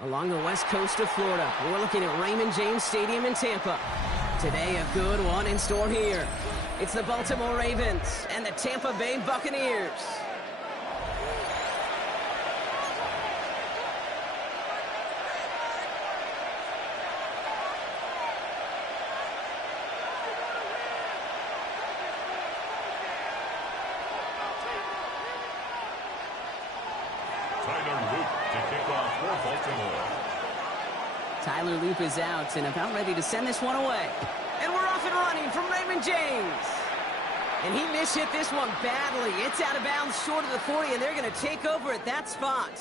along the west coast of Florida. We're looking at Raymond James Stadium in Tampa. Today, a good one in store here. It's the Baltimore Ravens and the Tampa Bay Buccaneers. Tyler Loop is out and about ready to send this one away. And we're off and running from Raymond James. And he mishit this one badly. It's out of bounds short of the 40, and they're going to take over at that spot.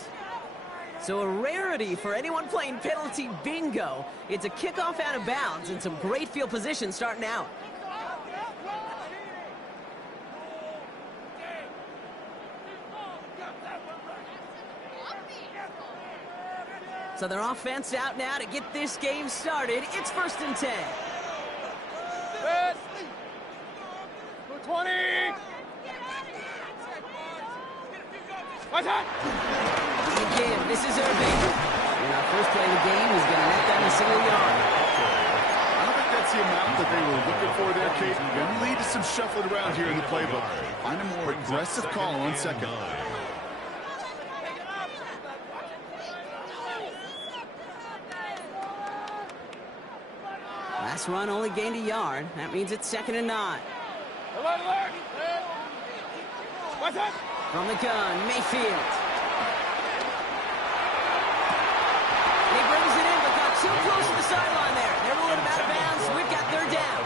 So a rarity for anyone playing penalty bingo. It's a kickoff out of bounds and some great field position starting out. So their offense out now to get this game started. It's 1st and 10. 20. Again, this is Irving. And our first play of the game is going to net them a single yard. I don't think that's the amount that they were looking for there, Kate. Going to lead to some shuffling around here in the playbook. Find a more aggressive call on second. Last run only gained a yard. That means it's 2nd and 9. From the gun, Mayfield. And he brings it in, but got too close to the sideline there. They ruled him out of bounds, so we've got 3rd down.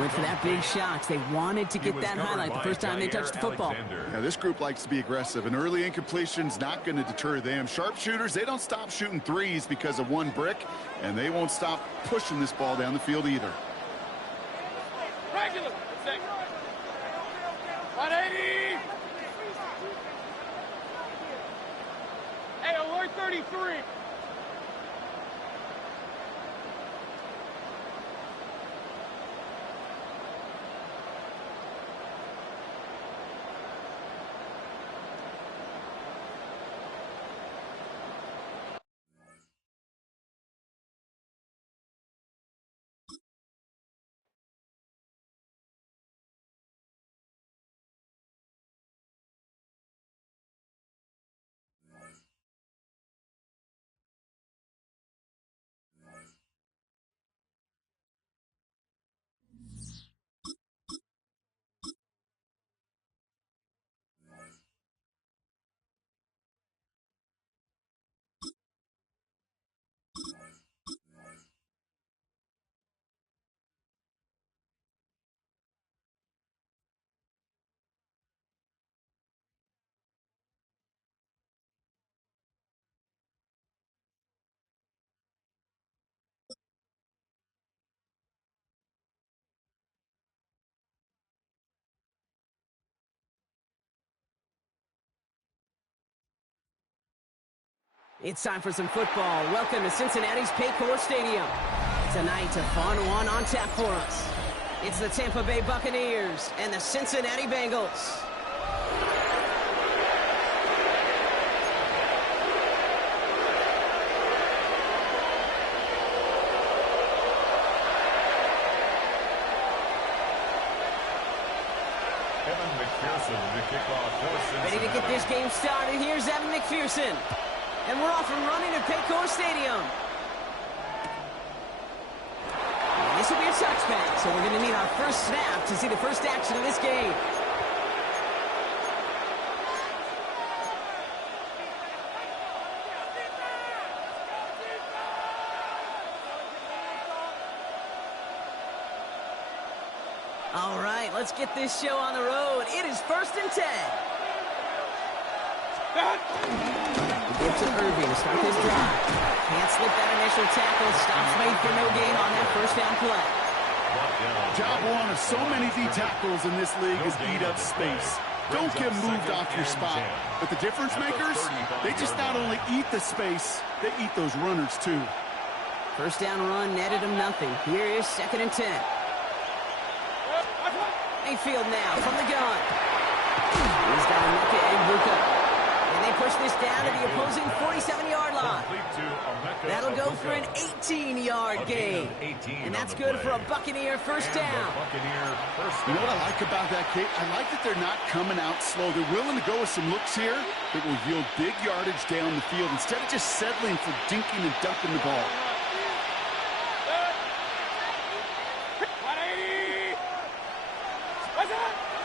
Went for that big shot. They wanted to get that highlight the first time they touched the football. Now, this group likes to be aggressive. An early incompletion's not going to deter them. Sharpshooters, they don't stop shooting threes because of one brick, and they won't stop pushing this ball down the field either. Regular. 180. Hey, alert 33. It's time for some football. Welcome to Cincinnati's Paycor Stadium. Tonight, a fun one on tap for us. It's the Tampa Bay Buccaneers and the Cincinnati Bengals. Ready to get this game started. Here's Evan McPherson. And we're off and running at Paycor Stadium. And this will be a touchback, so we're going to need our first snap to see the first action of this game. All right, let's get this show on the road. It is 1st and 10. Give to Irving to start this drive. Can't slip that initial tackle. Stops made for no gain on that first down play. Job one of so many D tackles in this league is eat up space. Don't get moved off your spot. But the difference makers, they just not only eat the space, they eat those runners too. First down run netted him nothing. Here is 2nd and 10. Mayfield now from the gun. He's got a look at Buka. And they push this down to the opposing 47-yard line. That'll go for an 18-yard gain. And that's good for a Buccaneer first down. You know what I like about that, Kate? I like that they're not coming out slow. They're willing to go with some looks here that will yield big yardage down the field instead of just settling for dinking and dunking the ball.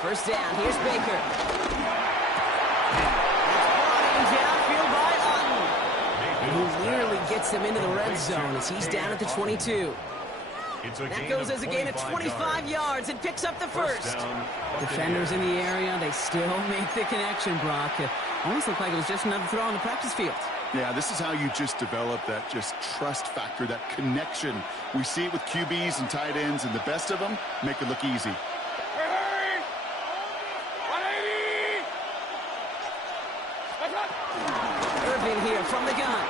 First down, here's Baker. That's downfield by Otten. And he nearly gets them into the red zone as he's down at the 22. That goes as a gain of 25 yards and picks up the first. Defenders in the area, they still make the connection, Brock. It almost looked like it was just another throw on the practice field. Yeah, this is how you just develop that just trust factor, that connection. We see it with QBs and tight ends, and the best of them make it look easy. Irving here from the gun.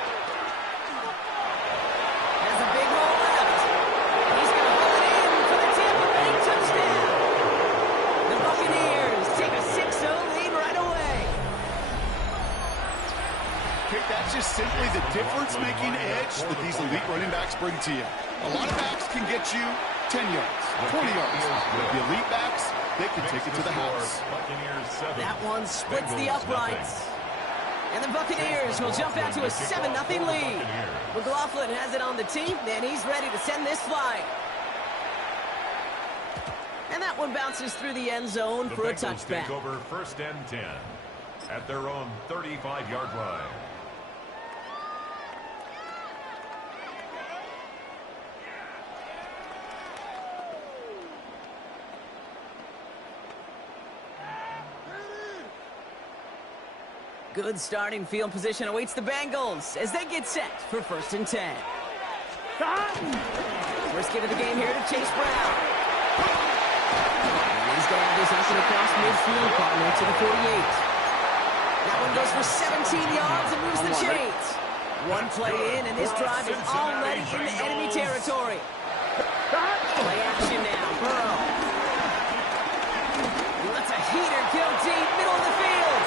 Has a big hole left. He's going to pull it in for the Tampa Bay touchdown. The Buccaneers take a 6-0 lead right away. Okay, that's just simply the difference-making edge that these elite running backs bring to you. A lot of backs can get you 10 yards, 20 yards. But the elite backs, they can take it to the house. That one splits the uprights. And the Buccaneers will jump out to a 7-0 lead. McLaughlin has it on the tee, and he's ready to send this flight. And that one bounces through the end zone for a touchback. Take over first and 10 at their own 35-yard line. Good starting field position awaits the Bengals as they get set for first and 10. First give of the game here to Chase Brown. And he's going to have this up and across midfield, partner to the 48. That one goes for 17 yards and moves the chains. One play in, and this drive is already into enemy territory. Play action now, Burrow. He lets a heater go deep, middle of the field.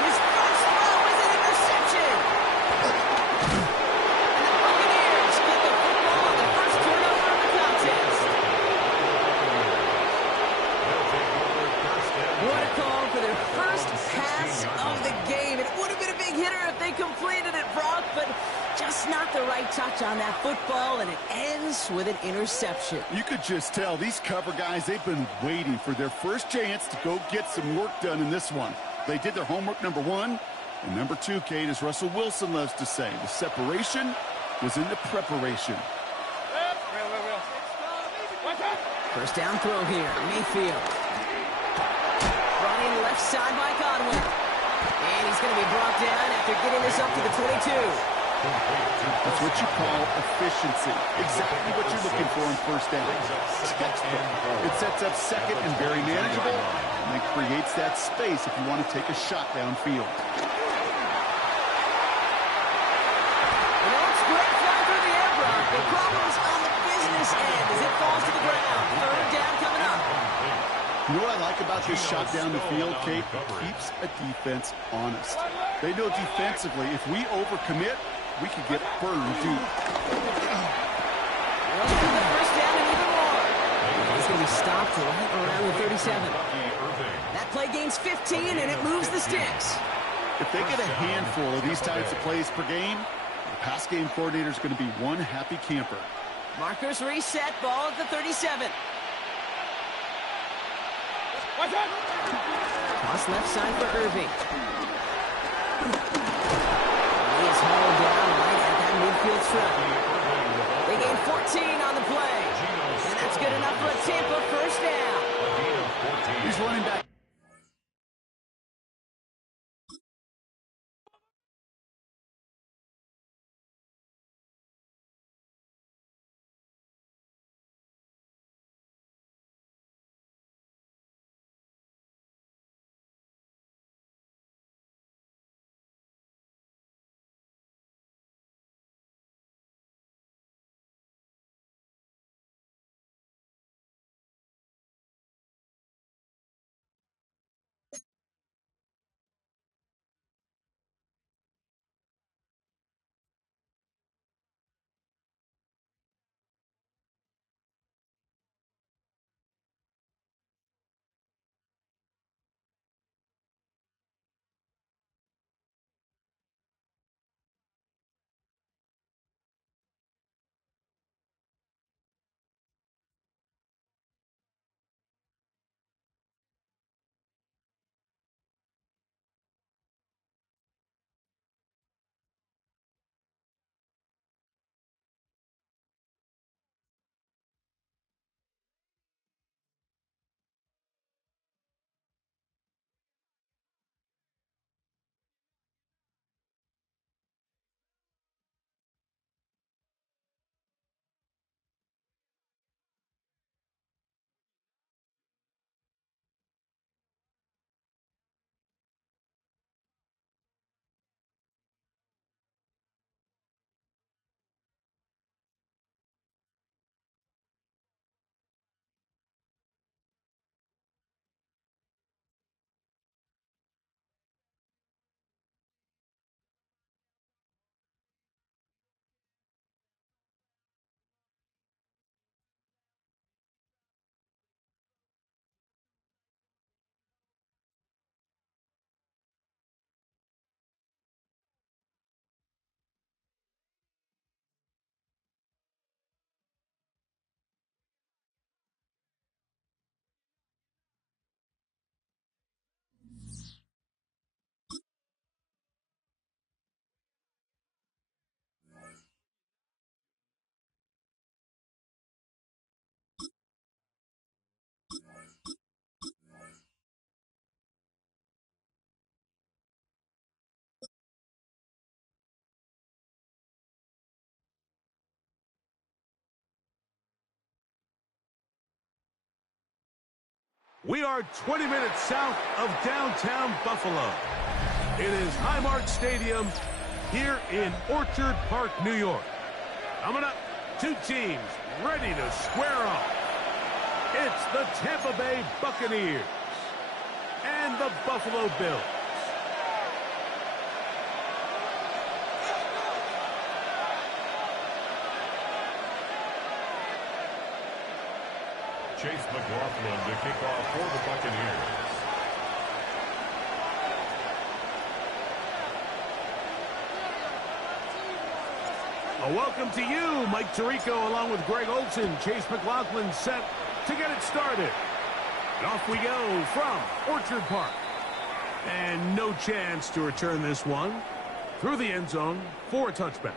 His first throw is an interception. And the Buccaneers get the football on the first turnover of the contest. What a call for their first pass of the game. It would have been a big hitter if they completed it, Brock, but just not the right touch on that football, and it ends with an interception. You could just tell these cover guys, they've been waiting for their first chance to go get some work done in this one. They did their homework, number one. And number two, Kate, as Russell Wilson loves to say, the separation was in the preparation. First down throw here, Mayfield. Running left side by Godwin. And he's going to be brought down after getting this up to the 22. That's what you call efficiency. Exactly what you're looking for on first down. It sets up second and very manageable, and it creates that space if you want to take a shot downfield. You know, it's great flying through the air, Brock. The problem's on the business end as it falls to the ground. Third down coming up. You know what I like about this shot down the field, Kate? It keeps a defense honest. They know defensively, if we overcommit, we could get burned deep. Well, the first down and even more. He's going to be stopped right around the 37. That play gains 15, and it moves the sticks. If they get a handful of these types of plays per game, the pass game coordinator is going to be one happy camper. Markers reset, ball at the 37. Toss left side for Irving. He is hauled down right at that midfield strip. They gain 14 on the play. And that's good enough for a Tampa first down. He's running back. We are 20 minutes south of downtown Buffalo. It is Highmark Stadium here in Orchard Park, New York. Coming up, two teams ready to square off. It's the Tampa Bay Buccaneers and the Buffalo Bills. Chase McLaughlin to kick off for the Buccaneers. A welcome to you, Mike Tirico, along with Greg Olson. Chase McLaughlin set to get it started. And off we go from Orchard Park. And no chance to return this one through the end zone for a touchback.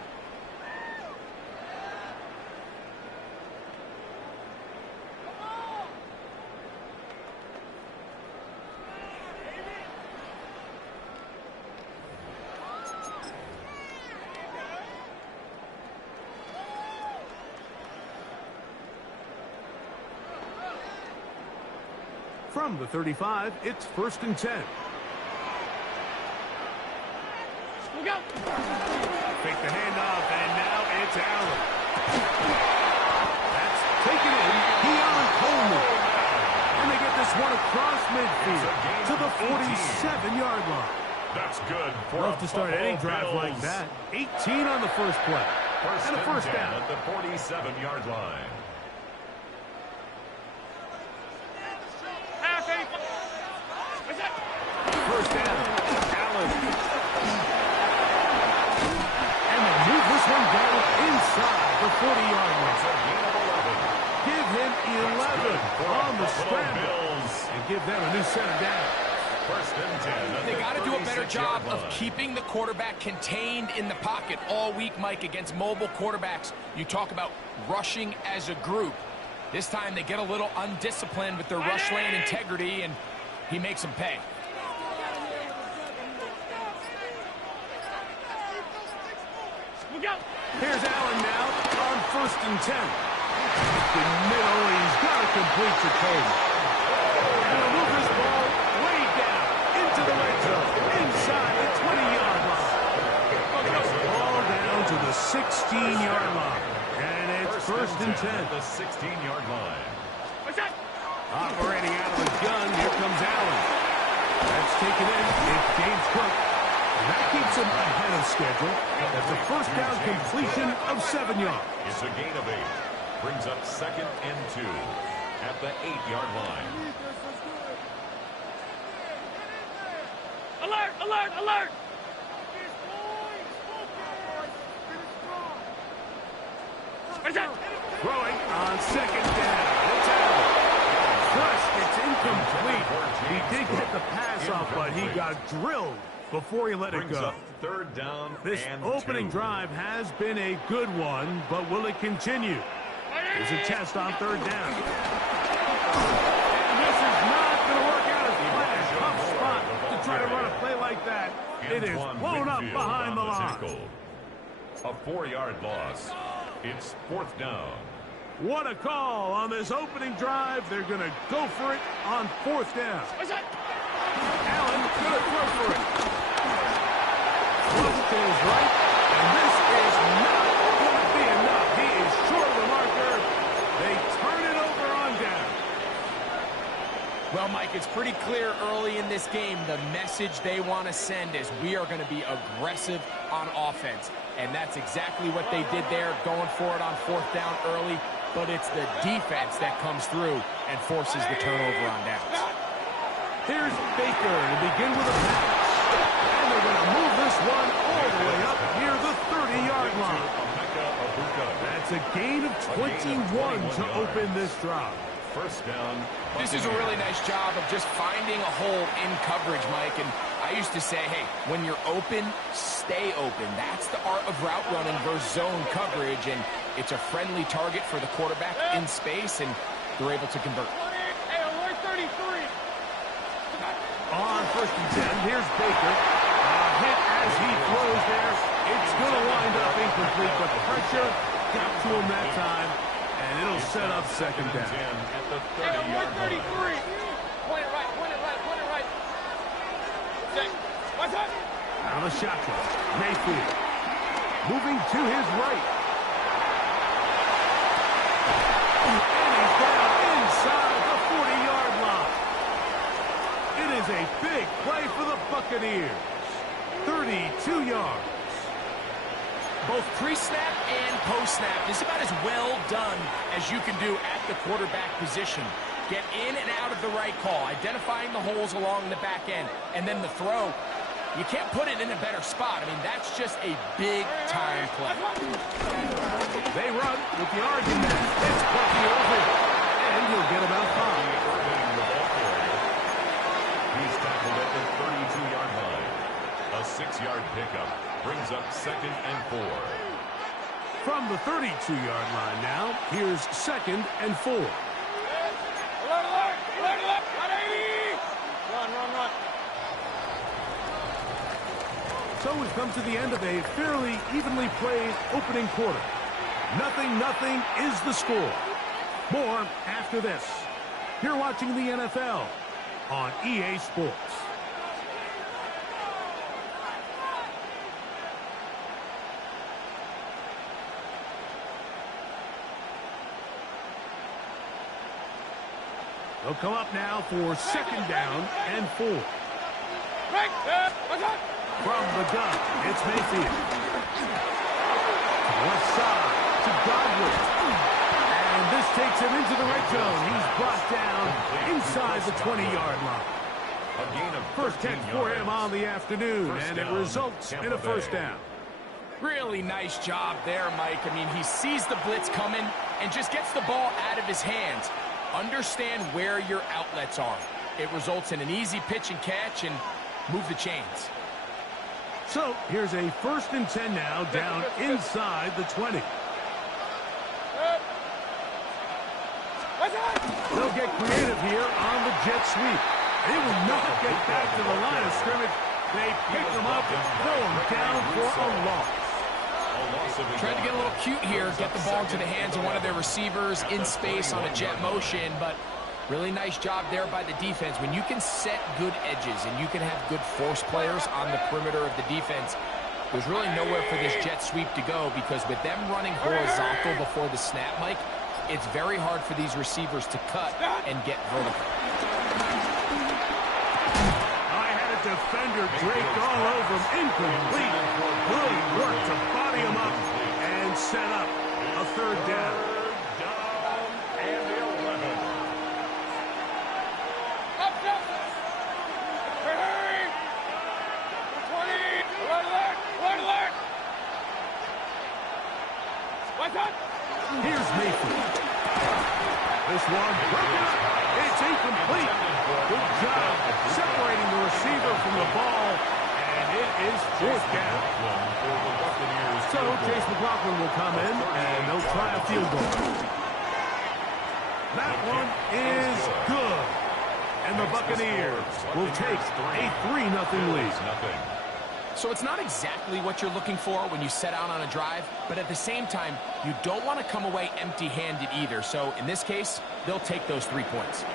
From the 35, it's 1st and 10. Look out! Fake the handoff, and now it's Allen. That's taken in. Keon Coleman. And they get this one across midfield to the 47-yard line. That's good for Love to start any drive Bills. like that. 18 on the first play. And a first down. At the 47-yard line. First down. Allen. And they move this one down inside the 40-yard line. Give him 11 on the scramble. And give them a new set of downs. First and 10. They got to do a better job of keeping the quarterback contained in the pocket all week, Mike, against mobile quarterbacks. You talk about rushing as a group. This time they get a little undisciplined with their rush lane integrity, and he makes them pay. Here's Allen now on 1st and 10. In the middle, he's got to complete to Coleman. And he'll move this ball way down into the red zone, inside the 20-yard line. Ball down to the 16-yard line. And it's 1st and 10. The 16-yard line. Operating out of the gun, here comes Allen. That's taken in. It's James Cook. And that keeps him ahead of schedule. That's a first down completion of 7 yards. It's a gain of 8. Brings up 2nd and 2 at the 8-yard line. Alert! Alert! Alert! Throwing on 2nd down. It's Allen. Crushed. It's incomplete. He did get the pass off, but he got drilled before he let it Brings go. up 3rd down This and opening 2. drive has been a good one, but will it continue? There's a test on 3rd down. And this is not going to work out as planned. Tough spot to try to run a play like that. It is blown up behind the line. A 4-yard loss. It's 4th down. What a call on this opening drive. They're going to go for it on 4th down. Allen going to throw for it. Look to his right, and this is not going to be enough. He is short of the marker. They turn it over on down. Well, Mike, it's pretty clear early in this game the message they want to send is we are going to be aggressive on offense. And that's exactly what they did there, going for it on 4th down early. But it's the defense that comes through and forces the turnover on downs. Here's Baker to begin with a pass. And they're going to move this one all the way up near the 30-yard line. That's a gain of 21 to open this drive. First down. This is a really nice job of just finding a hole in coverage, Mike. And I used to say, hey, when you're open, stay open. That's the art of route running versus zone coverage. And it's a friendly target for the quarterback in space, and they're able to convert. Hey, alert 33! On 1st and 10, here's Baker. Hit as he throws there. It's going to wind up incomplete, but pressure got to him that time, and it'll set up 2nd down. At the Hey, alert 30-yard line. 33! Out of the shotgun. Mayfield. Moving to his right. And he's down inside the 40-yard line. It is a big play for the Buccaneers. 32 yards. Both pre-snap and post-snap, this is about as well done as you can do at the quarterback position. Get in and out of the right call, identifying the holes along the back end, and then the throw. You can't put it in a better spot. I mean, that's just a big-time play. They run with the argument. It's Bucky over. And he'll get about 5. He's tackled at the 32-yard line. A 6-yard pickup brings up 2nd and 4. From the 32-yard line now, here's 2nd and 4. Alert, alert! Alert, alert! 180! Run. So we've come to the end of a fairly evenly played opening quarter. 0-0 is the score. More after this. You're watching the NFL on EA Sports. They'll come up now for 2nd down and 4. Break! What's up? From the gun, it's Mayfield. To the left side to Godwin. And this takes him into the red zone. He's brought down inside the 20-yard line. A gain of First 10 for him on the afternoon, and it results in a first down. Really nice job there, Mike. I mean, he sees the blitz coming and just gets the ball out of his hands. Understand where your outlets are. It results in an easy pitch and catch and move the chains. So here's a 1st and 10 now, down inside the 20. They'll get creative here on the jet sweep. They will not get back to the line of scrimmage. They pick them up and throw them down for a loss. Trying to get a little cute here, get the ball into the hands of one of their receivers in space on a jet motion, but really nice job there by the defense. When you can set good edges and you can have good force players on the perimeter of the defense, there's really nowhere for this jet sweep to go, because with them running horizontal before the snap, Mike, it's very hard for these receivers to cut and get vertical. I had a defender draped all over him, incomplete. Good work to body him up and set up a 3rd down. And 11. Up! Hurry! 20! Alert! What's up? Here's Mayfield. This one, it's incomplete. Good job separating the receiver from the ball, and it is 4th down. So Chase McLaughlin will come in, and they'll try a field goal. That one is good. And the Buccaneers will take a 3-0 lead. So it's not exactly what you're looking for when you set out on a drive, but at the same time, you don't want to come away empty-handed either. So in this case, they'll take those 3 points.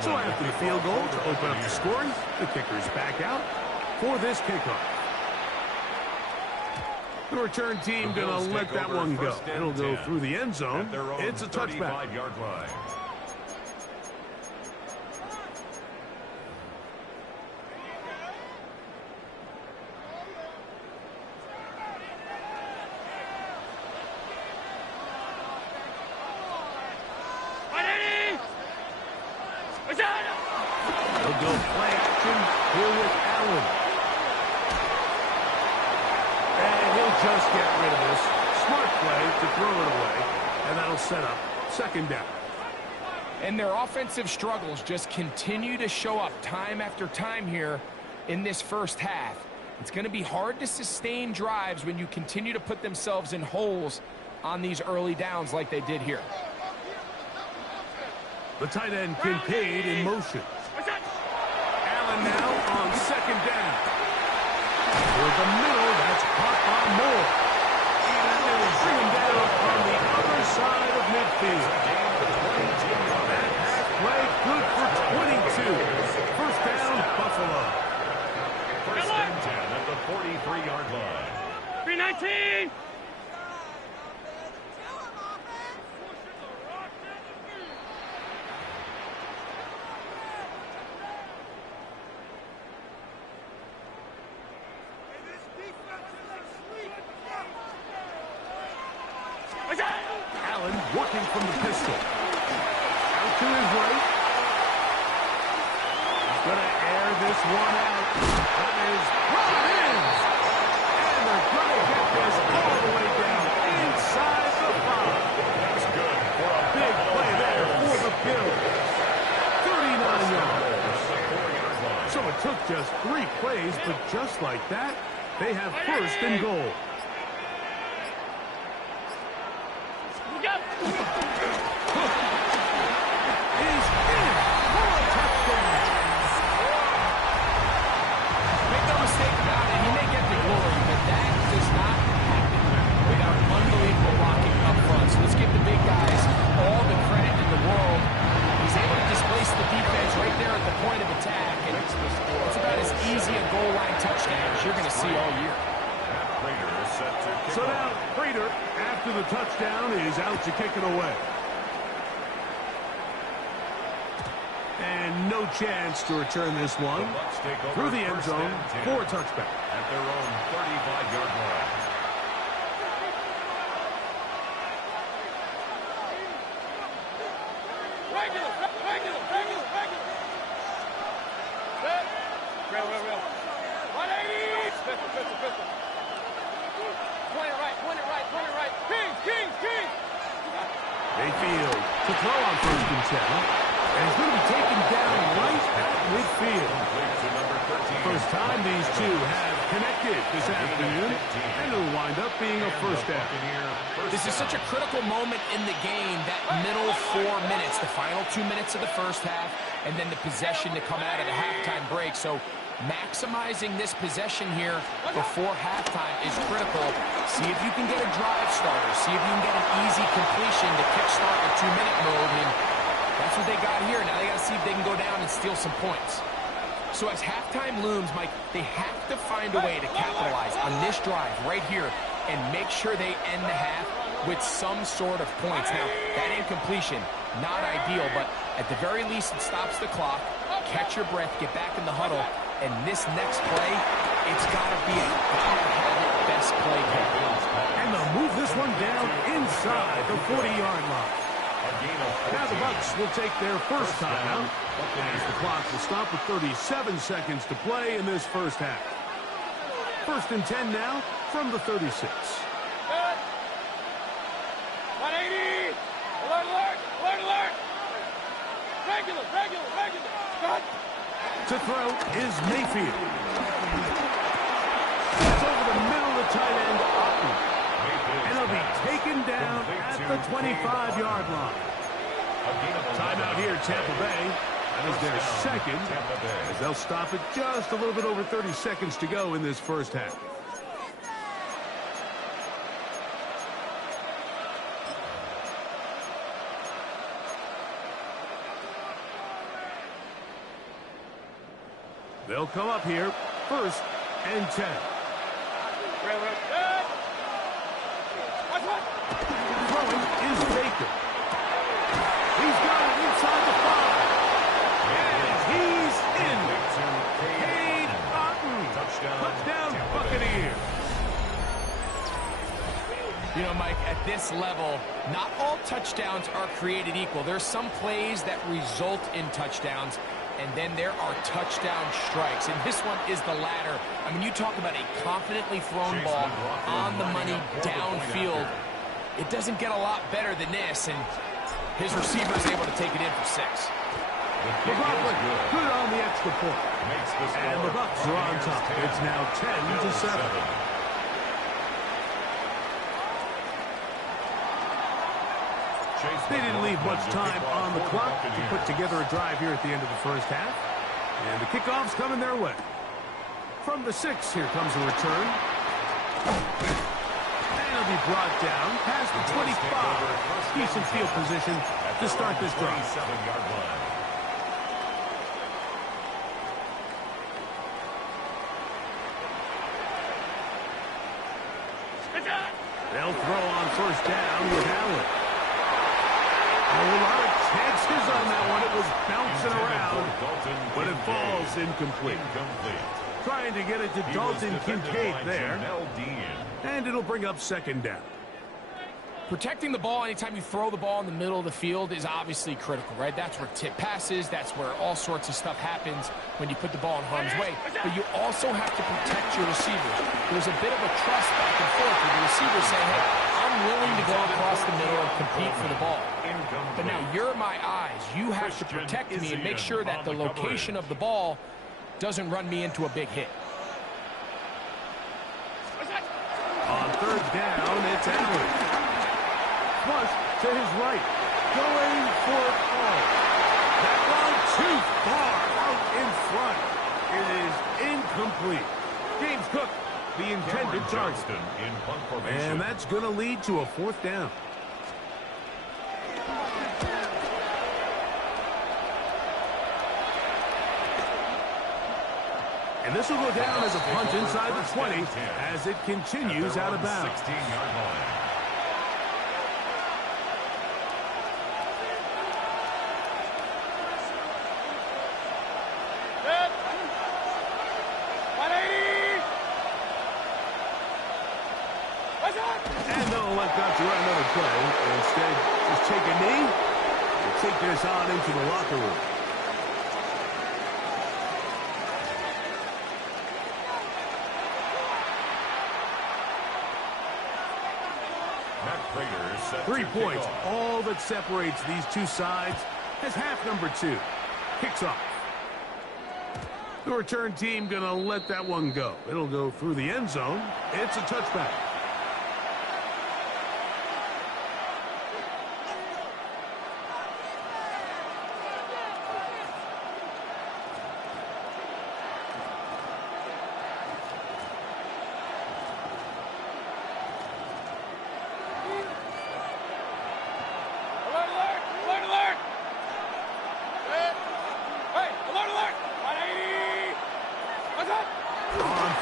So after the field goal to open up the scoring, the kicker's back out for this kickoff. The return team going to let that one go. It'll go through the end zone. It's a touchback. They'll go play action here with Allen. And he'll just get rid of this. Smart play to throw it away. And that'll set up 2nd down. And their offensive struggles just continue to show up time after time here in this first half. It's going to be hard to sustain drives when you continue to put themselves in holes on these early downs like they did here. The tight end Kincaid in motion. Allen now on 2nd down. Toward the middle, that's caught by Moore. And they will bring him down on the other side of midfield. That half play good for 22. 1st down, Buffalo. 1st Allen working from the pistol. Out to his right. He's going to air this one out. That is brought in. And they're going to get this all the way down inside the 5. That's good for a Big play there for the Bills. 39 yards. So it took just 3 plays, but just like that, they have first and goal. Is in for a touchdown. Make no mistake about it, he may get the glory, but that does not happen without unbelievable blocking up front. So let's give the big guys all the credit in the world. He's able to displace the defense right there at the point of attack, and it's about as easy a goal line touchdown as you're going to see all year. So now, Prater, after the touchdown, is out to kick it away. And no chance to return this one through the end zone for a touchback. At their own 35-yard line. Regular. Set. Real. 180. Pistol. Point it right. Kings. Mayfield to throw on first and 10. And he's going to be taken down right at midfield. First time these two have connected this afternoon, and it'll wind up being a first down. This is such a critical moment in the game, that middle 4 minutes, the final 2 minutes of the first half, and then the possession to come out of the halftime break. So maximizing this possession here before halftime is critical. See if you can get a drive starter. See if you can get an easy completion to kickstart the 2-minute mode. And that's what they got here. Now they got to see if they can go down and steal some points. So as halftime looms, Mike, they have to find a way to capitalize on this drive right here and make sure they end the half with some sort of points. Now, that incompletion, not ideal, but at the very least it stops the clock. Catch your breath, get back in the huddle, and this next play, it's got to be a gotta-have-it best play call. And they'll move this one down inside the 40-yard line. Now the Bucs will take their first timeout as the clock will stop with 37 seconds to play in this first half. First and 10 now from the 36. 180. Alert. Regular. Cut. To throw is Mayfield. It's over the middle of the tight end, Otten. And he'll be taken down at the 25-yard line. Timeout here, Tampa Bay. That is their second, as they'll stop it just a little bit over 30 seconds to go in this first half. They'll come up here, first and 10. Throwing is Baker. He's got it inside the 5. And he's in. Cade Otton. Touchdown Buccaneers. You know, Mike, at this level, not all touchdowns are created equal. There's some plays that result in touchdowns, and then there are touchdown strikes. And this one is the latter. I mean, you talk about a confidently thrown ball on the money downfield. It doesn't get a lot better than this, and his receiver is able to take it in for 6. McLaughlin good on the extra point. And the Bucs are on top. It's now 10-7. They didn't leave much time on the clock to put together a drive here at the end of the first half. And the kickoff's coming their way. From the 6, here comes a return. And it'll be brought down past the 25. Decent field position to start this drive. They'll throw on first down with Allen. A lot of chances on that one. It was bouncing around, but it falls incomplete. Trying to get it to Dalton Kincaid there. And it'll bring up second down. Protecting the ball anytime you throw the ball in the middle of the field is obviously critical, right? That's where tip passes, that's where all sorts of stuff happens when you put the ball in harm's way. But you also have to protect your receivers. There's a bit of a trust back and forth where the receivers say, hey, I'm willing to go across the middle and compete for the ball. But now you're my eyes. You have to protect me and make sure that the location of the ball doesn't run me into a big hit. On third down, it's Allen. Flush to his right, going for it all. That one too far out in front. It is incomplete. James Cook, the intended target. And that's going to lead to a fourth down. And this will go down as a punt inside the 20 as it continues out of bounds. 16-yard line. And they'll elect not to run another play. Instead, just take a knee and take this on into the locker room. Matt Prater set 3 to points, kick off. all that separates these two sides as half number 2 kicks off. The return team going to let that one go. It'll go through the end zone. It's a touchback.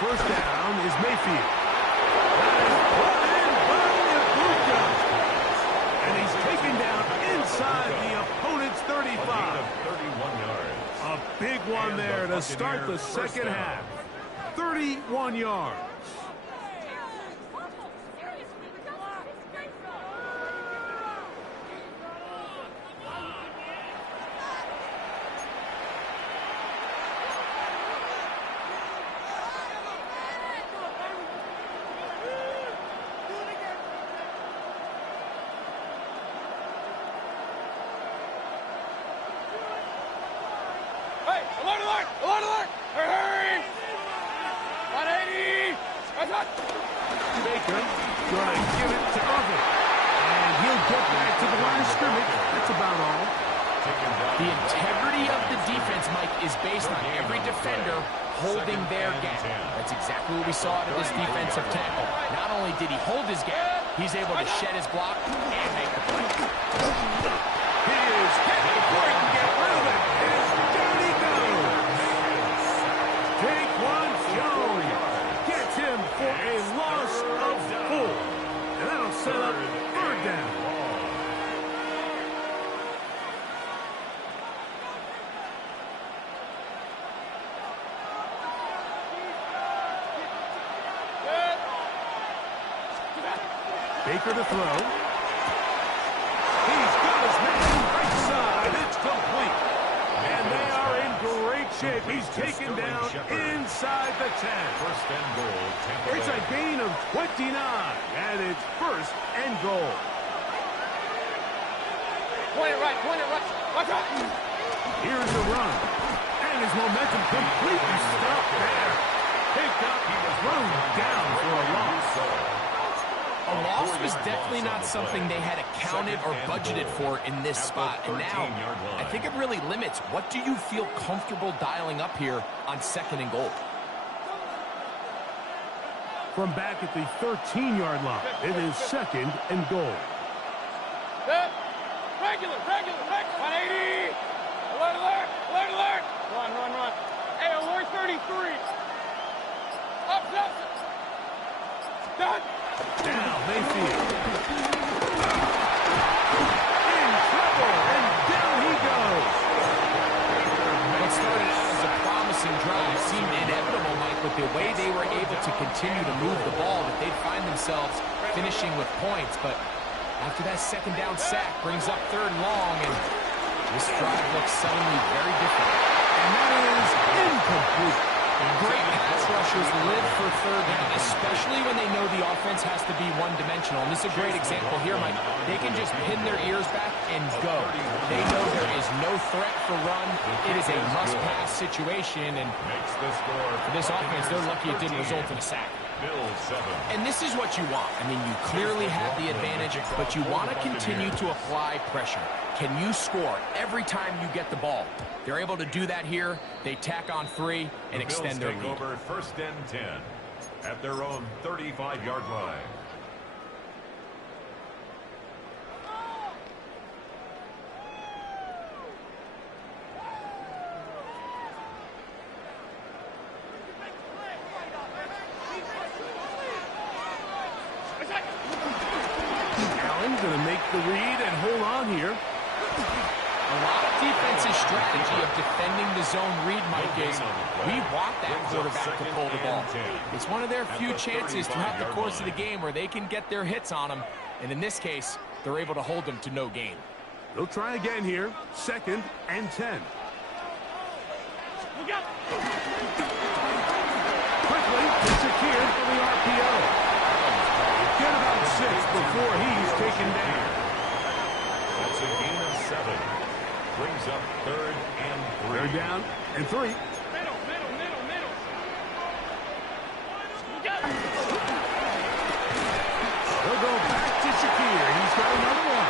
First down is Mayfield. And he's taken down inside the opponent's 35. 31 yards. A big one there to start the second half. 31 yards. Baker going to give it to Irvin. And he'll get back to the line of scrimmage. That's about all. The integrity of the defense, Mike, is based on every defender holding their gap. That's exactly what we saw out of this defensive tackle. Not only did he hold his gap, he's able to shed his block and make the play. He is hit before he can get rid of it. And down he goes. Take one, Jones. Gets him for a loss of 4. And that'll set up third down. Baker to throw. He's got his man right side. It's complete. And they are in great shape. He's taken down inside the 10. First and goal. Tampa It's a Bay. gain of 29. And it's first and goal. Point it right. Watch out. Here's the run. And his momentum completely stopped there. Picked up. He was run down for a loss. A loss was definitely not something they had accounted or budgeted for in this spot. And now, I think it really limits. What do you feel comfortable dialing up here on second and goal? From back at the 13-yard line, it is second and goal. Regular. 180. Alert. Run. Hey, alert 33. Up. Done. Now Mayfield. In trouble, and down he goes. What started out as a promising drive seemed inevitable, Mike, with the way they were able to continue to move the ball, that they'd find themselves finishing with points. But After that second down sack, brings up 3rd and long, and this drive looks suddenly very different. And that is incomplete. Great pass rushers live for 3rd down, especially when they know the offense has to be one-dimensional. And this is a great example here, Mike. They can just pin their ears back and go. They know there is no threat for run. It is a must-pass situation, and for this offense, they're lucky it didn't result in a sack. And this is what you want. I mean, you clearly have the advantage, but you want to continue to apply pressure. Can you score every time you get the ball? They're able to do that here. They tack on 3 and extend their lead. Over 1st and 10 at their own 35-yard line. Allen going to make the read and hold on here. A lot of defense's strategy of defending the zone read, Mike, is we want that quarterback to pull the ball. It's one of their few chances throughout the course of the game where they can get their hits on him, and in this case, they're able to hold him to no gain. They'll try again here. 2nd and 10. Quickly, it's secured for the RPO. Get about 6 before he's taken down. That's a gain of 7. Brings up 3rd and 3. They're down and 3. Middle. They'll go back to Shakir. He's got another one.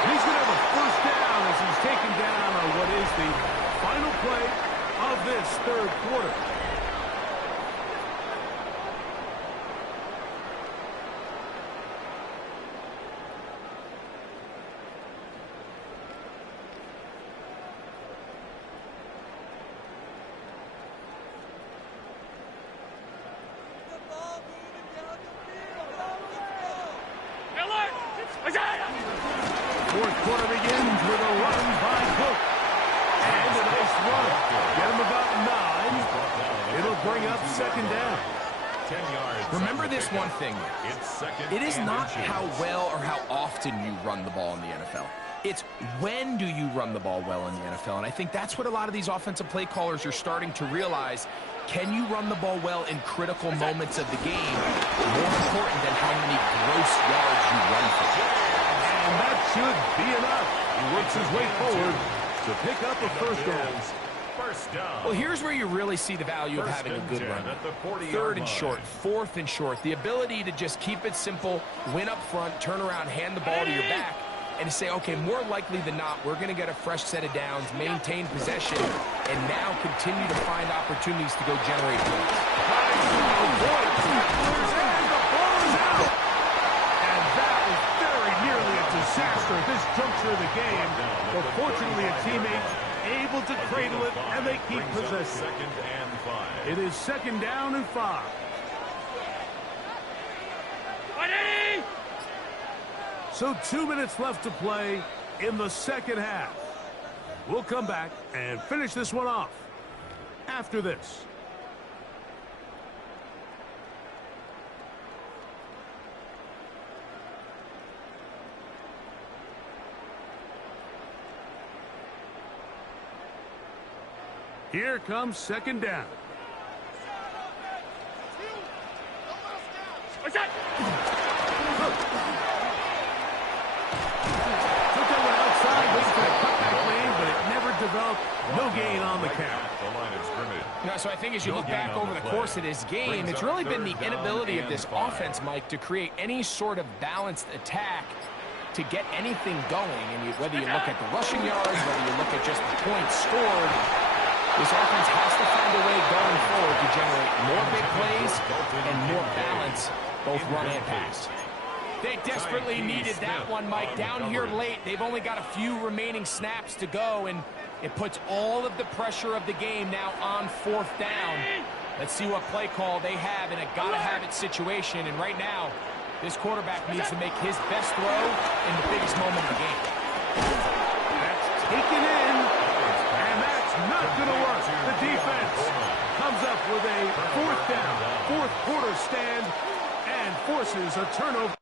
And he's going to have a 1st down as he's taken down on what is the final play of this 3rd quarter. Fourth quarter begins with a run by Cook. And a nice run. Get him about 9. It'll bring up 2nd down. 10 yards. Remember this one thing. It's 2nd. It is not how well or how often you run the ball in the NFL. It's when do you run the ball well in the NFL. And I think that's what a lot of these offensive play callers are starting to realize. Can you run the ball well in critical moments of the game? More important than how many gross yards you run for. And that should be enough. He works his way forward to pick up a 1st down. 1st down. Well, here's where you really see the value of having a good run. 3rd and short, 4th and short. The ability to just keep it simple, win up front, turn around, hand the ball to your back, and to say, okay, more likely than not, we're going to get a fresh set of downs, maintain possession, and now continue to find opportunities to go generate points. And the ball is out. And that was very nearly a disaster at this juncture of the game. But fortunately, a teammate able to cradle it, and they keep possession. 2nd and 5. It is 2nd down and 5. So 2 minutes left to play in the 2nd half. We'll come back and finish this one off after this. Here comes 2nd down. What's that? Took that one outside, waiting for the cutback lane, but it never developed. No gain on the count. The line of scrimmage. You know, so I think as you look back over the course of this game, it's really been the inability of this offense, Mike, to create any sort of balanced attack to get anything going. And whether you look at the rushing yards, whether you look at just the points scored, this offense has to find a way going forward to generate more big plays and more balance, both run and pass. They desperately needed that one, Mike. Down here late, they've only got a few remaining snaps to go, and it puts all of the pressure of the game now on 4th down. Let's see what play call they have in a gotta-have-it situation. And right now, this quarterback needs to make his best throw in the biggest moment of the game. That's taken in, and that's not going to work. The defense comes up with a 4th down, 4th quarter stand, and forces a turnover.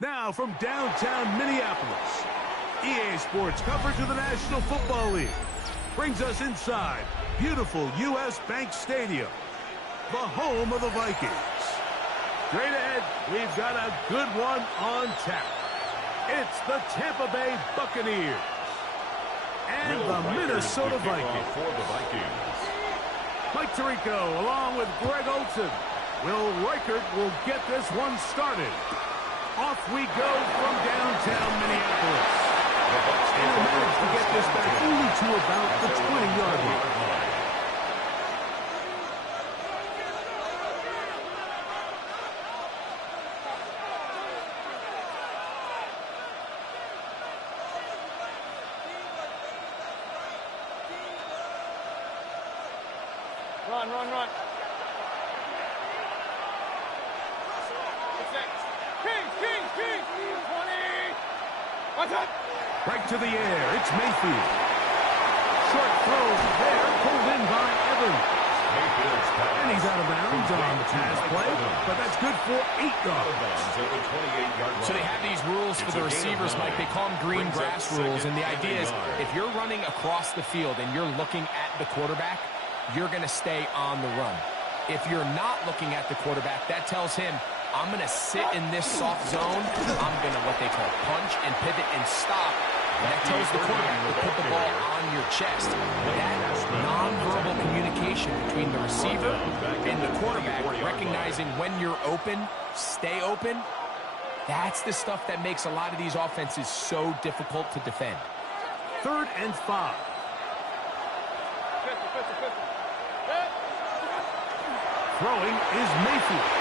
Now from downtown Minneapolis, EA Sports coverage of the National Football League brings us inside beautiful U.S. Bank Stadium, the home of the Vikings. Straight ahead, we've got a good one on tap. It's the Tampa Bay Buccaneers and the Minnesota Vikings. For the Vikings. Mike Tirico along with Greg Olson. Will Reichert will get this one started. Off we go from downtown Minneapolis. And we managed to get this back only to about the 20-yard line. Run, run, run. Kings, Kings, Kings. 20. Watch out. Right to the air. It's Mayfield. Short throw there, pulled in by Evans. And he's out of bounds on the pass play, but that's good for 8 yards. So they have these rules for the receivers, Mike. They call them green grass rules, and the idea is if you're running across the field and you're looking at the quarterback, you're going to stay on the run. If you're not looking at the quarterback, that tells him, I'm going to sit in this soft zone. I'm going to what they call punch and pivot and stop. And that tells the quarterback to put the ball on your chest. That nonverbal communication between the receiver and the quarterback, recognizing when you're open, stay open, that's the stuff that makes a lot of these offenses so difficult to defend. 3rd and 5. Throwing is Mayfield.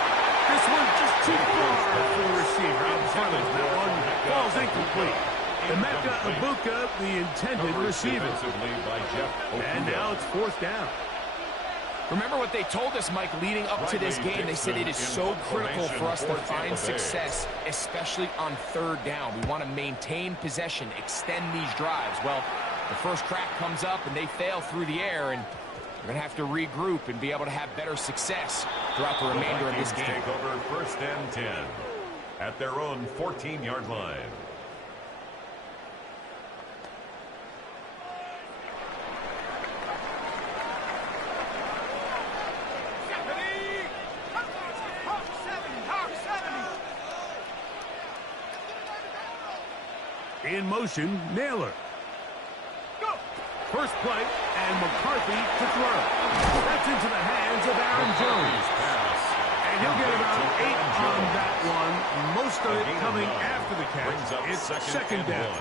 This one just too far for the receiver. Out in front of him. That one falls incomplete. Emeka Ibuka, the intended receiver. And now it's 4th down. Remember what they told us, Mike, leading up to this game. They said it is so critical for us to find success, especially on 3rd down. We want to maintain possession, extend these drives. Well, the first crack comes up and they fail through the air, and we're going to have to regroup and be able to have better success throughout the remainder of this game. Take over 1st and 10 at their own 14-yard line. In motion, Naylor. First play, and McCarthy to throw. That's into the hands of Aaron Jones. And he'll get about 8 on that one. Most of it coming after the catch. It's 2nd down.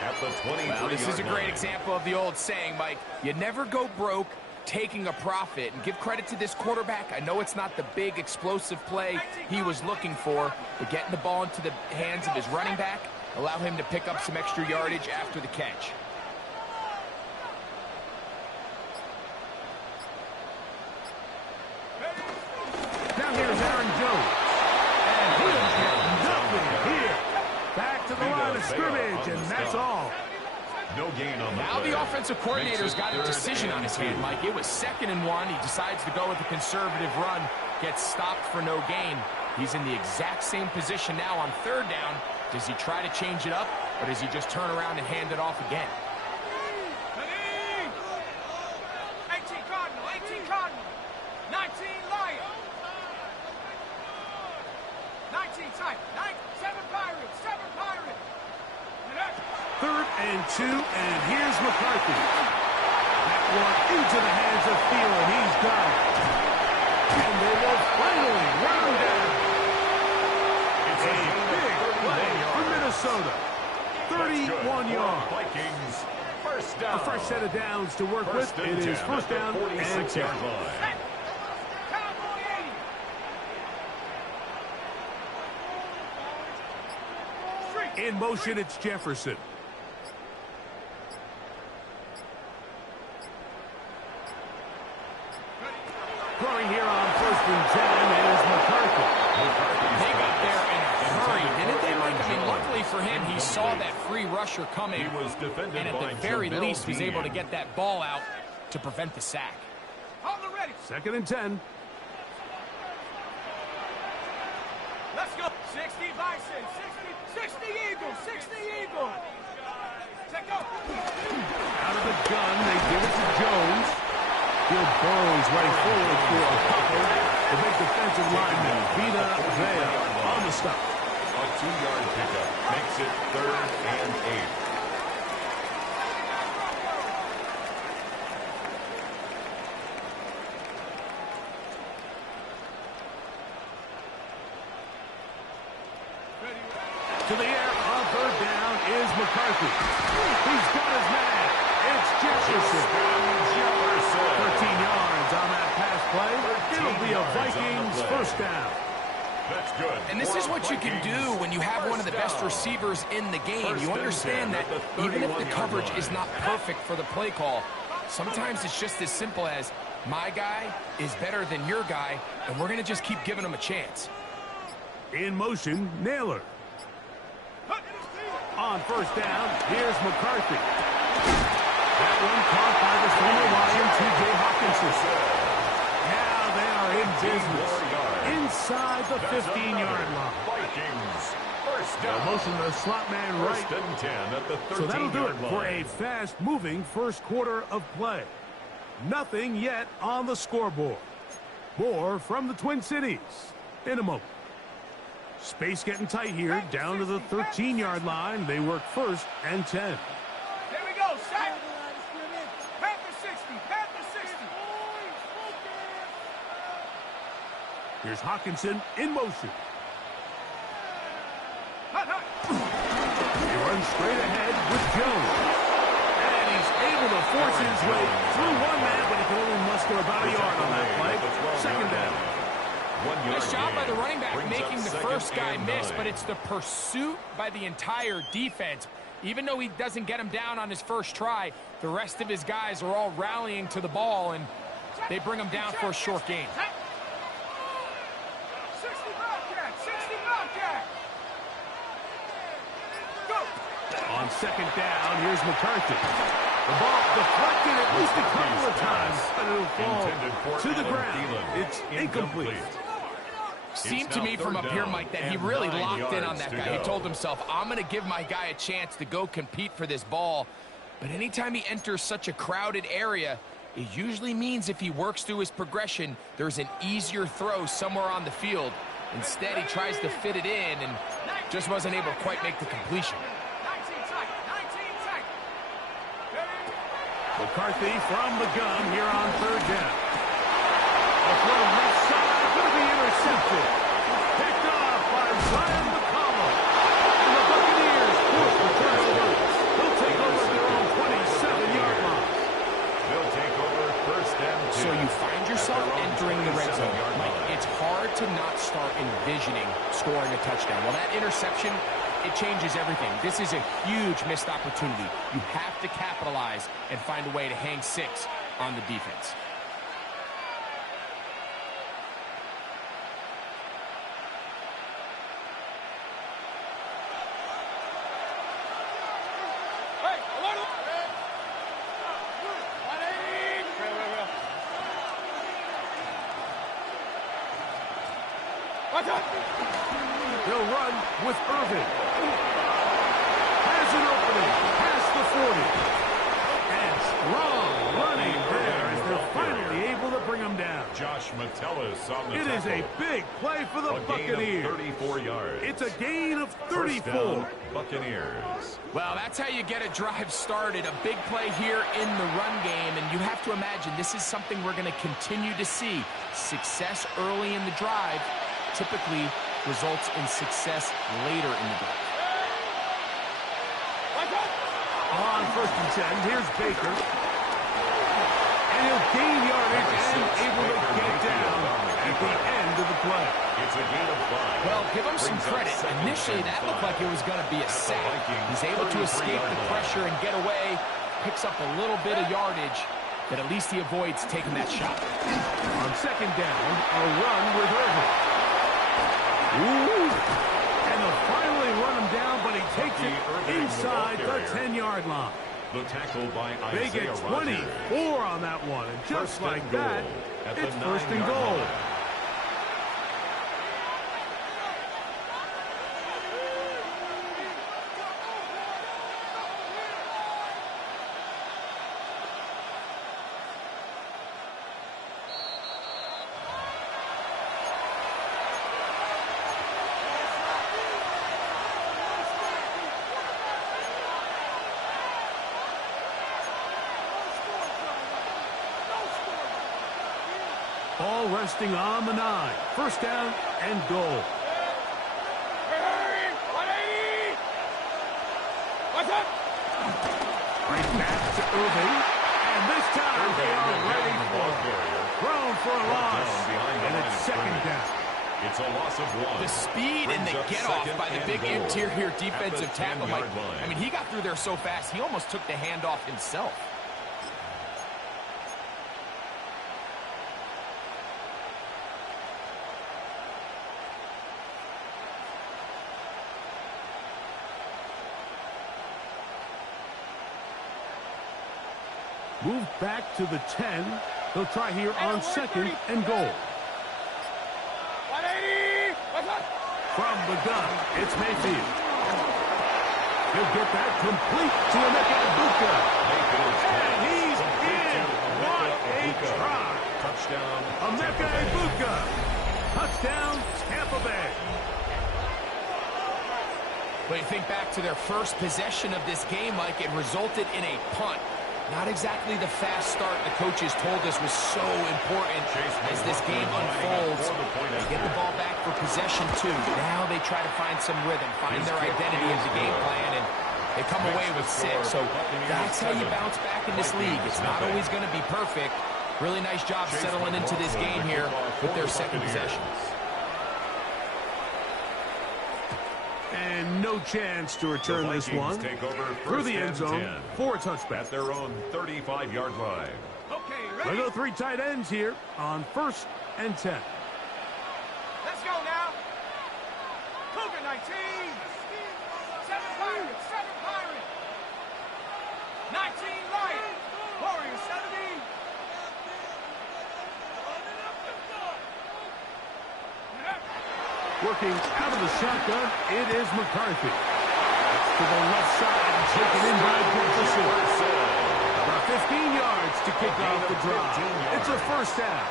At the 23-yard line. Well, this is a great example of the old saying, Mike. You never go broke taking a profit. And give credit to this quarterback. I know it's not the big explosive play he was looking for, but getting the ball into the hands of his running back, allow him to pick up some extra yardage after the catch. Now here's Aaron Jones. And he'll get nothing here. Back to the line of scrimmage, and that's all. No gain on the Now play. the offensive coordinator's got a decision on his hand, Mike. It was 2nd and 1. He decides to go with a conservative run, gets stopped for no gain. He's in the exact same position now on 3rd down. Does he try to change it up, or does he just turn around and hand it off again? 18 Cardinal, 18 Cardinal, 19 Lion, 19 Tiger, 7 Pirates, 7 Pirates. 3rd and 2, and here's McCarthy. That one into the hands of Thielen. He's got it. And they will finally run him down. It's a big play for Minnesota. 31 yards. Vikings, first down. A fresh set of downs to work with. It is 1st down and 10. In motion, it's Jefferson. Throwing here on 1st and 10 is McCarthy. They got there in a hurry, didn't they, Mike? I mean, luckily for him, he saw that free rusher coming, He was defended and at by the very Jamel least was able to Dean. get that ball out to prevent the sack. Hold the ready. 2nd and 10. Let's Let's go. 60 Bison, 60 Eagle, 60 Eagle. Check out. Out of the gun, they give it to Jones. He'll burrows right forward for a couple. The big defensive lineman, Vita Vea, on the stop. A 2-yard pickup makes it 3rd and 8. To the air on 3rd down is McCarthy. He's got his man. It's Jefferson. 13 yards on that pass play. It'll be a Vikings first down. That's good. And this is what you can do when you have one of the best receivers in the game. You understand that even if the coverage is not perfect for the play call, sometimes it's just as simple as my guy is better than your guy, and we're going to just keep giving him a chance. In motion, Naylor. On 1st down, here's McCarthy. That one caught by the former Lion, T.J. Hawkinson. Now they are in business. Inside the 15-yard line. Vikings first down. Motion the slot man right. 1st and 10 at the 13-yard So that'll do it line. for a fast-moving first quarter of play. Nothing yet on the scoreboard. More from the Twin Cities in a moment. Space getting tight here, down to the 13-yard line. They work 1st and 10. Here we go, set. Panther 60, Panther 60. Here's Hawkinson in motion. Hut, hut. He runs straight ahead with Jones. And he's able to force his way through one man, but he can only muster about a yard on that play. 2nd down. Nice job by the running back making the first guy miss, but it's the pursuit by the entire defense. Even though he doesn't get him down on his first try, the rest of his guys are all rallying to the ball, and they bring him down for a short gain. 60 Bobcat, 60 Bobcat. Go. On 2nd down, here's McCarthy. The ball deflected at least a couple of times, but it'll fall to the ground. It's incomplete. Seemed to me from up here, Mike, that he really locked in on that guy. He told himself, I'm going to give my guy a chance to go compete for this ball. But anytime he enters such a crowded area, it usually means if he works through his progression, there's an easier throw somewhere on the field. Instead, he tries to fit it in and just wasn't able to quite make the completion. 19 tight, 19 tight. McCarthy from the gun here on 3rd down. A throw left side, going to be intercepted. Picked off by Zion McCollum. And the Buccaneers force the turnover. They'll take over at their own 27-yard line. They'll take over 1st and 2. So you find yourself entering the red zone. Mike, it's hard to not start envisioning scoring a touchdown. Well, that interception, it changes everything. This is a huge missed opportunity. You have to capitalize and find a way to hang 6 on the defense. They'll run with Irvin. Has an opening past the 40. And strong running there as they're finally able to bring him down. Josh Metellus on the It is a big play for the Buccaneers. 34 yards. It's a gain of 34. First down, Buccaneers. Well, that's how you get a drive started. A big play here in the run game, and you have to imagine this is something we're going to continue to see. Success early in the drive typically results in success later in the drive. On 1st and 10, here's Baker. And he'll gain yardage and able to get down at the end of the play. It's a gain of 5. Well, give him some credit. Initially, that looked like it was going to be a sack. He's able to escape the pressure and get away, picks up a little bit of yardage, but at least he avoids taking that shot. On 2nd down, a run with Irvin. Ooh. And they'll finally run him down, but he takes it inside the 10-yard line. The tackle by They Isaiah get 24 on that one, and just like that, it's 1st and goal. resting on the 9. First down and goal. What's up? Right back to Irving. And this time they are ready for it. Thrown for a loss. And it's second down. It's a loss of 1. The speed and the get-off by the big interior defensive tackle. Like, I mean, he got through there so fast, he almost took the handoff himself. Move back to the 10. They'll try here on second and goal. 180. What's up? From the gun, it's Mayfield. He'll get that complete to Emeka Egbuka. And he's in. What a try. Touchdown. Emeka Egbuka. Touchdown, Tampa Bay. But you think back to their first possession of this game, Mike, it resulted in a punt. Not exactly the fast start the coaches told us was so important as this game unfolds. They get the ball back for possession 2. Now they try to find some rhythm, find their identity as a game plan, and they come away with 6. So that's how you bounce back in this league. It's not always going to be perfect. Really nice job settling into this game here with their second possession. And no chance to return this one through the end zone for a touchback. At their own 35-yard line. Okay, They ready? go 3 tight ends here on first and 10. Let's go now. Cougar 19. 7 Pirates. 7 Pirates. 19 Lions. Warriors 70. Working out of the shotgun, it is McCarthy. To the left side, taken in by Jefferson. About 15 yards to kick off the drive. It's a first down.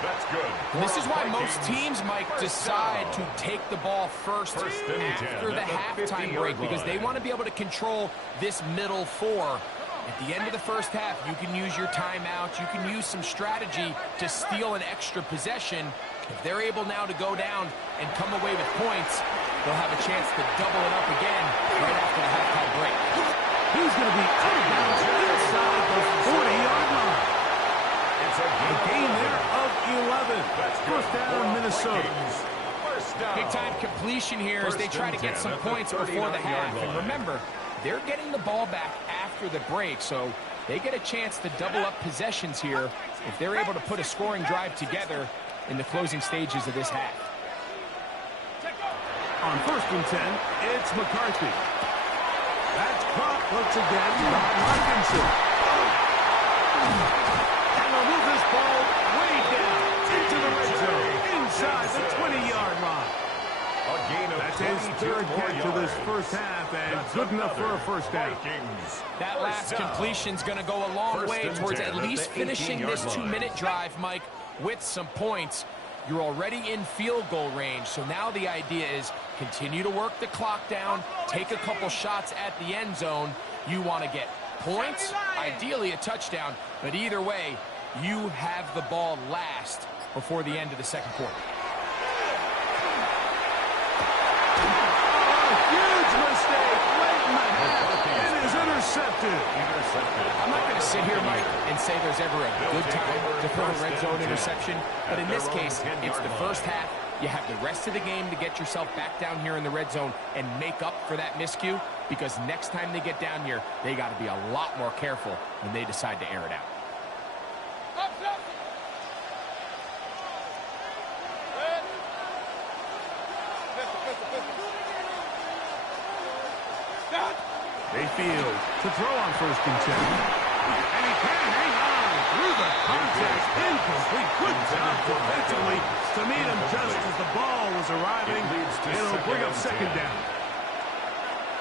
That's good. This is why most teams, Mike, decide to take the ball first after the halftime break because they want to be able to control this middle 4. At the end of the first half, you can use your timeout. You can use some strategy to steal an extra possession. If they're able now to go down and come away with points, they'll have a chance to double it up again right after the halftime break. He's going to be out of bounds inside the 40-yard line. It's a gain there of 11. First down, Minnesota. Big-time completion here as they try to get some points before the half. And remember, they're getting the ball back after the break, so they get a chance to double up possessions here if they're able to put a scoring drive together in the closing stages of this half. On first and 10, it's McCarthy. That's caught once again by Hutchinson. And they'll move this ball way down into the red zone, inside the 20-yard line. That's his third catch of this first half, and good enough for a first down. That last completion's going to go a long way towards at least finishing this 2-minute drive, Mike, with some points. You're already in field goal range, so now the idea is continue to work the clock down, take a couple shots at the end zone. You want to get points, ideally a touchdown, but either way, you have the ball last before the end of the second quarter. Huge mistake late in the half. It is intercepted. I'm not going to sit here, Mike, and say there's ever a good time to throw a red zone interception, but in this case, it's the first half. You have the rest of the game to get yourself back down here in the red zone and make up for that miscue, because next time they get down here, they got to be a lot more careful when they decide to air it out. Mayfield to throw on first and 10. And he can hang on through the contact. Incomplete. Good job defensively to meet him just as the ball was arriving. It'll bring up second down.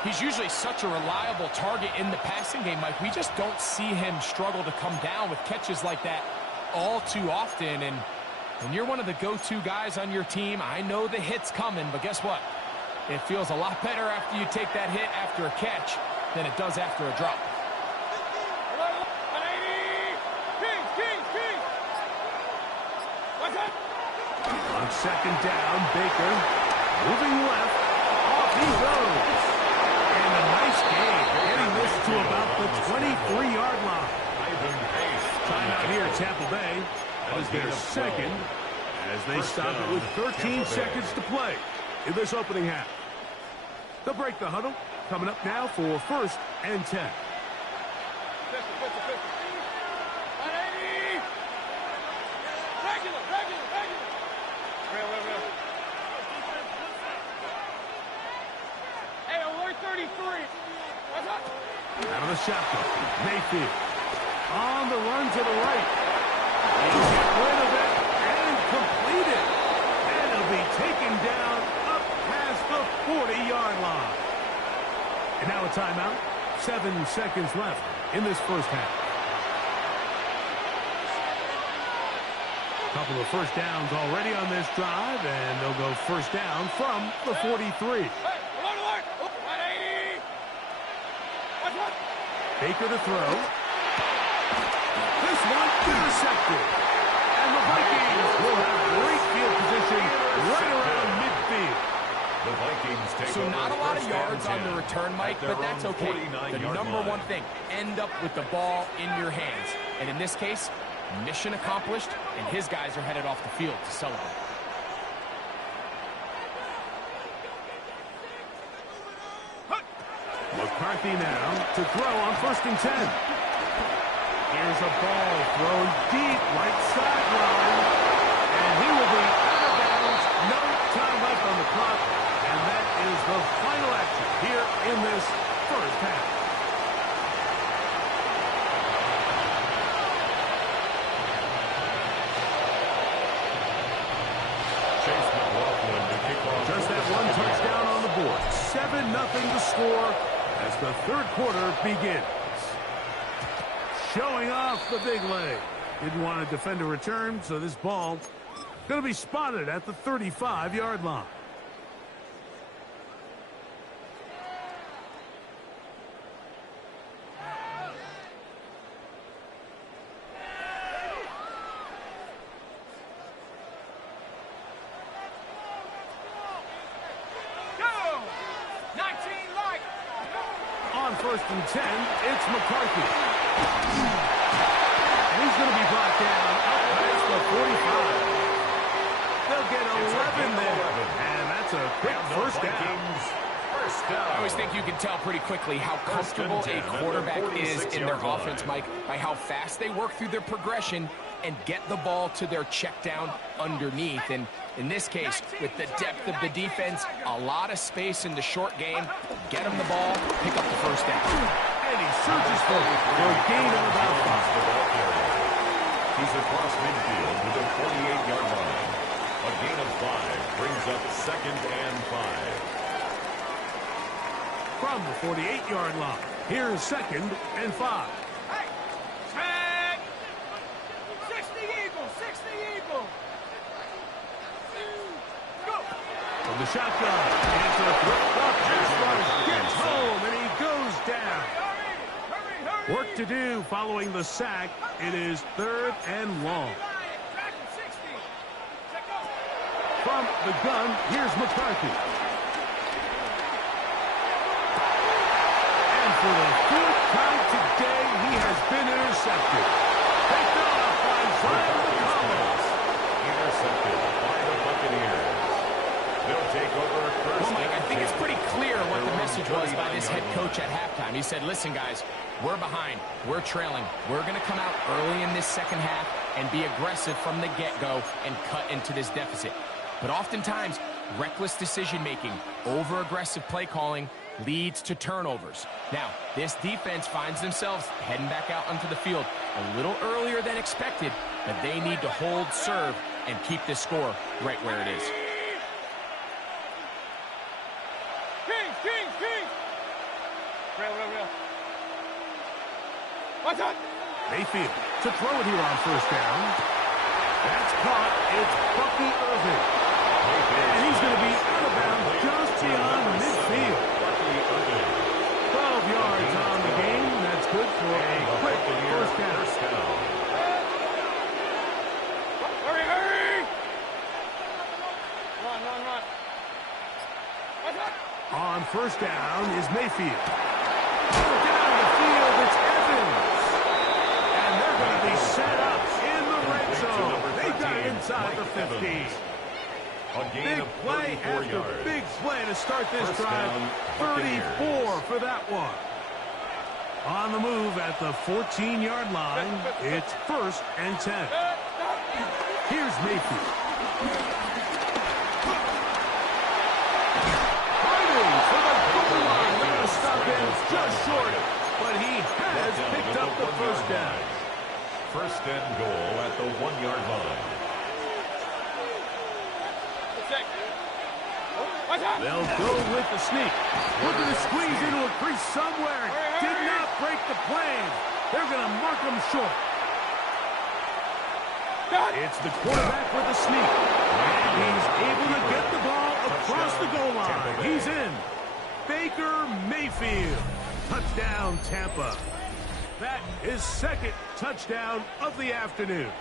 He's usually such a reliable target in the passing game, Mike. We just don't see him struggle to come down with catches like that all too often. And when you're one of the go-to guys on your team, I know the hit's coming, but guess what? It feels a lot better after you take that hit after a catch than it does after a drop. Kings. What's up? second down. Baker moving left. Off he goes. And a nice gain, getting this to about the 23-yard line. Timeout here at Tampa Bay. That is their second as they stop it with 13 seconds to play in this opening half. They'll break the huddle. Coming up now for 1st and 10. Out of the shotgun, Mayfield. On the run to the right. He'll get rid of it and complete it. And he'll be taken down up past the 40-yard line. And now a timeout. 7 seconds left in this first half. Couple of first downs already on this drive, and they'll go first down from the 43. Baker to throw. This one intercepted. And the Vikings will have great field position right around midfield. The Vikings take So not a lot of yards on the return, Mike, but that's okay. The number one thing, end up with the ball in your hands. And in this case, mission accomplished, and his guys are headed off the field to celebrate. McCarthy now to throw on 1st and 10. Here's a ball thrown deep right sideline. And he will be out of bounds. No time left on the clock. And that is the final action here in this first half. Just that one touchdown on the board. 7-0 to score as the third quarter begins. Showing off the big leg. Didn't want to defend a return, so this ball going to be spotted at the 35-yard line. On 1st and 10, it's McCarthy. And he's going to be brought down up past the 45. They'll get 11 there. And that's a quick first down. I always think you can tell pretty quickly how comfortable a quarterback is in their offense, Mike, by how fast they work through their progression and get the ball to their check down underneath. And in this case, with the depth of the defense, a lot of space in the short game, get him the ball, pick up the first down. And he surges forward for a gain of about 5. He's across midfield to the 48-yard line. A gain of 5 brings up 2nd and 5. From the 48-yard line, here's 2nd and 5. Hey, tag! 60 Eagles, 60 Eagles. Go! From the shotgun, into the throw. The pass rush gets home, and he goes down. Hurry! Work to do following the sack. It is 3rd and long. From the gun, here's McCarthy. And for the 4th time today, he has been intercepted. Picked off by Zion Collins. Intercepted by the Buccaneers. They'll take over first. Well, Mike, I think it's pretty clear what the message was by this head coach at halftime. He said, listen, guys, we're behind. We're trailing. We're going to come out early in this second half and be aggressive from the get-go and cut into this deficit. But oftentimes, reckless decision-making, over-aggressive play calling leads to turnovers. Now, this defense finds themselves heading back out onto the field a little earlier than expected, but they need to hold serve and keep this score right where it is. Kings! Real. What's up? Mayfield to throw it here on 1st down. That's caught. It's Bucky Irving. And he's going to be out of bounds just beyond midfield. 12 yards on the game. That's good for a quick first down. Hurry! On first down is Mayfield. Down the field, it's Evans. And they're going to be set up in the red zone. They got inside the 15. Big play after big play to start this drive. 34 for that one. On the move at the 14-yard line, it's 1st and 10. Here's Mayfield. Fighting for the goal line. They're going to stop him just short, but he has picked up the first down. 1st and goal at the 1-yard line. They'll go with the sneak. Looking to squeeze into a crease somewhere. Did not break the plan. They're going to mark him short. It's the quarterback with the sneak. And he's able to get the ball across the goal line. He's in. Baker Mayfield. Touchdown, Tampa. That is 2nd touchdown of the afternoon.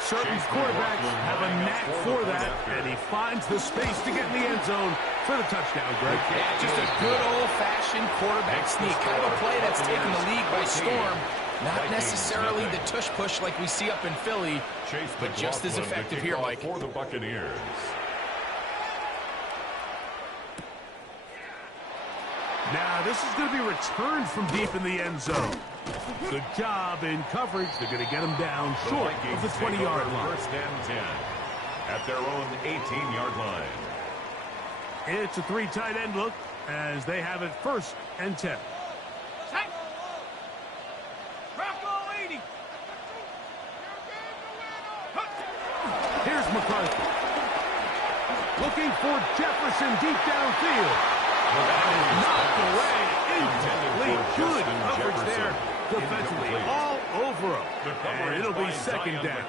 Certain quarterbacks have a knack for that, and he finds the space to get in the end zone for the touchdown, Greg. Yeah, just a good old-fashioned quarterback sneak. Kind of a play that's taken the league by storm. Not necessarily the tush-push like we see up in Philly, but just as effective here, Mike. For the Buccaneers. Now, this is going to be returned from deep in the end zone. Good job in coverage. They're going to get him down short of the 20-yard line. 1st and 10 at their own 18-yard line. It's a 3 tight end look as they have it 1st and 10. Here's McCarthy. Looking for Jefferson deep downfield. Knocked away. Incomplete. Good coverage there defensively. All over him. And it'll be 2nd down.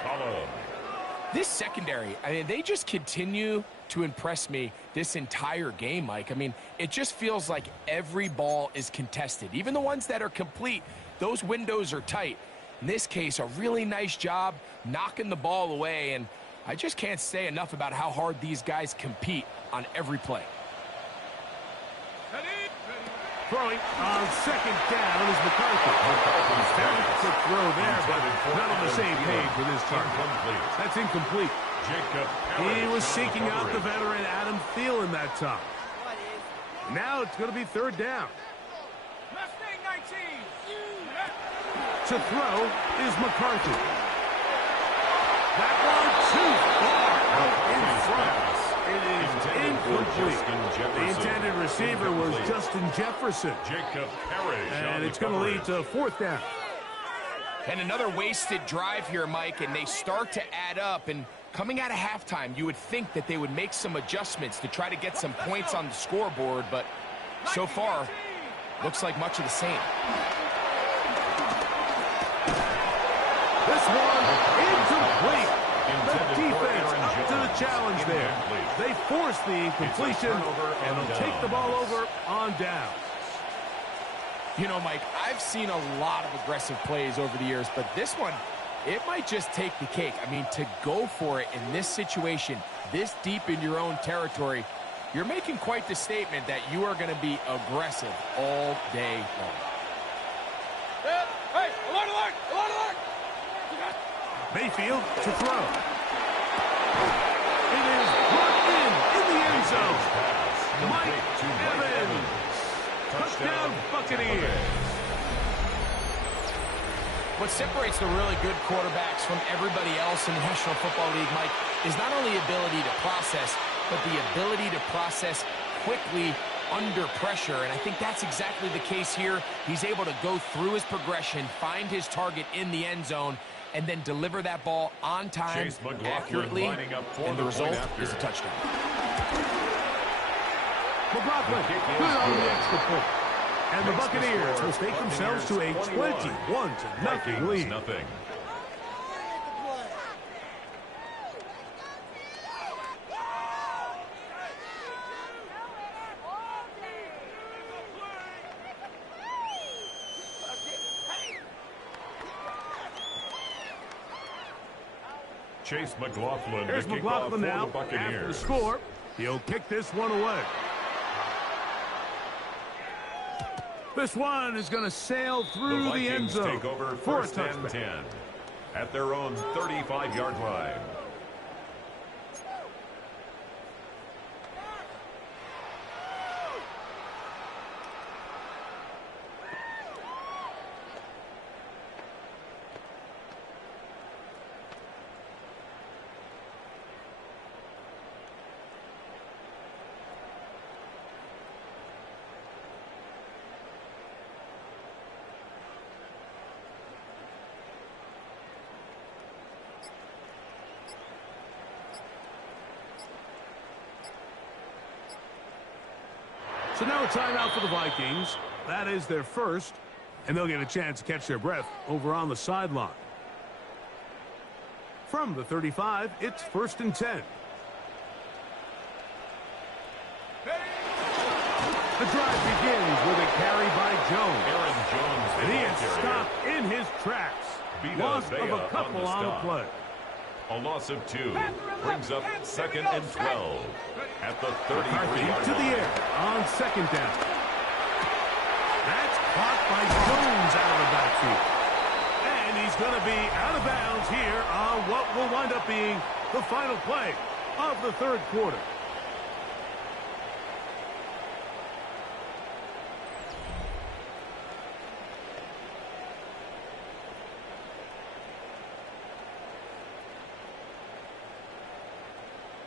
This secondary, I mean, they just continue to impress me this entire game, Mike. I mean, it just feels like every ball is contested. Even the ones that are complete, those windows are tight. In this case, a really nice job knocking the ball away, and I just can't say enough about how hard these guys compete on every play. Throwing on 2nd down is McCarthy. To throw there, but not on the same page with his target. That's incomplete. He was seeking out the veteran Adam Thielen that time. Now it's going to be 3rd down. To throw is McCarthy. That one too far out in front. It is incomplete. The intended receiver was Justin Jefferson. And it's going to lead to 4th down. And another wasted drive here, Mike, and they start to add up. And coming out of halftime, you would think that they would make some adjustments to try to get some points on the scoreboard, but so far, looks like much of the same. This one incomplete. The defense up to the challenge there. They force the incompletion, and they'll take the ball over on down. You know, Mike, I've seen a lot of aggressive plays over the years, but this one, it might just take the cake. I mean, to go for it in this situation, this deep in your own territory, you're making quite the statement that you are going to be aggressive all day long. Hey, alert, alert, alert, alert! Mayfield to throw. It is brought in the end zone. Mike Evans. Touchdown, Buccaneers. What separates the really good quarterbacks from everybody else in the National Football League, Mike, is not only ability to process, but the ability to process quickly under pressure. And I think that's exactly the case here. He's able to go through his progression, find his target in the end zone, and then deliver that ball on time, accurately, and the result is a touchdown. McLaughlin, good on the extra point. And the Buccaneers will take themselves to a 21-0 lead. Chase McLaughlin. Here's McLaughlin now. After the score, he'll kick this one away. This one is going to sail through the end zone take over for a first and touchback. 10 at their own 35-yard line. So now a timeout for the Vikings. That is their first, and they'll get a chance to catch their breath over on the sideline. From the 35, it's first and 10. The drive begins with a carry by Jones. Aaron Jones, And he is stopped in his tracks. Loss of a couple on the play. A loss of 2 brings up second and 12 at the 33-yard To the line. air on second down. That's caught by Jones out of the backfield. And he's going to be out of bounds here on what will wind up being the final play of the third quarter.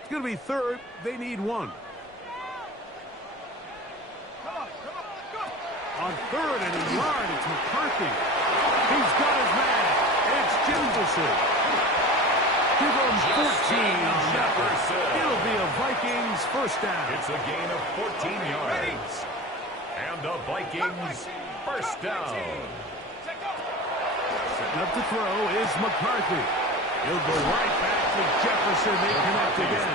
It's going to be third. They need one. On third and a yard, it's McCarthy. He's got his man. It's Jefferson. Give him 14 on that one. It'll be a Vikings first down. It's a gain of 14 yards. And the Vikings first down. Setting up to throw is McCarthy. He'll go right back to Jefferson. They connect again.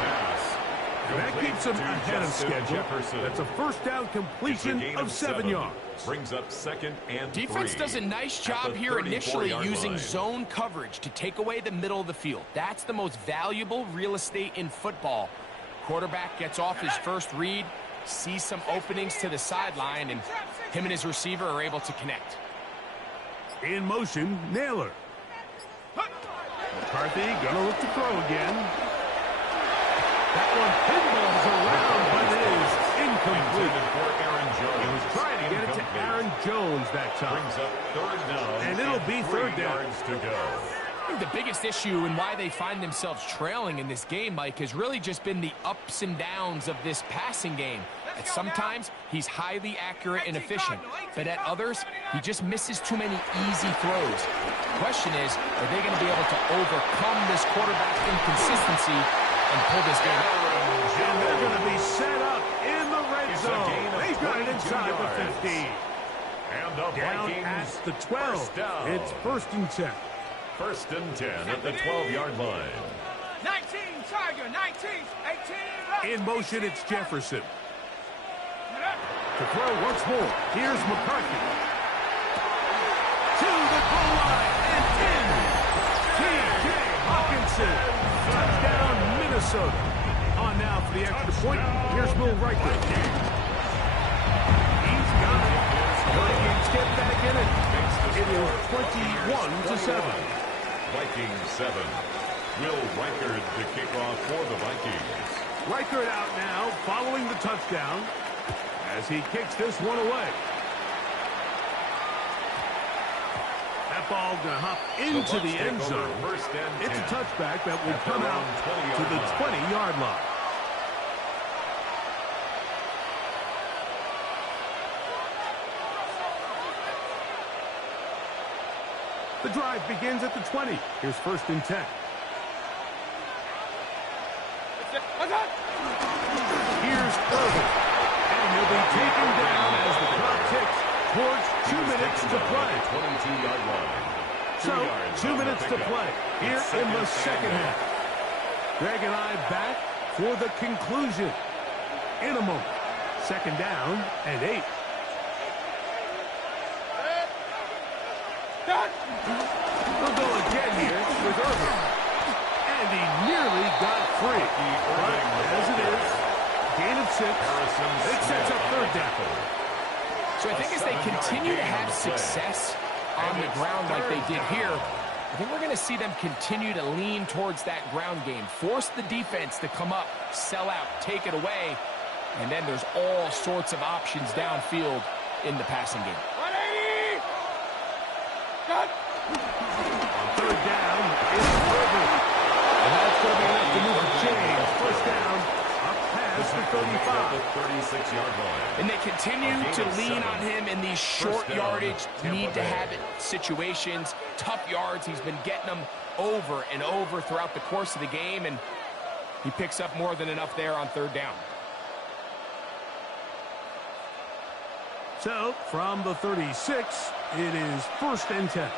And that keeps him ahead of schedule. That's a first down completion of 7 yards. Brings up second and Defense 3 does a nice at job the here initially 34-yard using line. zone coverage to take away the middle of the field. That's the most valuable real estate in football. Quarterback gets off his first read, sees some openings to the sideline, and him and his receiver are able to connect. In motion, Naylor. McCarthy gonna look to throw again. That one pinballs around, but it is incomplete. For Aaron Jones. He was trying to get it to Aaron Jones that time. Brings up third down. And it'll be third 3 down. yards to go. I think the biggest issue and why they find themselves trailing in this game, Mike, has really just been the ups and downs of this passing game. At sometimes, he's highly accurate and efficient, but at others, he just misses too many easy throws. The question is, are they going to be able to overcome this quarterback inconsistency and pull this game out? And they're going to be set up in the red It's a zone. gain of They've got it 22 inside yards. the 15. And the Down Vikings at the 12. first down. It's first and 10. First and 10 at the 12-yard line. 19, Tiger, 19, 18, In motion, it's Jefferson. To throw once more, here's McCarthy. To the goal line and in. T.J. Hawkinson. Touchdown, Minnesota. On now for the extra point. Here's Will Riker. He's got it. Vikings get back in it. It is 21-7. Vikings 7. Will Reichard the kickoff for the Vikings. Reichard out now following the touchdown as he kicks this one away. That ball going to hop into the end zone. It's a touchback that will come out to the 20-yard line. The drive begins at the 20. Here's first and 10. Here's Irvin. And he'll be taken down as the clock ticks towards 2 minutes to play. 22-yard line. So, 2 minutes to play here in the second half. Greg and I back for the conclusion in a moment. Second down and 8. We'll go again here with Irvin. And And he nearly got free. But as it is, gain of 6. It sets up third down. So I think as they continue to have success on the ground like they did here, I think we're going to see them continue to lean towards that ground game. Force the defense to come up, sell out, take it away, and then there's all sorts of options downfield in the passing game. 180! Cut! On third down, it's Herbert. And that's going to be enough to move the chains. First down, up past the 35. The 36-yard line. And they continue to lean on him in these short yardage, need-to-have-it situations, tough yards. He's been getting them over and over throughout the course of the game, and he picks up more than enough there on third down. So, from the 36, it is 1st and 10.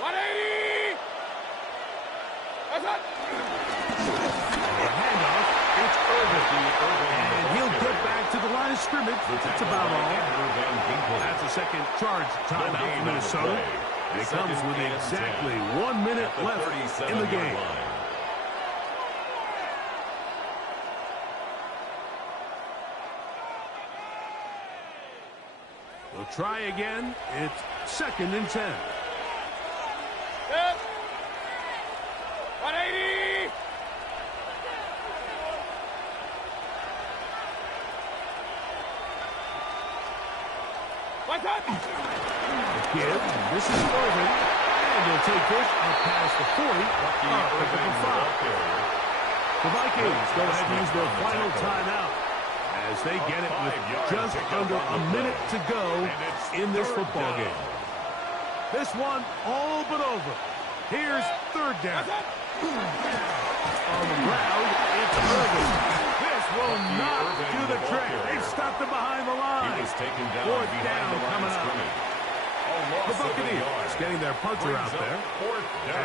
180! That's it! The handoff, it's Irvin. And he'll get back to the line of scrimmage. That's about all. That's a second charge timeout for Minnesota. And it comes with exactly 1 minute left in the game. We'll try again. It's 2nd and 10. 180! What's up? Give. This is Irvin. And he'll take this up past the 40. Pick up the 5. The Vikings go ahead and use their final timeout as they get it with just under a minute to go in this football game. This one all but over. Here's third down. On the ground, it's Irvin. This will not do the trick. They've stopped him behind the line. Fourth down coming up. The Buccaneers getting their punter out there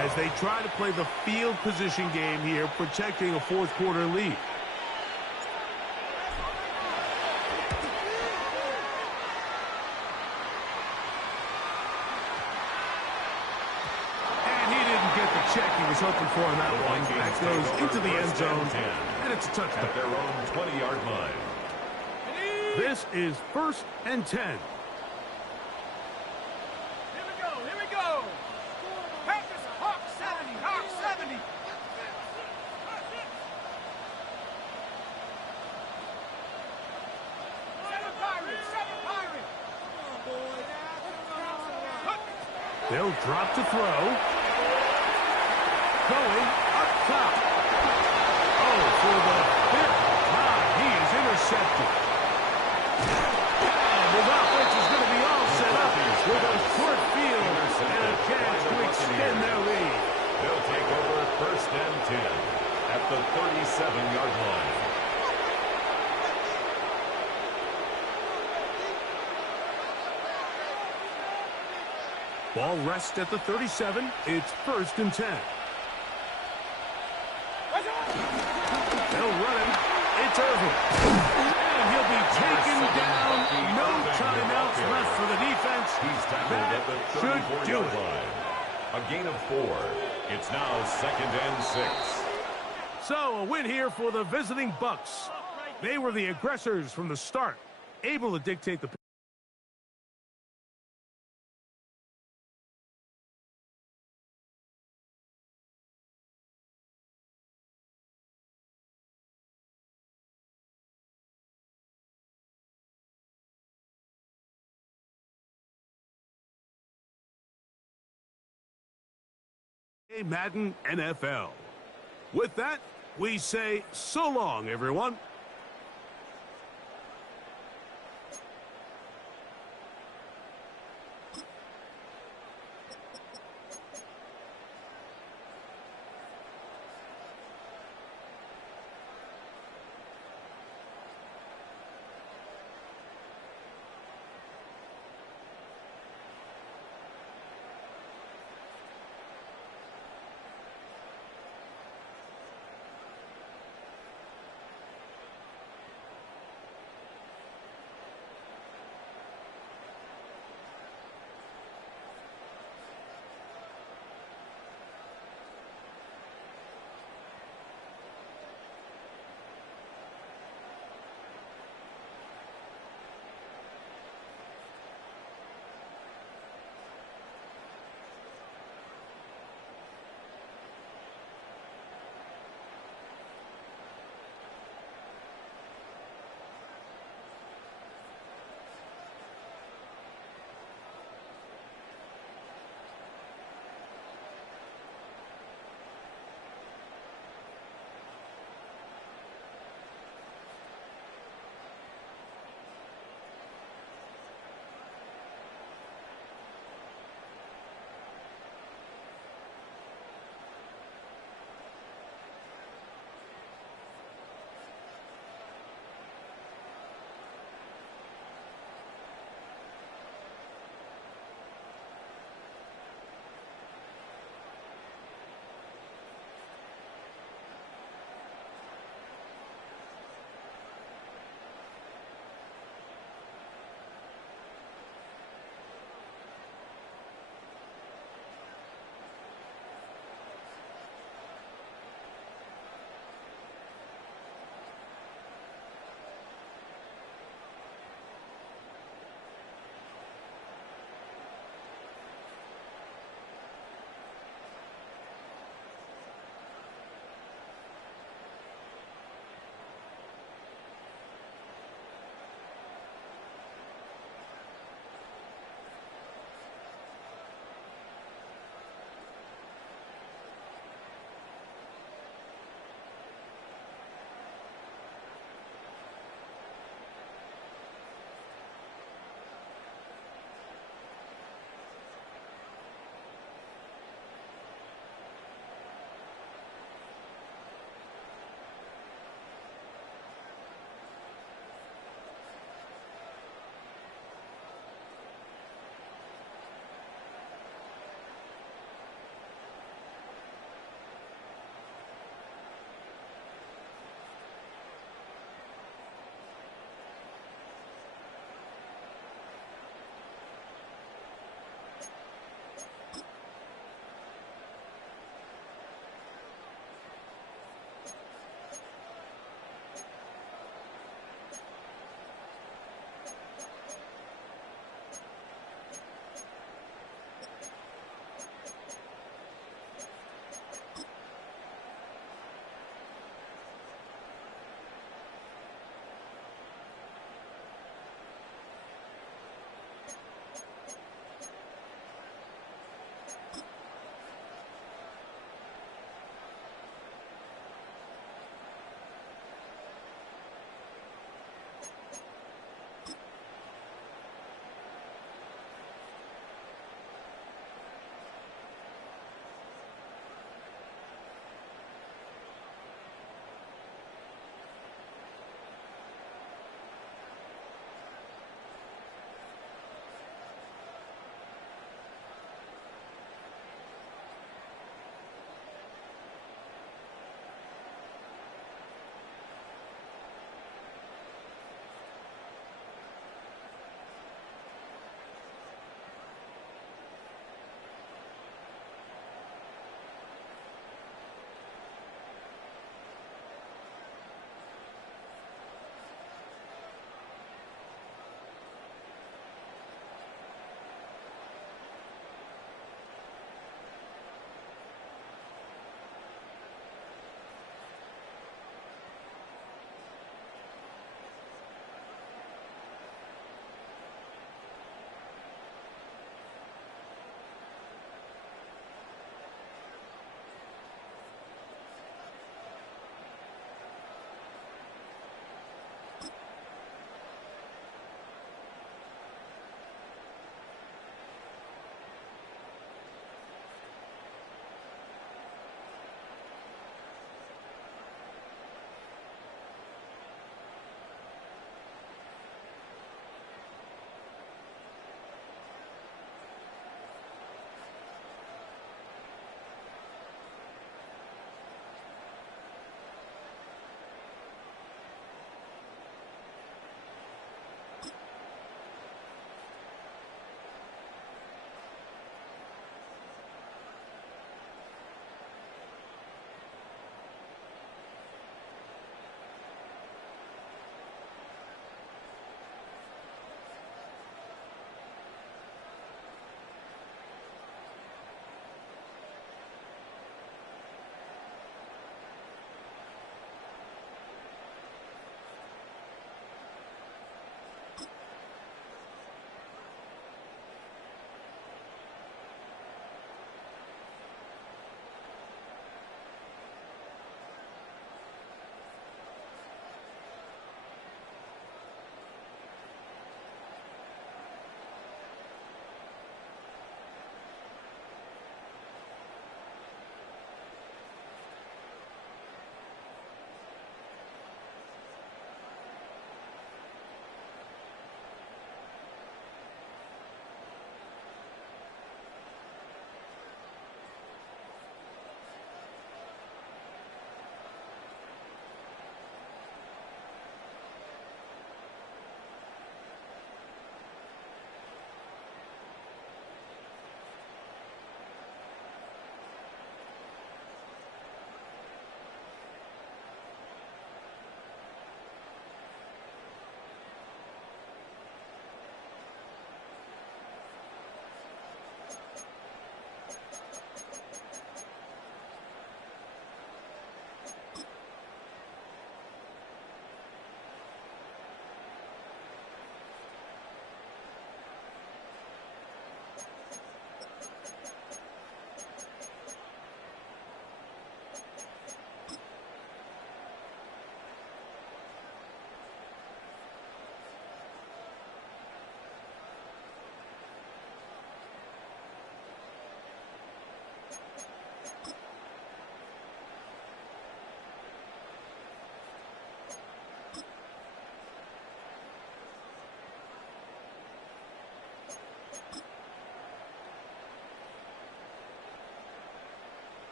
as they try to play the field position game here, protecting a fourth quarter lead. Check he was hoping for in that one. That goes into the end zone, and it's a touchdown. At their own 20-yard line. This is 1st and 10. Here we go. Packers, Hawk 70, Hawk 70. They'll drop to throw. Going up top. Oh, for the 5th time, he is intercepted. And his offense is going to be all set up with a short field and a chance to extend their lead. They'll take over 1st and 10 at the 37-yard line. Ball rests at the 37. It's 1st and 10. They'll run him. It's Irvin. And he'll be taken down. No timeouts left for the defense. He's tackled at the 34-yard line. A gain of 4. It's now 2nd and 6. So a win here for the visiting Bucs. They were the aggressors from the start, able to dictate the Madden NFL. With that, we say so long, everyone.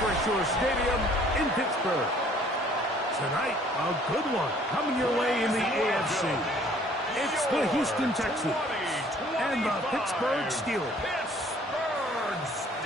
Acrisure Stadium in Pittsburgh. Tonight, a good one coming your way in the AFC. It's the Houston Texans and the Pittsburgh Steelers. Pittsburgh Steelers.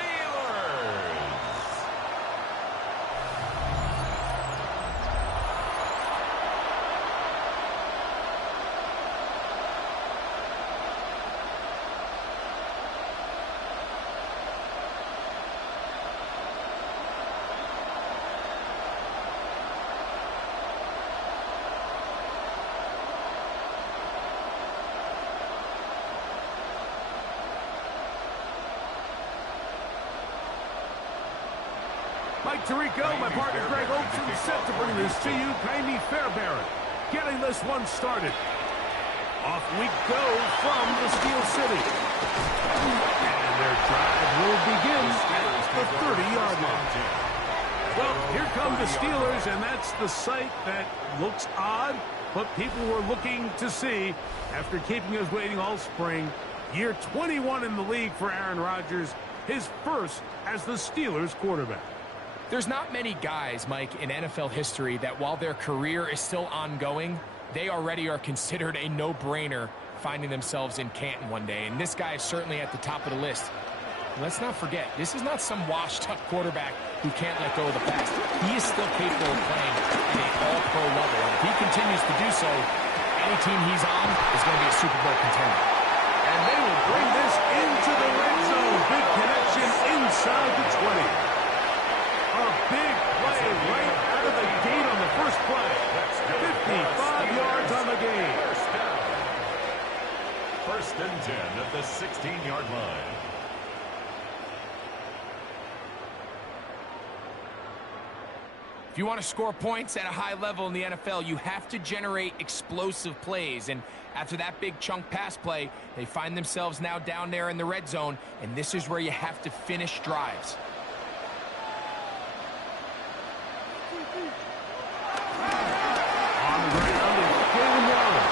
Mike Tirico, my partner Greg Olson, set to bring this to you. Jamie Fairbairn getting this one started. Off we go from the Steel City. And their drive will begin at the 30-yard line. Well, here come the Steelers, and that's the sight that looks odd, but people were looking to see after keeping us waiting all spring. Year 21 in the league for Aaron Rodgers, his first as the Steelers quarterback. There's not many guys, Mike, in NFL history that while their career is still ongoing, they already are considered a no-brainer finding themselves in Canton one day. And this guy is certainly at the top of the list. Let's not forget, this is not some washed-up quarterback who can't let go of the past. He is still capable of playing at an all-pro level. And if he continues to do so, any team he's on is going to be a Super Bowl contender. And they will bring this into the red zone. Big connection inside the 20. A big play right out of the gate on the first play. 55 yards on the game. First and 10 at the 16-yard line. If you want to score points at a high level in the NFL, you have to generate explosive plays. And after that big chunk pass play, they find themselves now down there in the red zone, and this is where you have to finish drives. On the ground is Jalen Warren.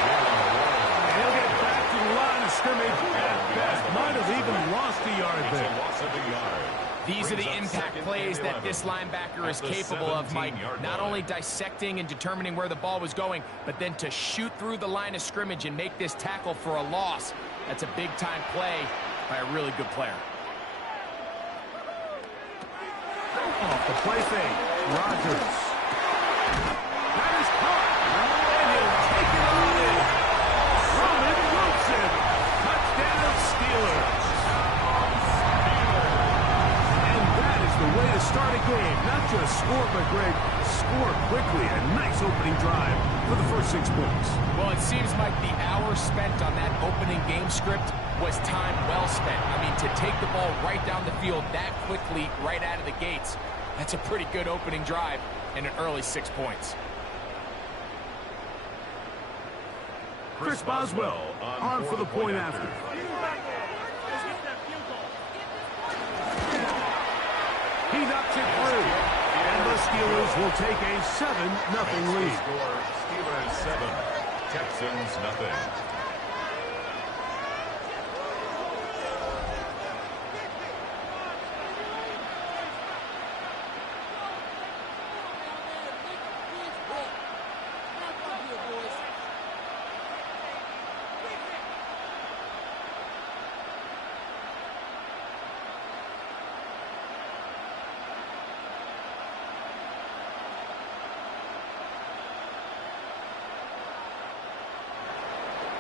And he'll get back to the line of scrimmage. At best, might have even lost a yard It's there. a loss of a yard. These are the Brings up impact second plays and that 11 this linebacker is at the capable of, Mike. 17-yard Not line. only dissecting and determining where the ball was going, but then to shoot through the line of scrimmage and make this tackle for a loss. That's a big-time play by a really good player. Off the play fake, Rodgers. That is caught. And he'll take it on in. Roman Wilson. Touchdown Steelers. And that is the way to start a game. Not just score, but Greg, score quickly. A nice opening drive for the first 6 points. Well, it seems like the hour spent on that opening game script was time well spent. I mean, to take the ball right down the field that quickly, right out of the gates, that's a pretty good opening drive and an early 6 points. Chris Boswell on for the point after. He knocks it through. And the Steelers will take a 7-0 lead. Score, Steelers 7, Texans nothing.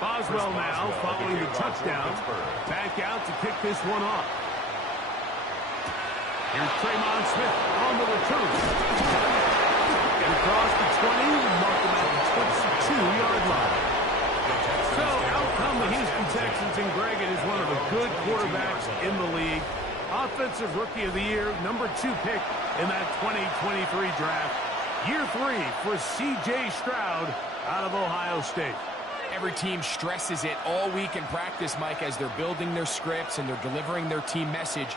Boswell now following the touchdown. Back out to kick this one off. Here's Tremon Smith on the return. And across the 20, mark him at the 22-yard line. So out come the Houston Texans, and Greg, it is one of the good quarterbacks in the league. Offensive Rookie of the Year, number 2 pick in that 2023 draft. Year 3 for C.J. Stroud out of Ohio State. Every team stresses it all week in practice, Mike, as they're building their scripts and they're delivering their team message.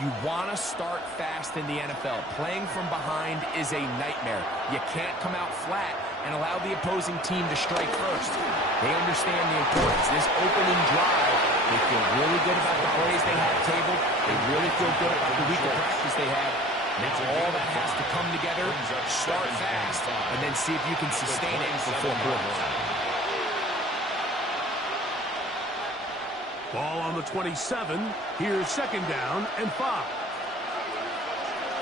You want to start fast in the NFL. Playing from behind is a nightmare. You can't come out flat and allow the opposing team to strike first. They understand the importance. This opening drive, they feel really good about the plays they have tabled. They really feel good about the week of practice they have. Now all that has to come together, start fast, and then see if you can sustain it for 4 quarters. Ball on the 27. Here's 2nd down and 5.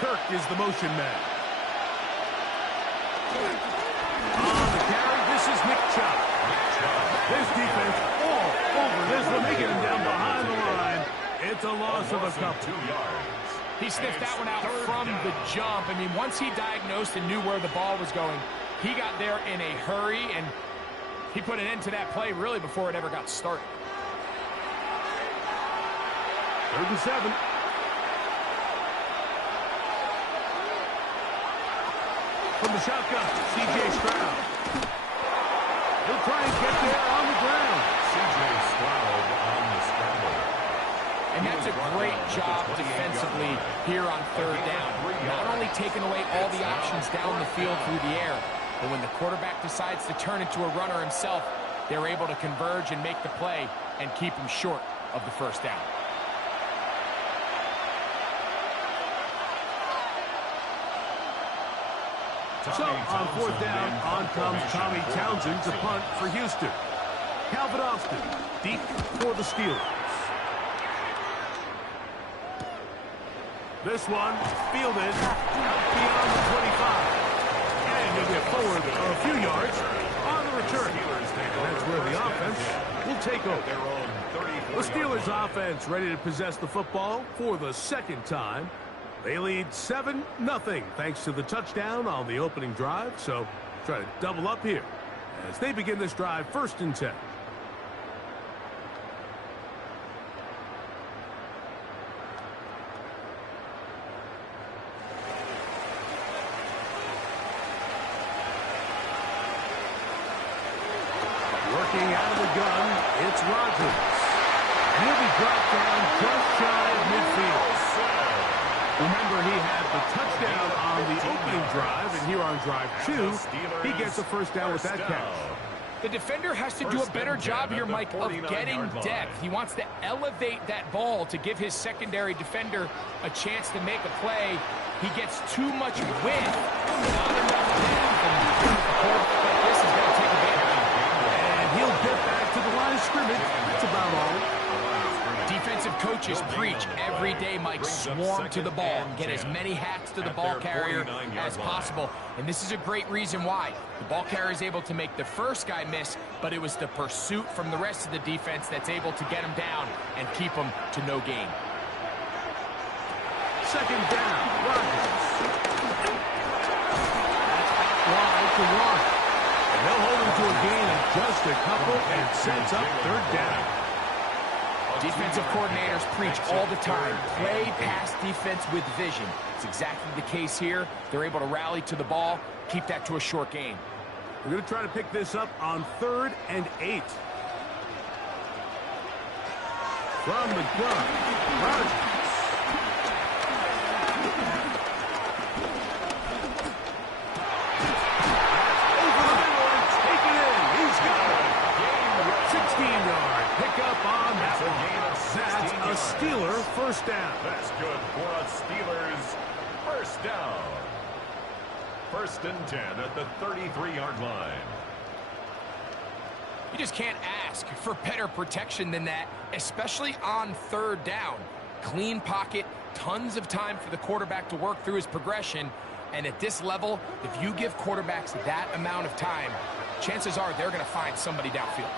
Kirk is the motion man. On the carry, this is Nick Chubb. This defense all over this one, making him down behind the line. It's a loss of a couple. 2 yards. He sniffed that one out from the jump. I mean, once he diagnosed and knew where the ball was going, he got there in a hurry, and he put an end to that play really before it ever got started. 3rd and 7. From the shotgun, C.J. Stroud. He'll try and get there on the ground. C.J. Stroud on the scramble. And that's a great job defensively here on 3rd down. Not only taking away all the options down the field through the air, but when the quarterback decides to turn into a runner himself, they're able to converge and make the play and keep him short of the 1st down. So, on 4th down, on comes Tommy Townsend to punt for Houston. Calvin Austin, deep for the Steelers. This one, fielded out beyond the 25. And he'll get forward a few yards on the return. And that's where the offense will take over. The Steelers offense ready to possess the football for the 2nd time. They lead 7-0 thanks to the touchdown on the opening drive. So try to double up here as they begin this drive 1st and 10. Working out of the gun, it's Rodgers. And he'll be dropped down just shy of midfield. Remember, he had the touchdown on the opening drive, and here on drive 2, he gets a 1st down with that catch. The defender has to do a better job here, Mike, of getting depth. He wants to elevate that ball to give his secondary defender a chance to make a play. He gets too much width, not enough depth, and a quarterback like this is going to take advantage of it. And he'll get back to the line of scrimmage. That's about all. Defensive coaches preach every day, Mike, swarm to the ball, get as many hats to the ball carrier as possible. And this is a great reason why. The ball carrier is able to make the first guy miss, but it was the pursuit from the rest of the defense that's able to get him down and keep him to no gain. 2nd down, Rodgers. That's wide to one. And they'll hold him to a gain of just a couple and sets up 3rd down. Defensive coordinators preach all the time, play pass defense with vision. It's exactly the case here. They're able to rally to the ball, keep that to a short gain. We're going to try to pick this up on 3rd and 8. From the gun, Rodgers. Over the middle and take it in. He's got it. 16-yard pickup on that one. That's a Steeler 1st down. That's good for a Steelers 1st down. 1st and 10 at the 33-yard line. You just can't ask for better protection than that, especially on 3rd down. Clean pocket, tons of time for the quarterback to work through his progression. And at this level, if you give quarterbacks that amount of time, chances are they're going to find somebody downfield.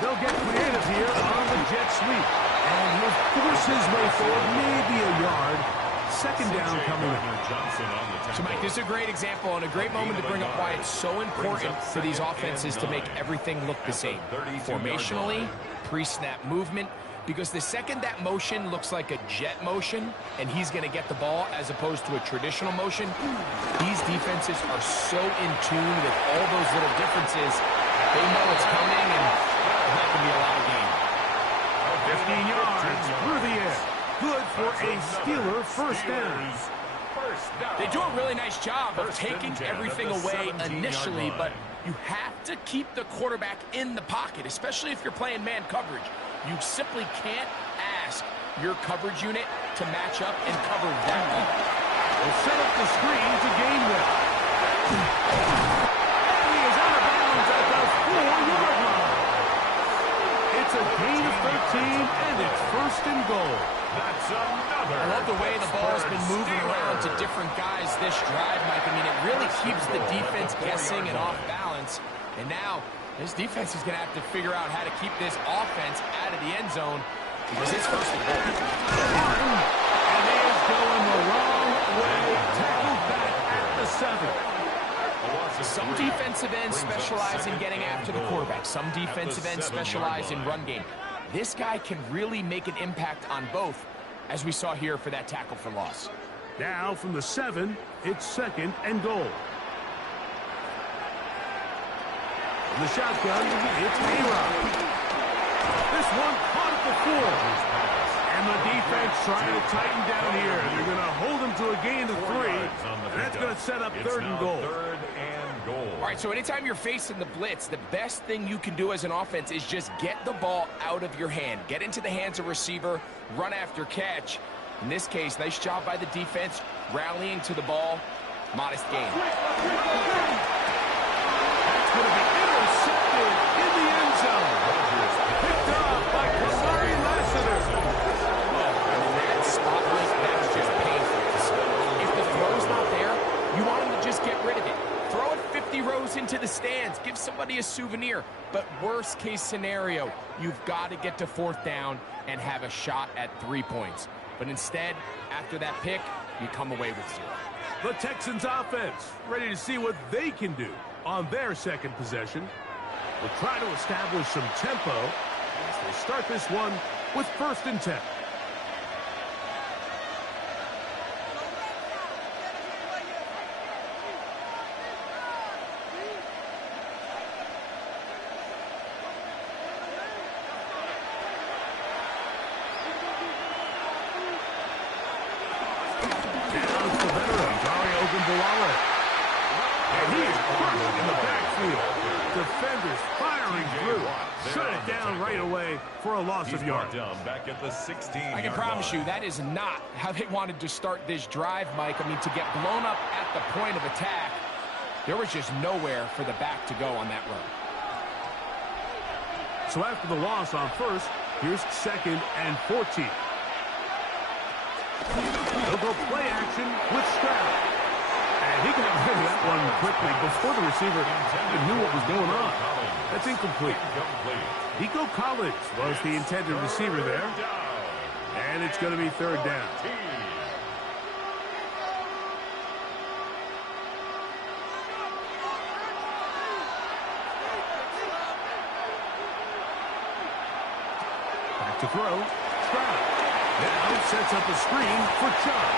They'll get creative here on the jet sweep. And he'll force his way forward, maybe a yard. 2nd down coming up. So, Mike, this is a great example and a great moment to bring up why it's so important for these offenses to make everything look the same. Formationally, pre-snap movement, because the second that motion looks like a jet motion and he's going to get the ball as opposed to a traditional motion, these defenses are so in tune with all those little differences. They know it's coming, and that can be a lot of gain. 15 yards through the air. Good for a Steeler 1st down. They do a really nice job of taking everything away initially, but you have to keep the quarterback in the pocket, especially if you're playing man coverage. You simply can't ask your coverage unit to match up and cover that lead. Will set up the screen to gain one. And he is out of bounds at the 4-yard line. It's a gain of 13, and it's first and goal. That's another. I love the way the ball's been moving around to different guys this drive, Mike. I mean, it really keeps the defense guessing and off balance. And now, this defense is going to have to figure out how to keep this offense out of the end zone because it's first and goal. And he is going the wrong way. Tackled back at the 7. Some defensive ends specialize in getting after the quarterback. Some defensive ends specialize in run game. This guy can really make an impact on both, as we saw here for that tackle for loss. Now from the 7, it's second and goal. In the shotgun, it's A-Rod. This one caught at the 4. And the defense trying to tighten down here. They're going to hold him to a gain of 3. And that's going to set up third and goal. All right, so anytime you're facing the blitz, the best thing you can do as an offense is just get the ball out of your hand. Get into the hands of receiver, run after catch. In this case, nice job by the defense, rallying to the ball. Modest gain. That's going to be intercepted in the end zone. Picked up by Kamari Lassiter. That spot like that's just painful. If the throw's not there, you want him to just get rid of it. Throw it 50 rows into the stands. Give somebody a souvenir. But worst case scenario, you've got to get to 4th down and have a shot at 3 points. But instead, after that pick, you come away with 0. The Texans offense ready to see what they can do on their second possession. We'll try to establish some tempo as they start this one with 1st and 10. And he is crushed in the backfield. Defenders firing through. Shut it down right away for a loss of yards. Back at the 16. I can promise you that is not how they wanted to start this drive, Mike. I mean, to get blown up at the point of attack, there was just nowhere for the back to go on that run. So after the loss on 1st, here's 2nd and 14. They'll go play action with Stroud. And he got rid of that one quickly before the receiver even knew what was going on. That's incomplete. Nico Collins was the intended receiver there. And it's going to be 3rd down. Back to throw. Stroud. Now sets up a screen for Chubb.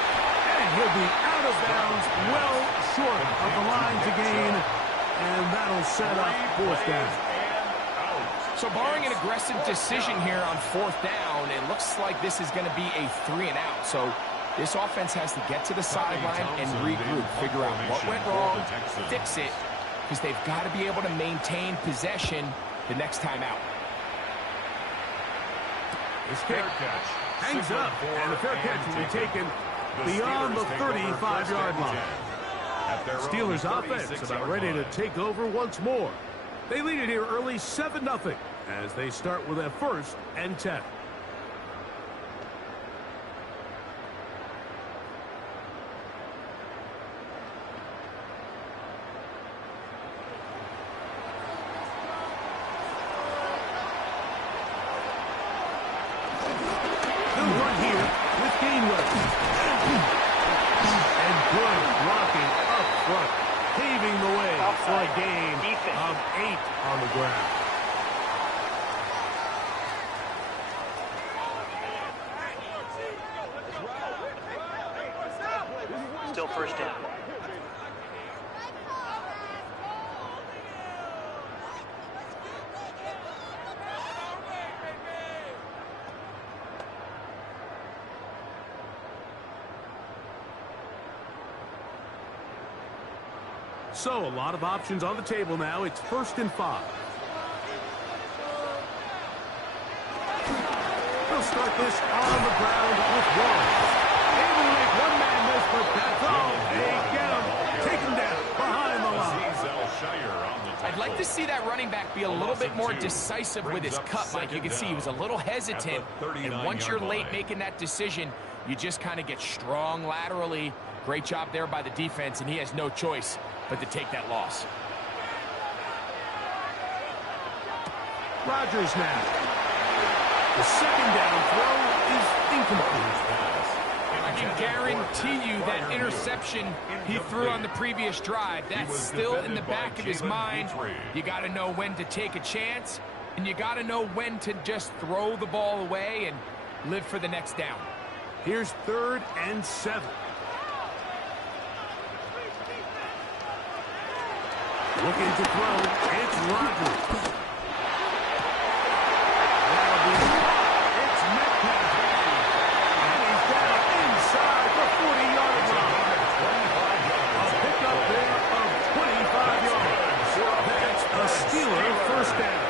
And he'll be out of bounds, well short of the line to gain. And that'll set up 4th down. So barring an aggressive decision here on 4th down, it looks like this is going to be a 3 and out. So this offense has to get to the sideline and regroup, figure out what went wrong, fix it, because they've got to be able to maintain possession the next time out. This kick hangs up, and the fair catch will be taken beyond the 35-yard line. Steelers offense about ready to take over once more. They lead it here early 7-0 as they start with a 1st and 10. They'll run here with Gainwell. And good blocking up front, paving the way for a gain of 8 on the ground. Still 1st down. So, a lot of options on the table now. It's 1st and 5. They'll They'll start this on the ground with one. Able to make one man miss, but that's all. They get him. Take him down behind the line. I'd like to see that running back be a little bit more decisive with his cut, Mike. You can see he was a little hesitant, and once you're late making that decision, you just kind of get strong laterally. Great job there by the defense, and he has no choice but to take that loss. Rodgers now. The second down throw is incomplete. I can guarantee you that interception he threw on the previous drive, that's still in the back of his mind. You got to know when to take a chance, and you got to know when to just throw the ball away and live for the next down. Here's 3rd and 7. Looking to throw, it's Rodgers. That'll be it's Metcalf. And he's down inside the 40-yard line. A pickup there of 25 yards. That's a Steeler first down.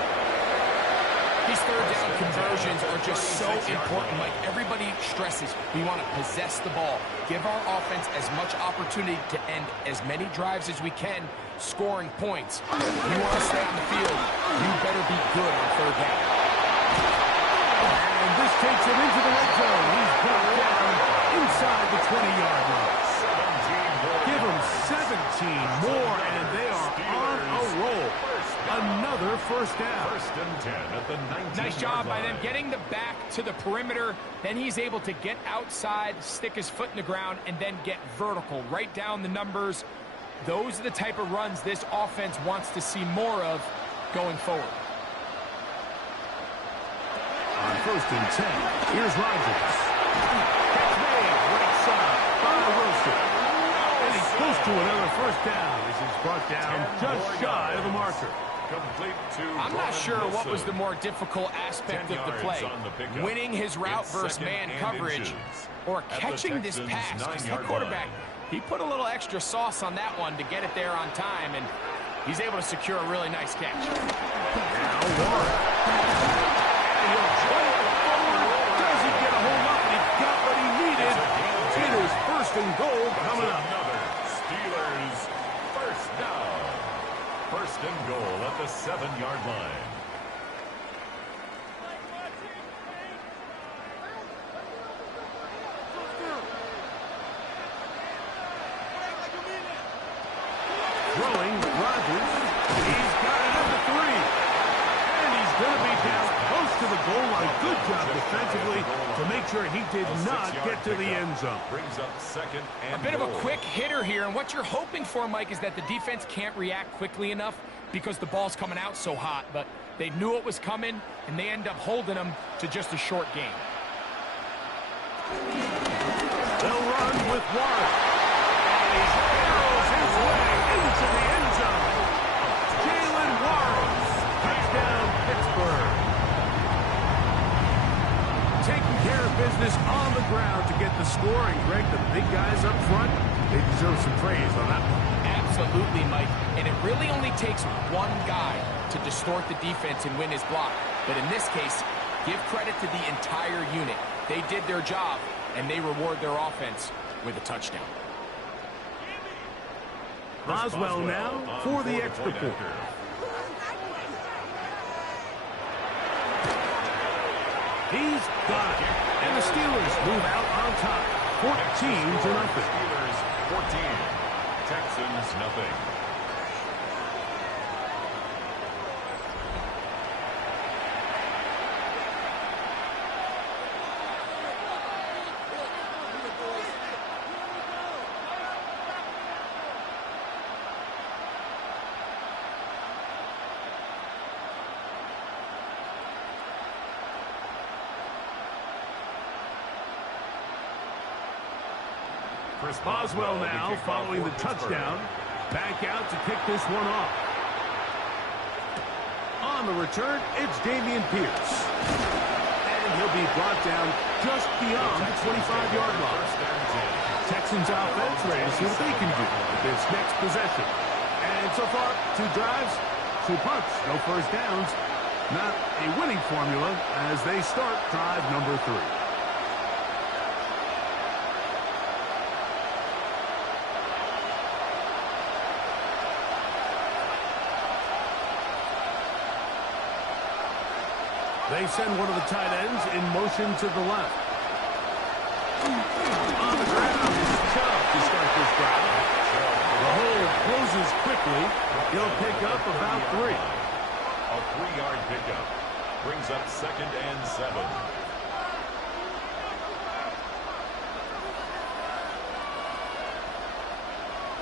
These third down conversions are just so important. Like everybody stresses, we want to possess the ball. Give our offense as much opportunity to end as many drives as we can, scoring points. If you want to stay on the field, you better be good on third down. And this takes him into the red zone. He's brought down inside the 20-yard line. Give them 17 more, and they are on a roll. Another first down. 1st and 10 at the 19. Nice job by them getting the back to the perimeter. Then he's able to get outside, stick his foot in the ground, and then get vertical. Right down the numbers. Those are the type of runs this offense wants to see more of going forward. On 1st and 10, here's Rodgers. Catch made, right side by Wilson. And he's close to another first down as he's brought down just shy of the marker. I'm not sure what was the more difficult aspect of the play, winning his route versus man coverage or catching this pass, because the quarterback, he put a little extra sauce on that one to get it there on time, and he's able to secure a really nice catch. Now Warren. And he'll jump forward. Does he get a hold up? He got what he needed. It is 1st and goal coming up. Steelers first down. 1st and goal at the 7-yard line. Throwing, Rodgers. He's got it up to 3. And he's going to be down close to the goal line. Good job defensively to make sure he did not get to the end zone. Brings up 2nd and A bit of a goal. quick hitter here, and what you're hoping for, Mike, is that the defense can't react quickly enough because the ball's coming out so hot, but they knew it was coming, and they end up holding them to just a short game. They'll run with Warren. And he arrows his way into the end zone. Jalen Warren. Touchdown, Pittsburgh. Taking care of business on the ground to get the score. And Greg, the big guys up front, they deserve some praise on that one. Absolutely, Mike. And it really only takes one guy to distort the defense and win his block. But in this case, give credit to the entire unit. They did their job, and they reward their offense with a touchdown. Boswell now for the extra point. He's got it. And the Steelers move out on top. 14-0. Steelers 14. Texans nothing. Boswell now following the touchdown. Back out to kick this one off. On the return, it's Dameon Pierce. And he'll be brought down just beyond the 25-yard line. Texans offense ready to see what they can do with this next possession. And so far, 2 drives, 2 punts, no first downs. Not a winning formula as they start drive number 3. They send one of the tight ends in motion to the left. On the ground is Chubb to start this drive. The hole closes quickly. He'll pick up about 3. A 3-yard pickup brings up 2nd and 7.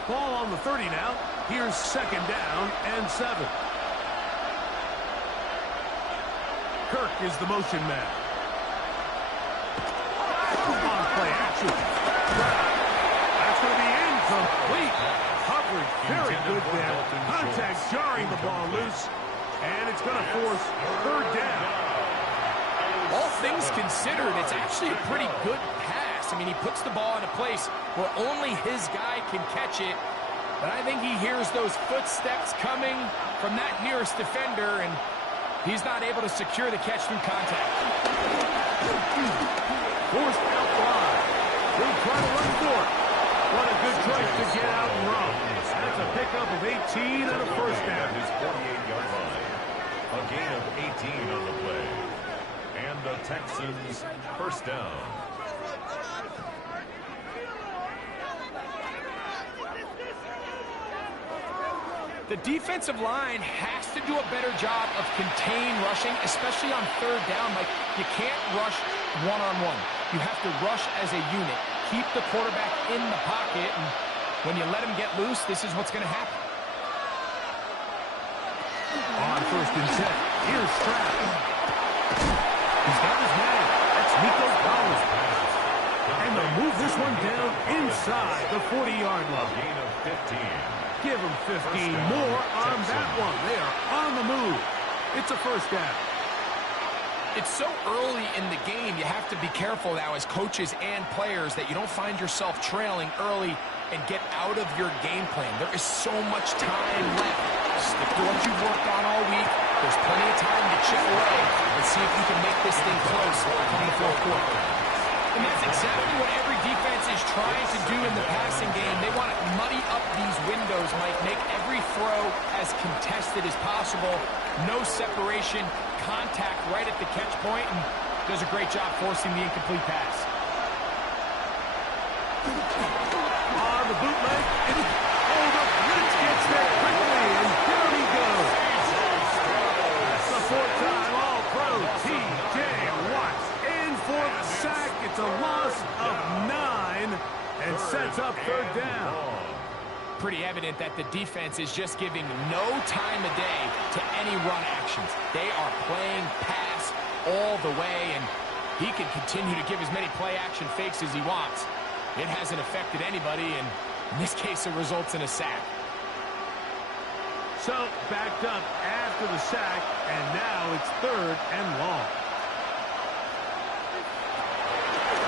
Ball on the 30 now. Here's 2nd down and 7. Kirk is the motion man. On play action. That's going to be incomplete. Coverage very good there. Contact jarring the ball loose. And it's going to force 3rd down. All things considered, it's actually a pretty good pass. I mean, he puts the ball in a place where only his guy can catch it. But I think he hears those footsteps coming from that nearest defender, and he's not able to secure the catch through contact. Forced out wide. He'll try to run for it. What a good choice to get out and run. That's a pickup of 18 and a first down. His 48-yard line. A gain of 18 on the play. And the Texans first down. The defensive line has to do a better job of contain rushing, especially on 3rd down. Like, you can't rush one-on-one. You have to rush as a unit. Keep the quarterback in the pocket, and when you let him get loose, this is what's going to happen. On 1st and 10, here's Stroud. He's got his man. That's Nico Collins. And they'll move this one down inside the 40-yard line. Gain of 15. Give them 15 more on that one. They are on the move. It's a first down. It's so early in the game, you have to be careful now as coaches and players that you don't find yourself trailing early and get out of your game plan. There is so much time left. Stick to what you've worked on all week. There's plenty of time to chip away and see if you can make this thing close come the 4th quarter. And that's exactly what every defense is trying to do in the passing game. They want to muddy up these windows, Mike, make every throw as contested as possible. No separation, contact right at the catch point, and does a great job forcing the incomplete pass. On the bootleg, it's over. Rich gets there quickly, and there he goes. That's the 4th time All-Pro T.J. Watt. In for the sack. It's a loss of 9 and sets up 3rd down. Pretty evident that the defense is just giving no time of day to any run actions. They are playing pass all the way, and he can continue to give as many play-action fakes as he wants. It hasn't affected anybody, and in this case, it results in a sack. So, backed up after the sack, and now it's 3rd and long.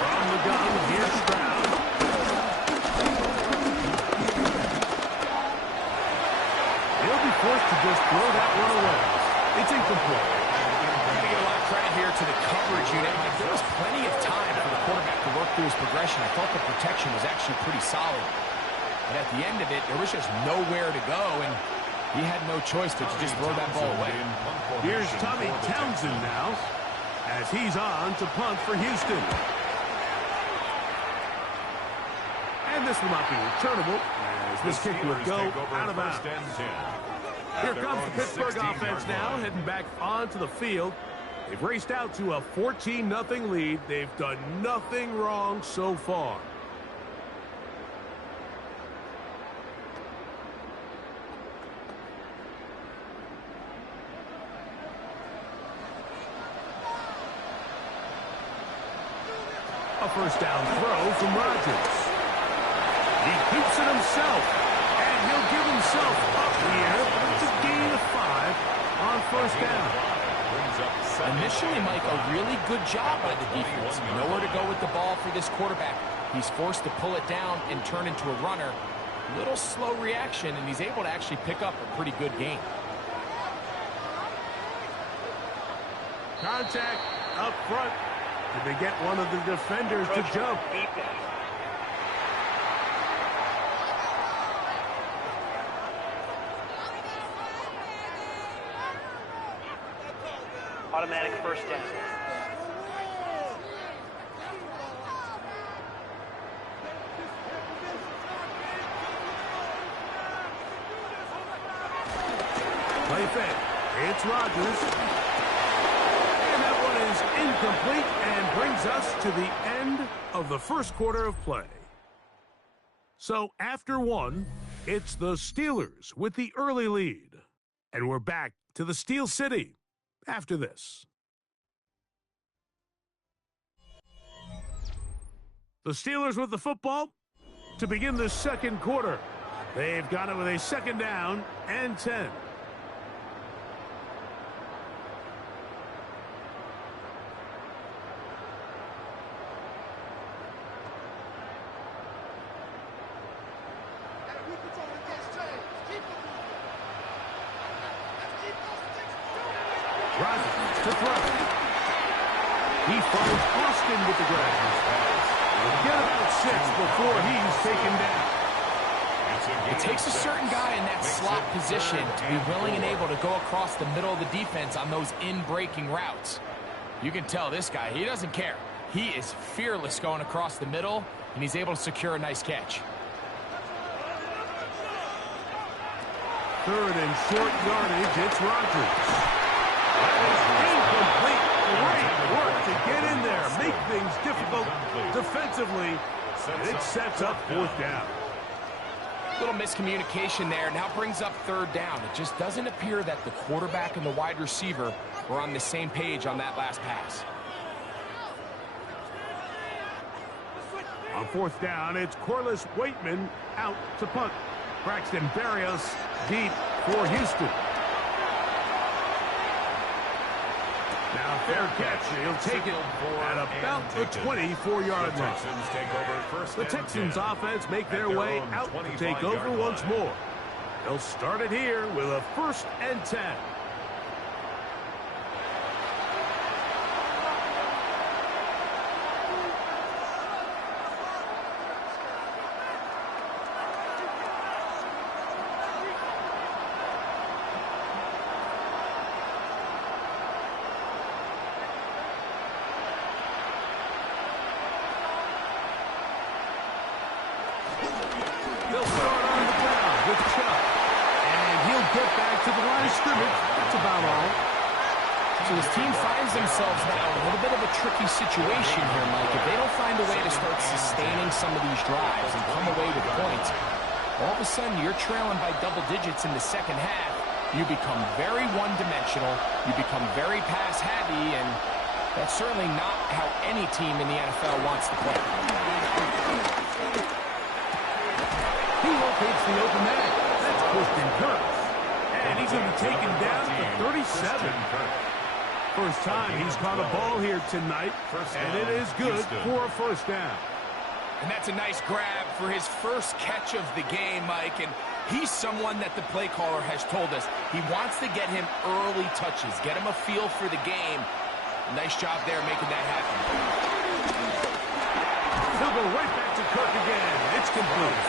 From the gun, here's Stroud. He'll be forced to just throw that one away. It's incomplete. We're going to give a lot of credit here to the coverage unit. Like, there was plenty of time for the quarterback to work through his progression. I thought the protection was actually pretty solid. But at the end of it, there was just nowhere to go, and he had no choice but to just throw that ball away. Here's Tommy Townsend now, as he's on to punt for Houston. And this will not be returnable, as this kick will go out of bounds. Here comes the Pittsburgh offense now, heading back onto the field. They've raced out to a 14-0 lead. They've done nothing wrong so far. A first down throw from Rodgers. He keeps it himself, and he'll give himself up here. It's a gain of 5 on first down. Initially, Mike, a really good job by the defense. Nowhere to go with the ball for this quarterback. He's forced to pull it down and turn into a runner. Little slow reaction, and he's able to actually pick up a pretty good gain. Contact up front. Did they get one of the defenders to jump? Automatic first down. Play fake. It's Rodgers. And that one is incomplete and brings us to the end of the first quarter of play. So after one, it's the Steelers with the early lead. And we're back to the Steel City after this. The Steelers with the football to begin the second quarter. They've got it with a second down and 10. Rodgers to throw. He finds Austin with the grab. He'll get about 6 before he's taken down. It takes a certain guy in that slot position to be willing and able to go across the middle of the defense on those in-breaking routes. You can tell this guy, he doesn't care. He is fearless going across the middle, and he's able to secure a nice catch. Third and short yardage, it's Rodgers. That is incomplete. Great work to get in there, make things difficult defensively, and it sets up fourth down. Little miscommunication there. Now brings up third down. It just doesn't appear that the quarterback and the wide receiver were on the same page on that last pass. On fourth down, it's Corliss Waitman out to punt. Braxton Berrios deep for Houston. Now fair catch. He'll take it at about the 24-yard line. The Texans offense make their way out to take over once more. They'll start it here with a 1st and 10. They'll start on the ground with Chubb. And he'll get back to the line of scrimmage. That's about all. So this team finds themselves now in a little bit of a tricky situation here, Mike. If they don't find a way to start sustaining some of these drives and come away with points, all of a sudden you're trailing by double digits in the second half. You become very one-dimensional. You become very pass-heavy, and that's certainly not how any team in the NFL wants to play. He locates the open man. That's Christian Kirk. And he's going to be taken down to 37. First time he's caught a ball here tonight, and it is good for a first down. And that's a nice grab for his first catch of the game, Mike. And he's someone that the play caller has told us he wants to get him early touches, get him a feel for the game. Nice job there making that happen. He'll go right back to Kirk again. It's complete.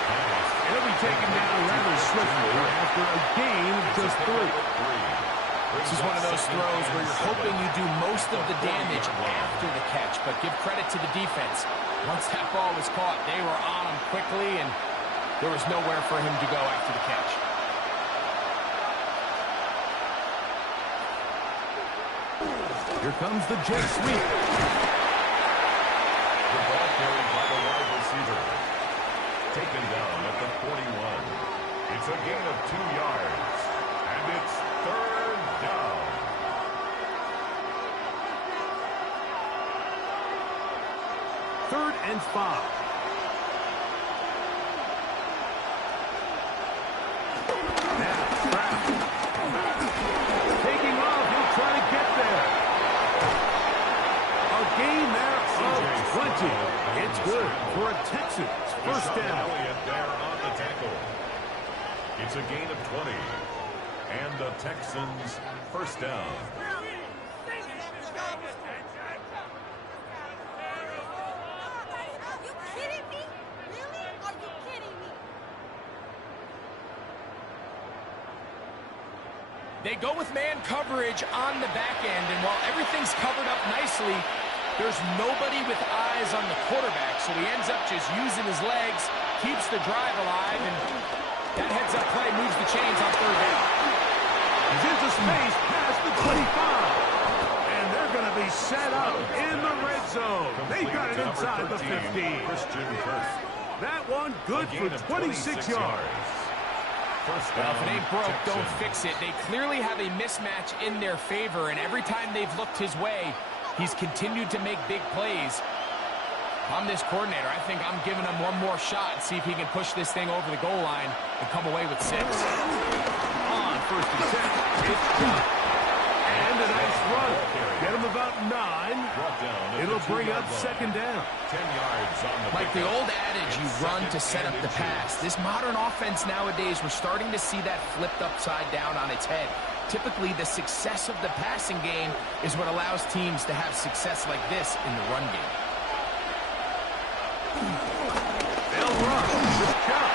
He'll be taken down rather swiftly after a gain of just 3. This is one of those throws where you're hoping you do most of the damage after the catch, but give credit to the defense. Once that ball was caught, they were on him quickly, and there was nowhere for him to go after the catch. Here comes the jet sweep. The ball carried by the wide receiver. Taken down at the 41. It's a gain of 2 yards. And it's third down. Third and 5. Now, Brown. Taking off, he'll try to get there. A gain there of 20. It's good for a Texans first down. Elliott there on the tackle. It's a gain of 20. And the Texans first down. They go with man coverage on the back end, and while everything's covered up nicely, there's nobody with eyes on the quarterback, so he ends up just using his legs, keeps the drive alive, and that heads-up play moves the chains on third down. He's into space past the 25. And they're going to be set up in the red zone. They got it inside the 15. That one good for 26 yards. Well, if it ain't broke, don't fix it. They clearly have a mismatch in their favor, and every time they've looked his way, he's continued to make big plays. If I'm this coordinator, I think I'm giving him one more shot and see if he can push this thing over the goal line and come away with 6. On first and 10, it's Chubb. And a nice run. Get him about 9. It'll bring up second down. 10 yards on the Like the old adage, you run to set up the pass. This modern offense nowadays, we're starting to see that flipped upside down on its head. Typically, the success of the passing game is what allows teams to have success like this in the run game. They'll run with Chubb.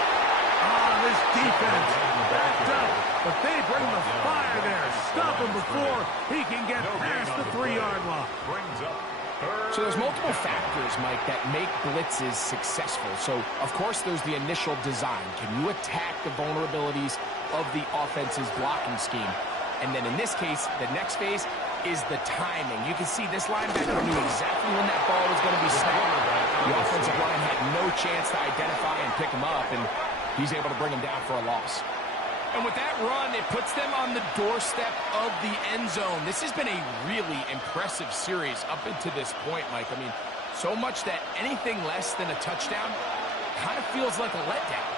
This defense backed up, but they bring the fire there. Stop him before he can get past the 3-yard line. So there's multiple factors, Mike, that make blitzes successful. So, of course, there's the initial design. Can you attack the vulnerabilities of the offense's blocking scheme? And then in this case, the next phase is the timing. You can see this linebacker knew exactly when that ball was going to be snapped. The offensive line had no chance to identify and pick him up, and he's able to bring him down for a loss. And with that run, it puts them on the doorstep of the end zone. This has been a really impressive series up until this point, Mike. I mean, so much that anything less than a touchdown kind of feels like a letdown.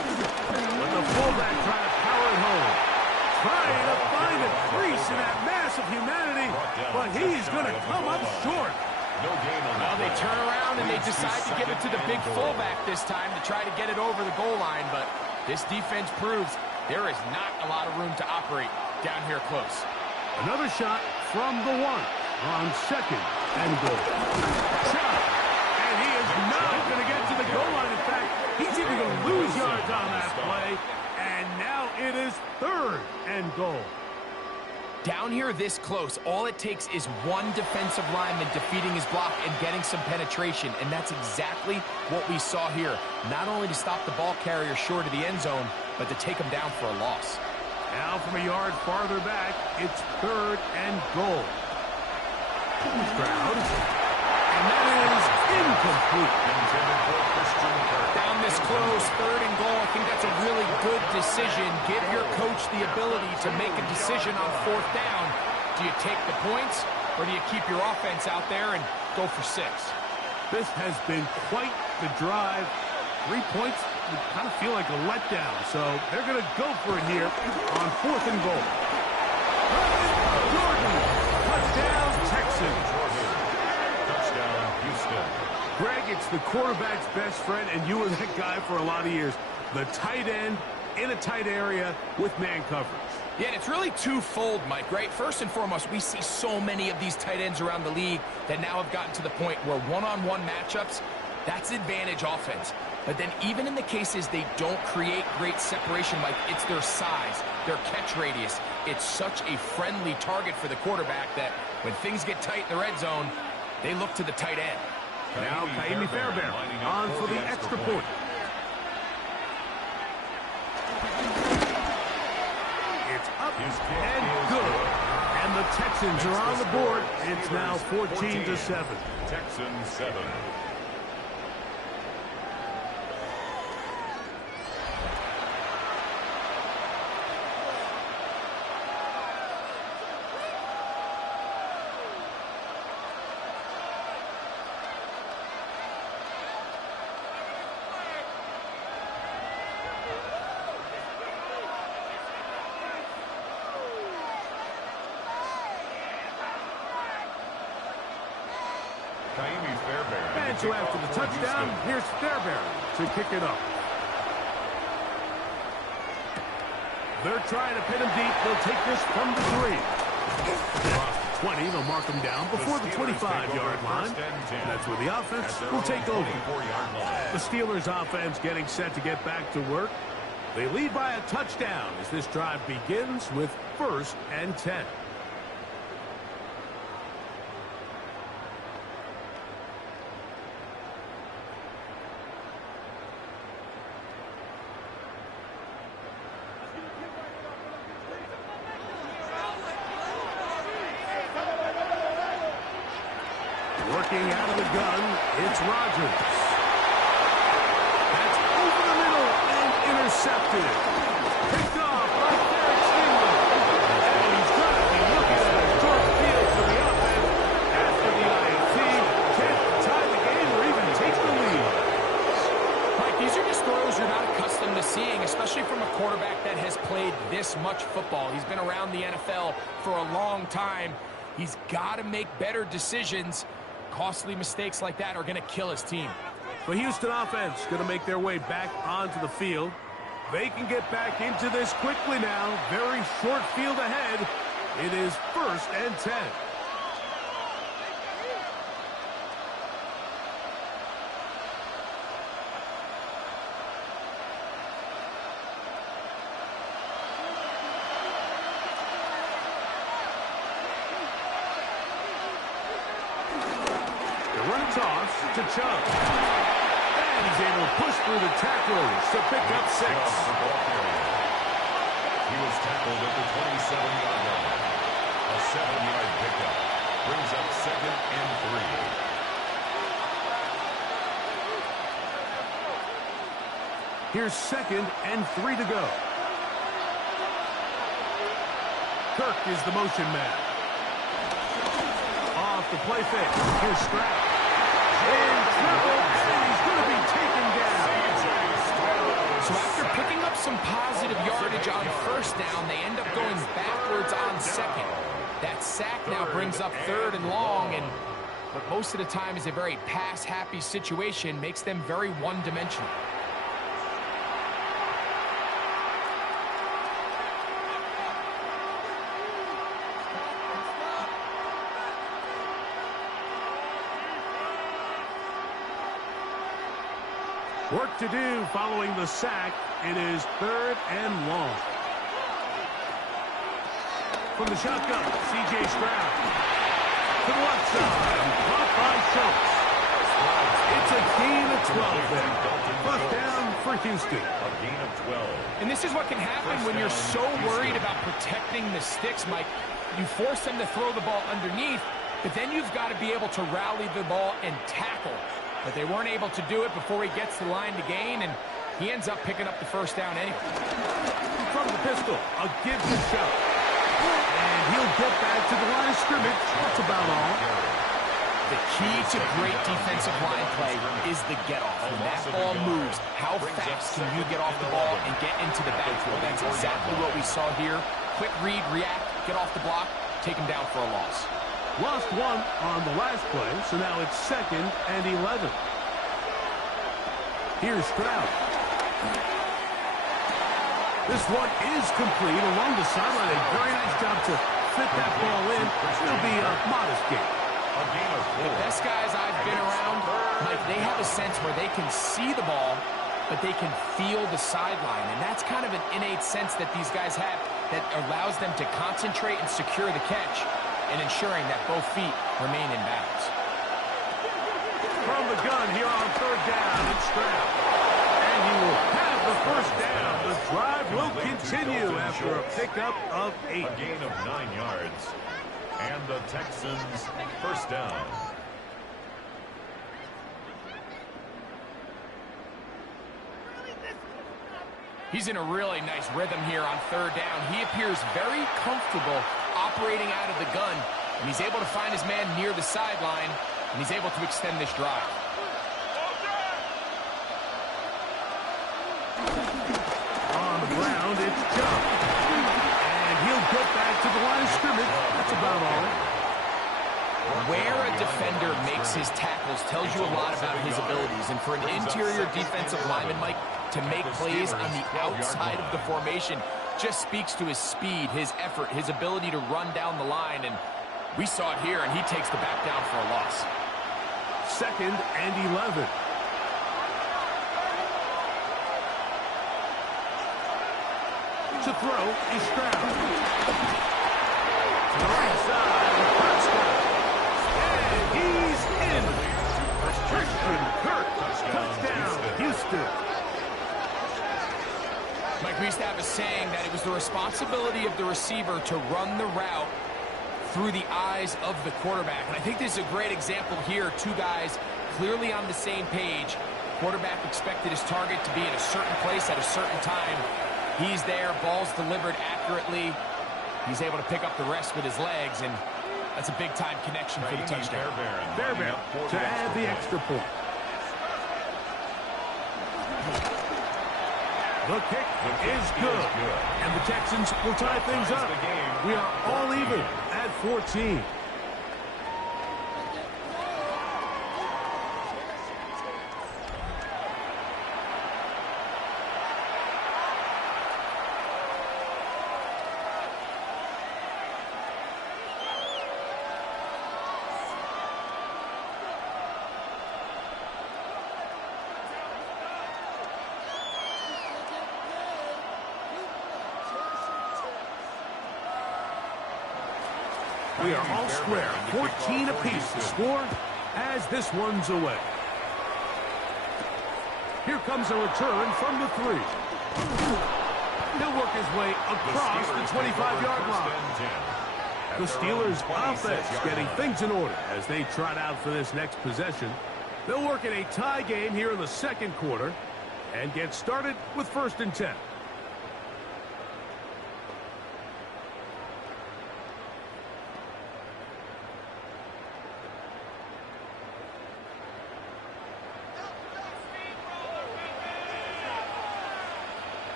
With the fullback trying to power it home. Trying to find a crease in that mass of humanity, but he's going to come up short. Well, they turn around and they decide to give it to the big fullback this time to try to get it over the goal line, but this defense proves there is not a lot of room to operate down here close. Another shot from the 1 on second and goal. Shot, and he is not going to get to the goal line. In fact, he's even going to lose yards on that play, and now it is third and goal. Down here this close, all it takes is one defensive lineman defeating his block and getting some penetration, and that's exactly what we saw here. Not only to stop the ball carrier short of the end zone, but to take him down for a loss. Now from a yard farther back, it's third and goal. Crowd. And that is incomplete. Down this close, third and goal, I think that's a really good decision. Give your coach the ability to make a decision on fourth down. Do you take the points, or do you keep your offense out there and go for 6? This has been quite the drive. 3 points would kind of feel like a letdown, so they're going to go for it here on fourth and goal. Jordan, touchdown, Texans. Touchdown, Houston. Greg, it's the quarterback's best friend, and you were that guy for a lot of years. The tight end in a tight area with man coverage. Yeah, and it's really twofold, Mike, right? First and foremost, we see so many of these tight ends around the league that now have gotten to the point where one-on-one matchups, that's advantage offense. But then even in the cases they don't create great separation, Mike, it's their size, their catch radius. It's such a friendly target for the quarterback that when things get tight in the red zone, they look to the tight end. Now Kaimi Fairbairn on for the extra point. It's up and good. And the Texans are on the board. It's now 14-7. Texans 7. And so after the touchdown, here's Fairbairn to kick it up. They're trying to pin him deep. They'll take this from the 3. Across the 20, they'll mark him down before the 25-yard line. And that's where the offense will take over. The Steelers' offense getting set to get back to work. They lead by a touchdown as this drive begins with 1st and 10. Working out of the gun, it's Rodgers. That's over the middle and intercepted. Picked off by Derek Stingley. And he's going to be looking at a short field for the offense after the INT. Can't tie the game or even take the lead. Mike, these are just throws you're not accustomed to seeing, especially from a quarterback that has played this much football. He's been around the NFL for a long time. He's got to make better decisions. Costly mistakes like that are going to kill his team. The Houston offense going to make their way back onto the field. They can get back into this quickly now. Very short field ahead. It is 1st and 10. Run a toss to Chubb. And he's able to push through the tacklers to pick up 6. He was tackled at the 27-yard line. A 7-yard pickup brings up 2nd and 3. Here's 2nd and 3 to go. Kirk is the motion man. Off the play fake. Here's Stroud. In trouble, and he's going to be taken down. So after picking up some positive yardage on 1st down, they end up going backwards on 2nd. That sack now brings up 3rd and long, but most of the time is a very pass-happy situation, makes them very one-dimensional. Work to do following the sack. It is 3rd and long. From the shotgun, C.J. Stroud. To the left side, caught by Schultz. It's a gain of 12 then. 1st down for Houston. A gain of 12. And this is what can happen when you're so worried about protecting the sticks, Mike. You force them to throw the ball underneath, but then you've got to be able to rally the ball and tackle. But they weren't able to do it before he gets the line to gain, and he ends up picking up the 1st down anyway. From the pistol, a give to shot. And he'll get back to the line of scrimmage. That's about all. The key to great defensive line play is the get-off. When that ball moves, how fast can you get off the ball and get into the backfield? That's exactly what we saw here. Quick read, react, get off the block, take him down for a loss. Lost 1 on the last play, so now it's 2nd and 11. Here's Stroud. This one is complete along the sideline. A very nice job to fit that ball in. It'll be a modest gain. The best guys I've been around, Mike, they have a sense where they can see the ball, but they can feel the sideline. And that's kind of an innate sense that these guys have that allows them to concentrate and secure the catch and ensuring that both feet remain in balance. From the gun here on 3rd down, it's Stroud. And he will have the 1st down. The drive will continue after a pickup of 8. A gain of 9 yards. And the Texans 1st down. He's in a really nice rhythm here on 3rd down. He appears very comfortable operating out of the gun, and he's able to find his man near the sideline, and he's able to extend this drive. On the ground, it's Chubb. And he'll get back to the line of scrimmage. That's about all. Where a defender makes his tackles tells you a lot about his abilities. And for an interior defensive lineman, Mike, to make plays on the outside of the formation just speaks to his speed, his effort, his ability to run down the line. And we saw it here, and he takes the back down for a loss. 2nd and 11. To throw is Stroud. To the right side, Prescott. And he's in. Christian Kirk. Touchdown, Houston. Mike, we used to have a saying that it was the responsibility of the receiver to run the route through the eyes of the quarterback. And I think this is a great example here. Two guys clearly on the same page. Quarterback expected his target to be in a certain place at a certain time. He's there, ball's delivered accurately. He's able to pick up the rest with his legs, and that's a big-time connection for the touchdown. Fairbairn to add the extra point. The kick is good. And the Texans will tie things up. We are all even at 14. We are all square, 14 apiece to score as this one's away. Here comes a return from the 3. He'll work his way across the 25-yard line. The Steelers' offense getting things in order as they trot out for this next possession. They'll work in a tie game here in the second quarter and get started with 1st and 10.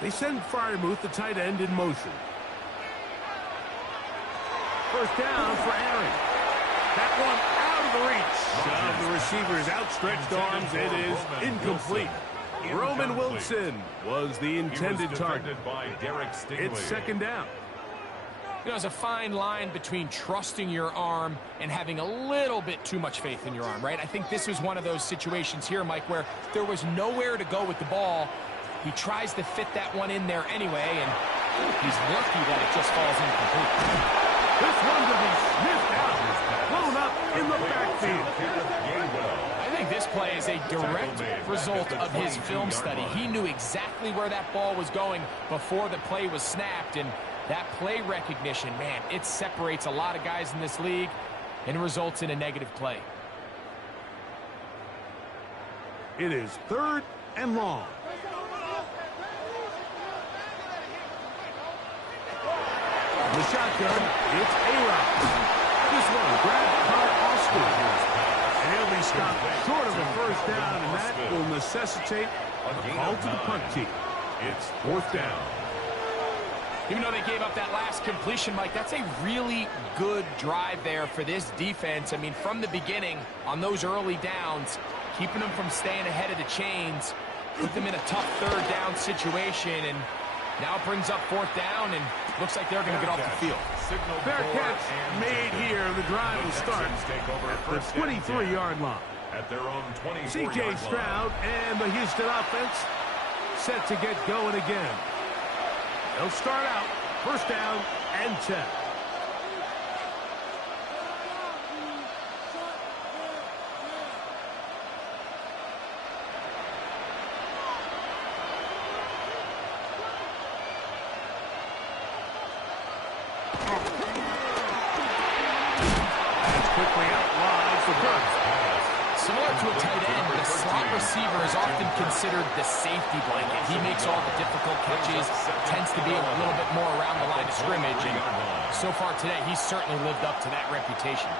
They send Freiermuth, the tight end, in motion. First down for Aaron. That one out of the reach of the receiver's outstretched arms. It is incomplete. Roman Wilson was the intended target. It's 2nd down. You know, there's a fine line between trusting your arm and having a little bit too much faith in your arm, right? I think this was one of those situations here, Mike, where there was nowhere to go with the ball. He tries to fit that one in there anyway, and he's lucky that it just falls incomplete. This one to be sniffed out, blown up in the backfield. I think this play is a direct result of his film study. He knew exactly where that ball was going before the play was snapped, and that play recognition, man, it separates a lot of guys in this league and results in a negative play. It is 3rd and long. The shotgun, it's A-Rod. This one, grabbed by Austin. And he'll be stopped short of a 1st down, and that will necessitate a call to the punt team. It's 4th down. Even though they gave up that last completion, Mike, that's a really good drive there for this defense. I mean, from the beginning, on those early downs, keeping them from staying ahead of the chains, put them in a tough 3rd down situation, and now it brings up 4th down, and looks like they're going to get off the field. Fair catch made here. The drive will start at the 23-yard line. At their own 24-yard C.J. Stroud and the Houston offense set to get going again. They'll start out 1st down and 10. Similar to a tight end, the slot receiver is often considered the safety blanket. He makes all the difficult catches, tends to be a little bit more around the line of scrimmage, and so far today, he's certainly lived up to that reputation.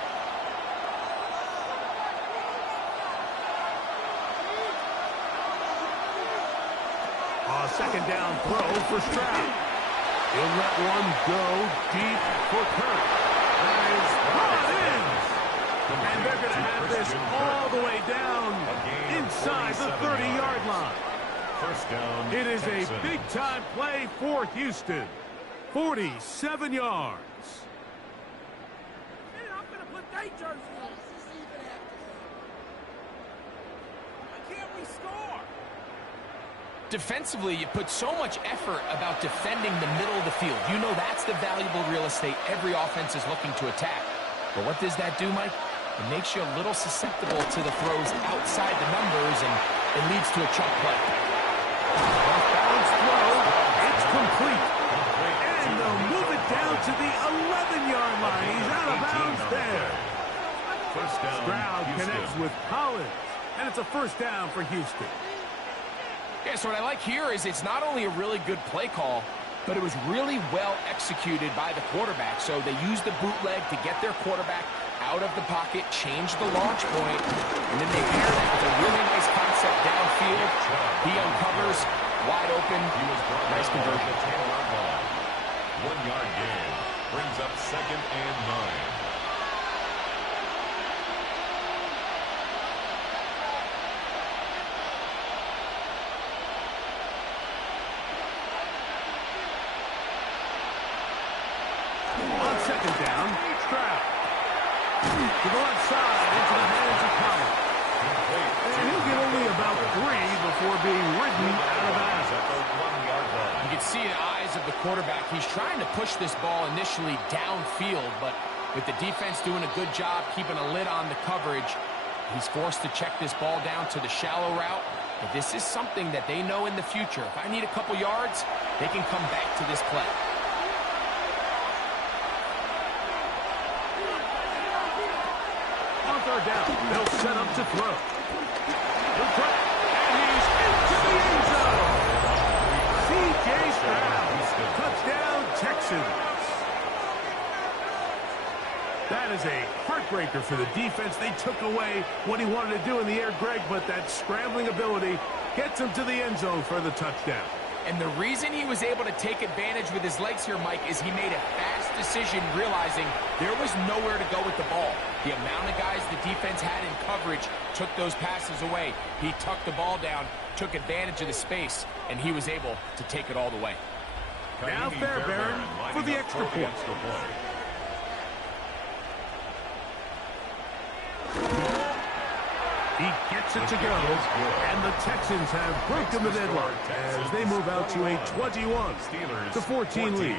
2nd down throw for Stroud. He'll let one go deep for Kirk. That is brought in. And they're going to have this all the way down inside the 30-yard line. 1st down. It is a big-time play for Houston. 47 yards. I'm going to put their jersey on. Why can't we score? Defensively, you put so much effort about defending the middle of the field. You know that's the valuable real estate every offense is looking to attack. But what does that do, Mike? It makes you a little susceptible to the throws outside the numbers, and it leads to a chunk play. Off-balance throw. It's complete. And they'll move it down to the 11-yard line. He's out of bounds there. First down, Stroud Houston. connects with Collins. And it's a first down for Houston. Yeah, so what I like here is it's not only a really good play call, but it was really well executed by the quarterback. So they used the bootleg to get their quarterback out of the pocket, change the launch point, and then they pair that with a really nice concept downfield. He uncovers, wide open, nice conversion. 10-yard line. 1-yard gain brings up 2nd and 9. On 2nd down, Stroud. To the left side, into the hands of Collins. And he'll get only about 3 before being ridden out of bounds. At the 1-yard line. You can see the eyes of the quarterback. He's trying to push this ball initially downfield, but with the defense doing a good job keeping a lid on the coverage, he's forced to check this ball down to the shallow route. But this is something that they know in the future. If I need a couple yards, they can come back to this play. On 3rd down, they'll set up to throw. He'll try, and he's into the end zone. C.J. Stroud, touchdown Texans. That is a heartbreaker for the defense. They took away what he wanted to do in the air, Greg, but that scrambling ability gets him to the end zone for the touchdown. And the reason he was able to take advantage with his legs here, Mike, is he made a fast decision realizing there was nowhere to go with the ball. The amount of guys the defense had in coverage took those passes away. He tucked the ball down, took advantage of the space, and he was able to take it all the way. Now Fairbairn for the extra point. He gets it to go, and the Texans have broken the deadlock as they move out to a 21-14 lead.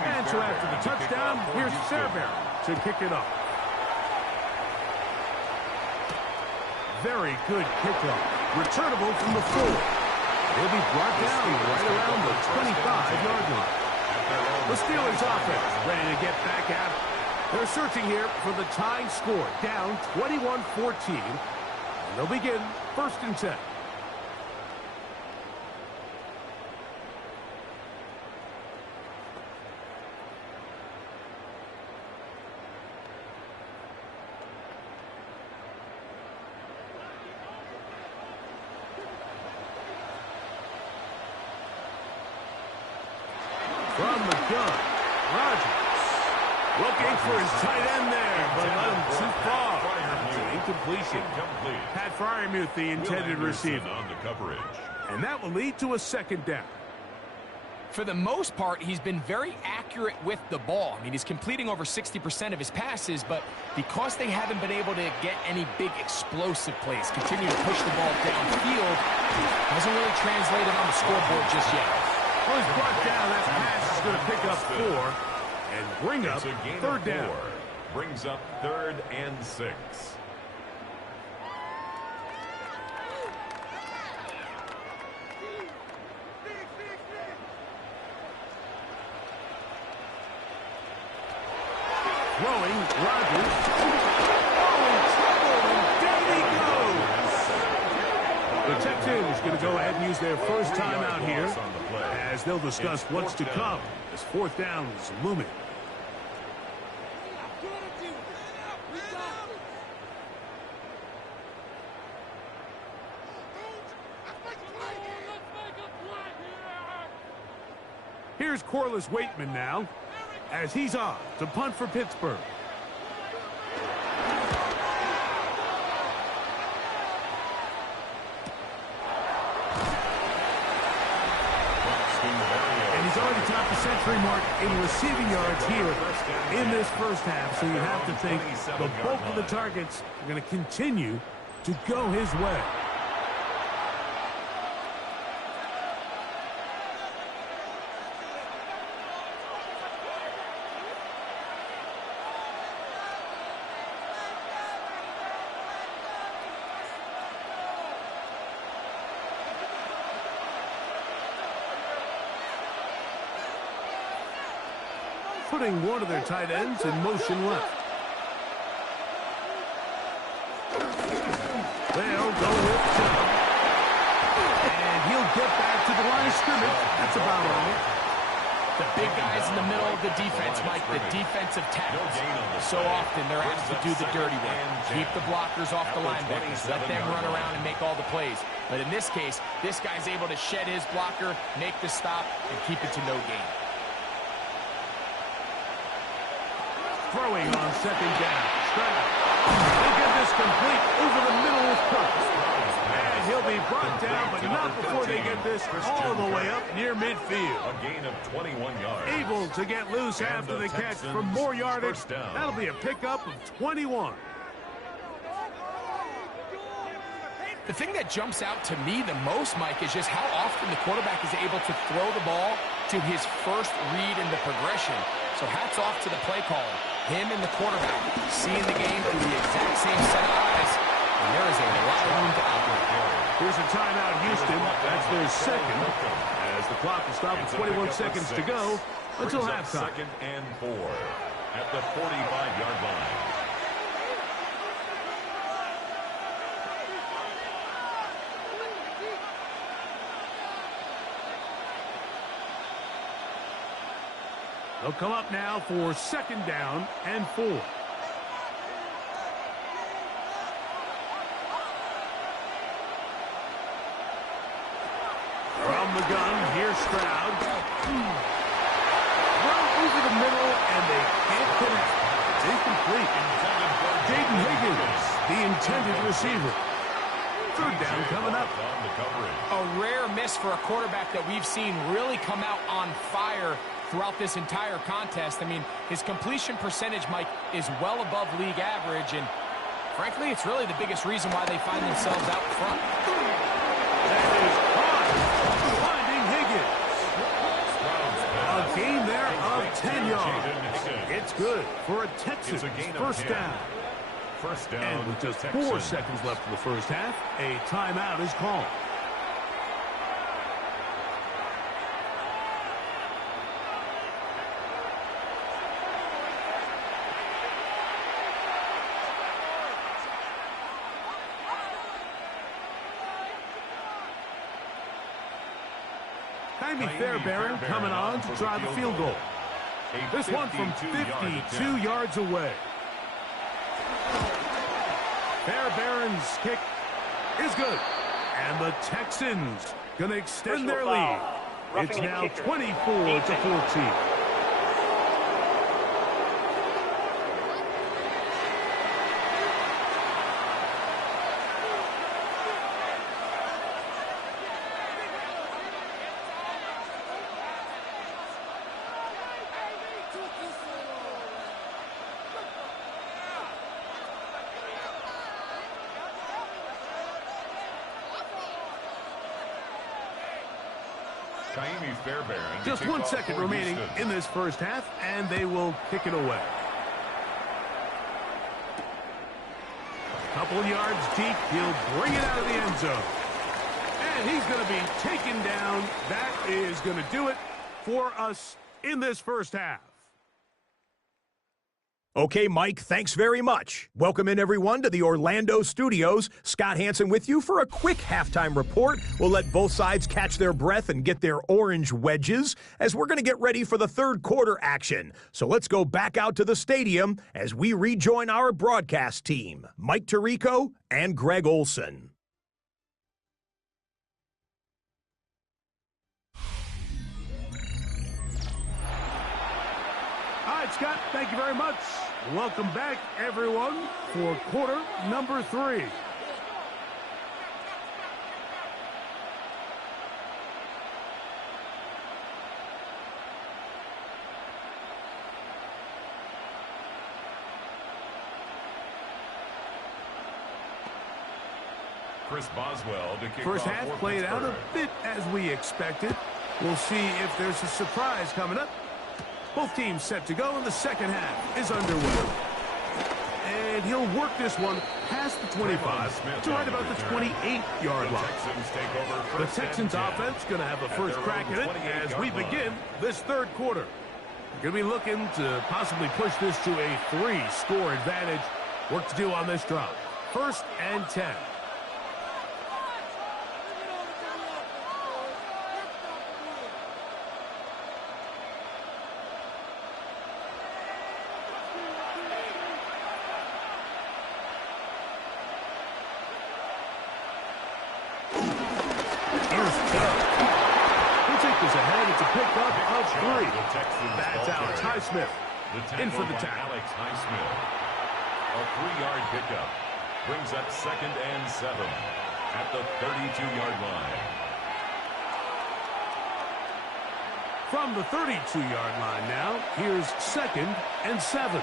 And so after the touchdown, here's Fairbairn to kick it off. Very good kickoff. Returnable from the 4. He'll be brought down right around the 25-yard line. The Steelers offense ready to get back at it. They're searching here for the tying score, down 21-14. And they'll begin 1st and 10. From the gun, Rodgers looking for his tight end there, but let him too far. It's an incompletion. Pat Fryermuth, the intended receiver. On the coverage. And that will lead to a 2nd down. For the most part, he's been very accurate with the ball. I mean, he's completing over 60% of his passes, but because they haven't been able to get any big explosive plays, continue to push the ball downfield, hasn't really translated on the scoreboard just yet. Well, he's brought down. That pass is going to pick up 4 and bring up It's a gain 3rd of down. 4. Brings up 3rd and 6. Throwing, Rodgers. Oh, in trouble, and down he goes. The Texans going to go ahead and use their first time out here as they'll discuss what's to come as 4th down is looming. Here's Corliss Waitman now, as he's off to punt for Pittsburgh. And he's already topped the century mark in receiving yards here in this first half, so you have to think the bulk of the targets are going to continue to go his way. Putting one of their tight ends in motion left. They'll go with Chubb. And he'll get back to the line of scrimmage. That's about all. The big guys in the middle of the defense, Mike, the defensive tackles. So often they're asked to do the dirty work. Keep the blockers off the linebackers. Let them run around and make all the plays. But in this case, this guy's able to shed his blocker, make the stop, and keep it to no gain. Throwing on second down. Stroud. They get this complete over the middle with Cook. And he'll be brought down, but not before they get this all the way up near midfield. A gain of 21 yards. Able to get loose after the catch for more yardage. That'll be a pickup of 21. The thing that jumps out to me the most, Mike, is just how often the quarterback is able to throw the ball to his first read in the progression. So hats off to the play caller. Him and the quarterback seeing the game through the exact same set of eyes. And there is a lot of room to operate. Here's a timeout, Houston. That's their second. As the clock will stop with 21 seconds to go until halftime. Second and 4 at the 45-yard line. They'll come up now for second down and 4. From the gun, here's Stroud. Run over the middle, and they can't connect. It's incomplete. Jaden Higgins, the intended receiver. Third down coming up. A rare miss for a quarterback that we've seen really come out on fire throughout this entire contest. I mean, his completion percentage, Mike, is well above league average, and frankly, it's really the biggest reason why they find themselves out front. That is caught. Finding Higgins. A gain there of 10 yards. It's good for a Texans first down. First down. And with just 4 seconds left in the first half, a timeout is called. Fairbairn coming on to try the field goal. This one from 52 yards away. Fairbairn's kick is good. And the Texans going to extend their lead. It's now 24-14. Just 1 second remaining in this first half, and they will kick it away. A couple yards deep, he'll bring it out of the end zone. And he's going to be taken down. That is going to do it for us in this first half. Okay, Mike, thanks very much. Welcome in, everyone, to the Orlando studios. Scott Hansen with you for a quick halftime report. We'll let both sides catch their breath and get their orange wedges as we're going to get ready for the third quarter action. So let's go back out to the stadium as we rejoin our broadcast team, Mike Tirico and Greg Olson. right, Scott, thank you very much. Welcome back, everyone, for quarter number 3. Chris Boswell to kick First off half fourth played out a quarter. bit as we expected. We'll see if there's a surprise coming up. Both teams set to go, and the second half is underway. And he'll work this one past the 25 to right about the 28-yard line. The Texans offense going to have a first crack at it as we begin this third quarter. Going to be looking to possibly push this to a 3-score advantage. Work to do on this drop. 1st and 10. That's Alex Highsmith in for the tackle. Alex Highsmith. A 3-yard pickup brings up 2nd and 7 at the 32-yard line. From the 32-yard line now, here's 2nd and 7.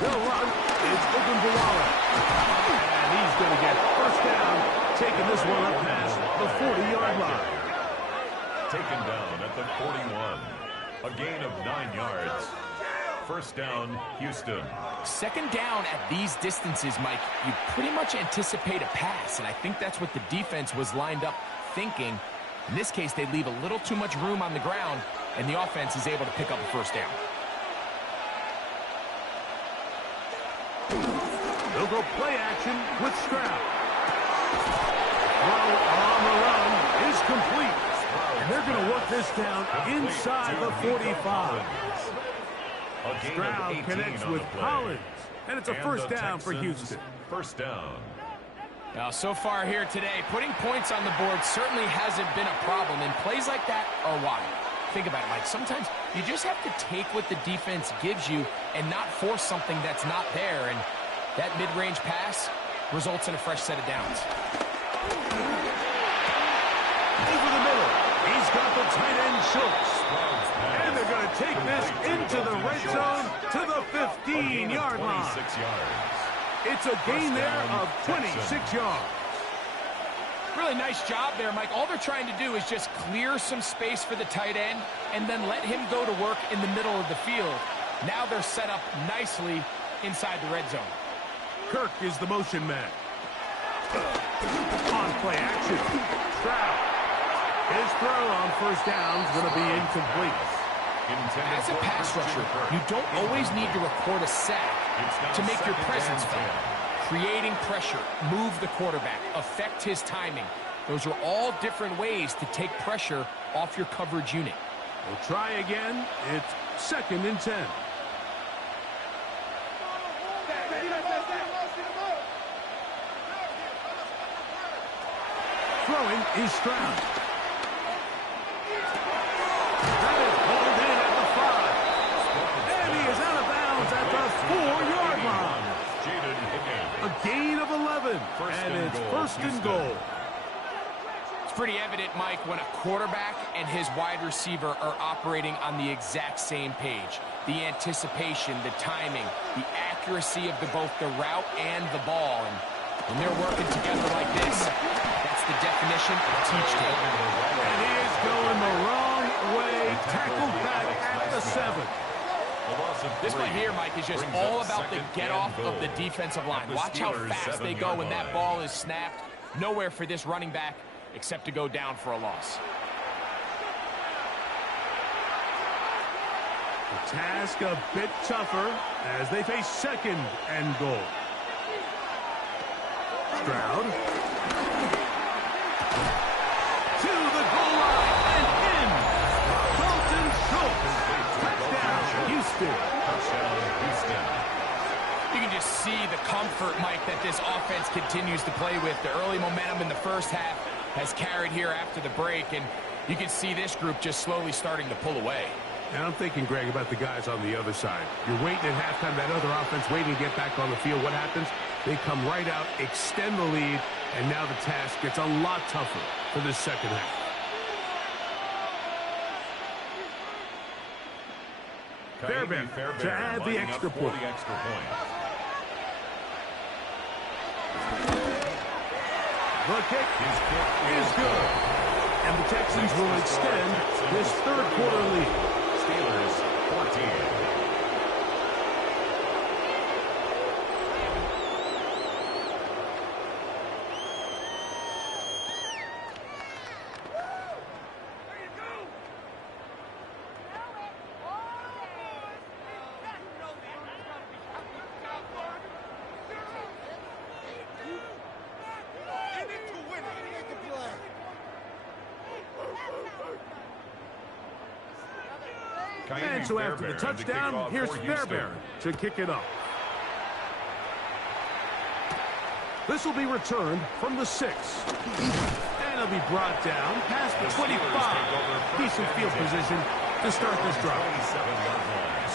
They'll run. It's open for Waller. And he's going to get first down, taking this one up past the 40-yard line. Taken down at the 41. A gain of 9 yards. First down, Houston. Second down at these distances, Mike, you pretty much anticipate a pass, and I think that's what the defense was lined up thinking. In this case, they leave a little too much room on the ground, and the offense is able to pick up a first down. They'll go play action with Stroud. Throw on the run is complete. And they're going to work this down inside the 45. Stroud connects with Collins. And it's a first down for Houston. First down. Now, so far here today, putting points on the board certainly hasn't been a problem. And plays like that are why. Think about it, Mike. Sometimes you just have to take what the defense gives you and not force something that's not there. And that mid-range pass results in a fresh set of downs. Over the middle. He's got the tight end Schultz. And they're going to take this into the red zone to the 15-yard line. 26 yards. It's a gain there of 26 yards. Really nice job there, Mike. All they're trying to do is just clear some space for the tight end and then let him go to work in the middle of the field. Now they're set up nicely inside the red zone. Kirk is the motion man. On play action. Stroud. His throw on first down is going to be incomplete. As a pass rusher, you don't always need to record a sack to make your presence felt. Creating pressure, move the quarterback, affect his timing. Those are all different ways to take pressure off your coverage unit. We'll try again. It's 2nd and 10. Throwing is Stroud. That is pulled in at the 5. And he is out of bounds at the 4-yard line. A gain of 11. And it's first and goal. It's pretty evident, Mike, when a quarterback and his wide receiver are operating on the exact same page. The anticipation, the timing, the accuracy of both the route and the ball. And when they're working together like this, that's the definition of teach tape. And he is going the wrong way, tackled back at the 7. This one here, Mike, is just all about the get-off of the defensive line. Watch how fast they go when that ball is snapped. Nowhere for this running back except to go down for a loss. The task a bit tougher as they face 2nd and goal. Stroud. To the goal line and in. Dalton Schultz. Touchdown, Houston. You can just see the comfort, Mike, that this offense continues to play with. The early momentum in the first half has carried here after the break, and you can see this group just slowly starting to pull away. And I'm thinking, Greg, about the guys on the other side. You're waiting at halftime, that other offense waiting to get back on the field. What happens? They come right out, extend the lead, and now the task gets a lot tougher for this second half. Fairbairn to add the extra point. The kick is good. And the Texans will extend this third quarter lead. Steelers 14. And so after the touchdown, here's Fairbairn to kick it off. This will be returned from the 6. And it'll be brought down past the 25. Decent field position to start this drive.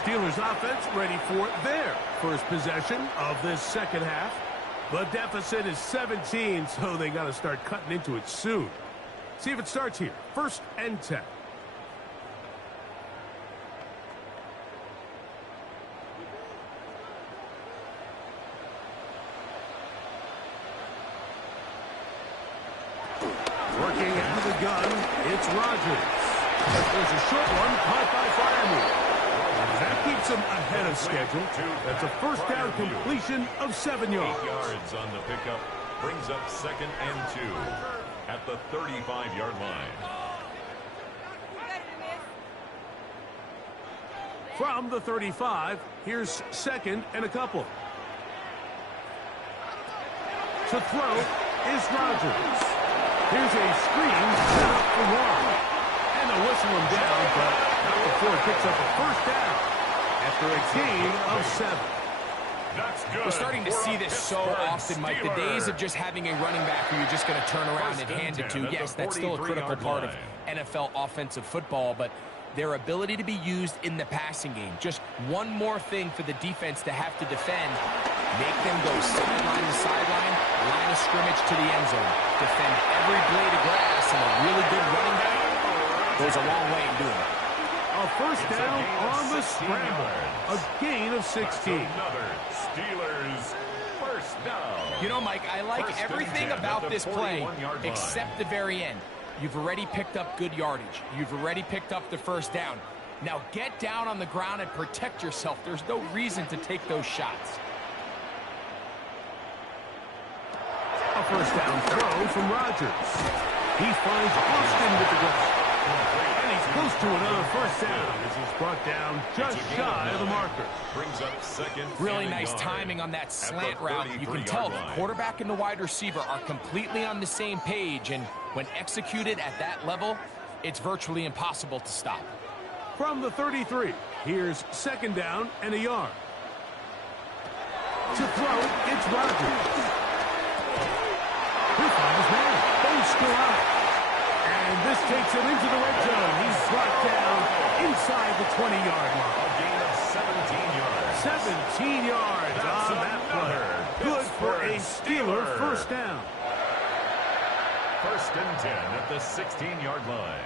Steelers offense ready for their first possession of this second half. The deficit is 17, so they got to start cutting into it soon. See if it starts here. 1st and 10. Working out of the gun, it's Rodgers. There's a short one caught by Firemore. That keeps him ahead of schedule. That's a first down completion of 7 yards. 8 yards on the pickup brings up 2nd and 2 at the 35-yard line. From the 35, here's 2nd and a couple. To throw is Rodgers. Here's a screen set up for one. And they'll whistle him down, but not before it picks up a first down after a gain of 7. We're starting to see this so often, Mike. The days of just having a running back who you're just going to turn around and hand it to. Yes, that's still a critical part of NFL offensive football, but their ability to be used in the passing game. Just one more thing for the defense to have to defend. Make them go sideline to sideline, line of scrimmage to the end zone. Defend every blade of grass, and a really good running back goes a long way in doing it. A first down on the scramble. A gain of 16. Another Steelers first down. You know, Mike, I like everything about this play except the very end. You've already picked up good yardage. You've already picked up the first down. Now get down on the ground and protect yourself. There's no reason to take those shots. A first down throw from Rodgers. He finds Austin with the grab. And he's close to another first down as he's brought down just shy of the marker. Brings up 2nd. Really nice timing on that slant route. You can tell the quarterback and the wide receiver are completely on the same page, and when executed at that level, it's virtually impossible to stop. From the 33, here's 2nd down and a yard. To throw, it's Rodgers. He'll find his man. Both still out. And this takes him into the red zone. He's brought down inside the 20-yard line. A gain of 17 yards. 17 yards on that play. Good for a Steeler first down. 1st and 10 at the 16-yard line.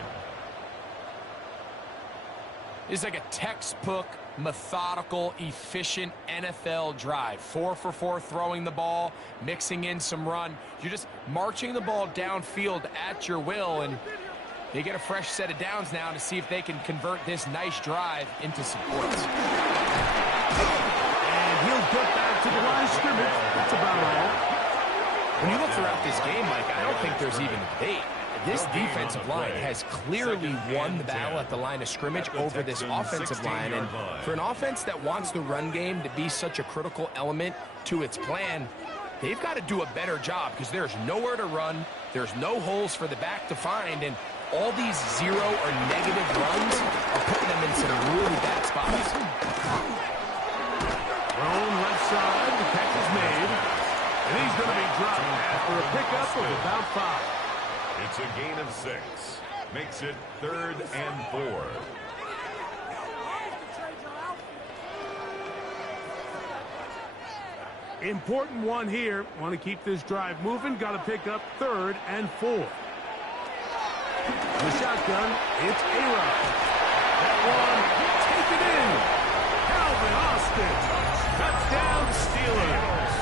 It's like a textbook, methodical, efficient NFL drive. 4 for 4 throwing the ball, mixing in some run. You're just marching the ball downfield at your will, and they get a fresh set of downs now to see if they can convert this nice drive into some points. And he'll get back to the line of scrimmage. That's about all. When you look throughout this game, Mike, I don't think there's even a debate. This defensive line has clearly won the battle at the line of scrimmage over this offensive line. And for an offense that wants the run game to be such a critical element to its plan, they've got to do a better job because there's nowhere to run, there's no holes for the back to find, and all these zero or negative runs are putting them in some really bad spots. Thrown left side, the catch is made, and he's going to be dropped after a pickup of about 5. It's a gain of 6. Makes it 3rd and 4. Important one here. Want to keep this drive moving. Got to pick up 3rd and 4. The shotgun, it's A-Rod. That one, taken in. Calvin Austin. Touchdown Steelers.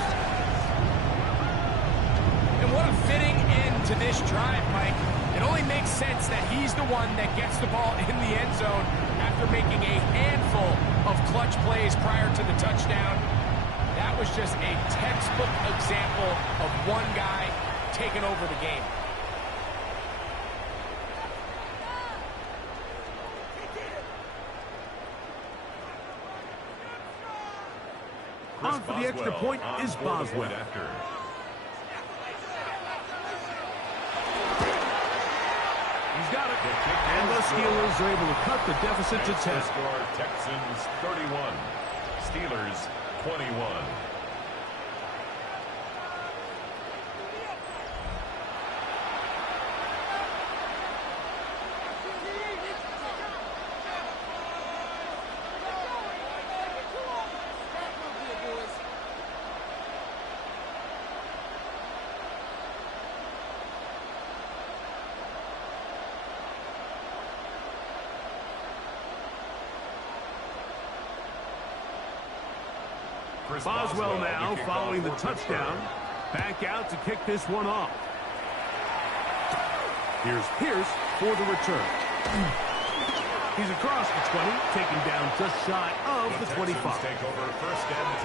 And what a fitting end to this drive, Mike. It only makes sense that he's the one that gets the ball in the end zone after making a handful of clutch plays prior to the touchdown. That was just a textbook example of one guy taking over the game. On for the extra point is Boswell. He's got it. And the Steelers are able to cut the deficit to 10. Score Texans 31, Steelers 21. Boswell now following the touchdown. Back out to kick this one off. Here's Pierce for the return. He's across the 20, taken down just shy of the 25.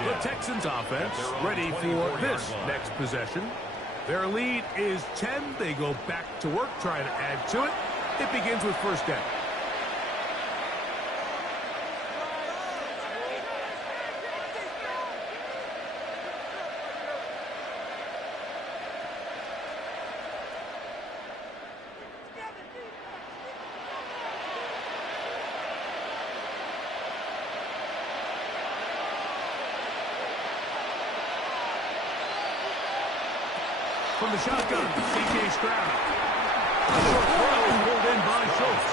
The Texans offense ready for this next possession. Their lead is 10. They go back to work, trying to add to it. It begins with first down. From the shotgun, C.J. Stroud. A short throw pulled in by Schultz.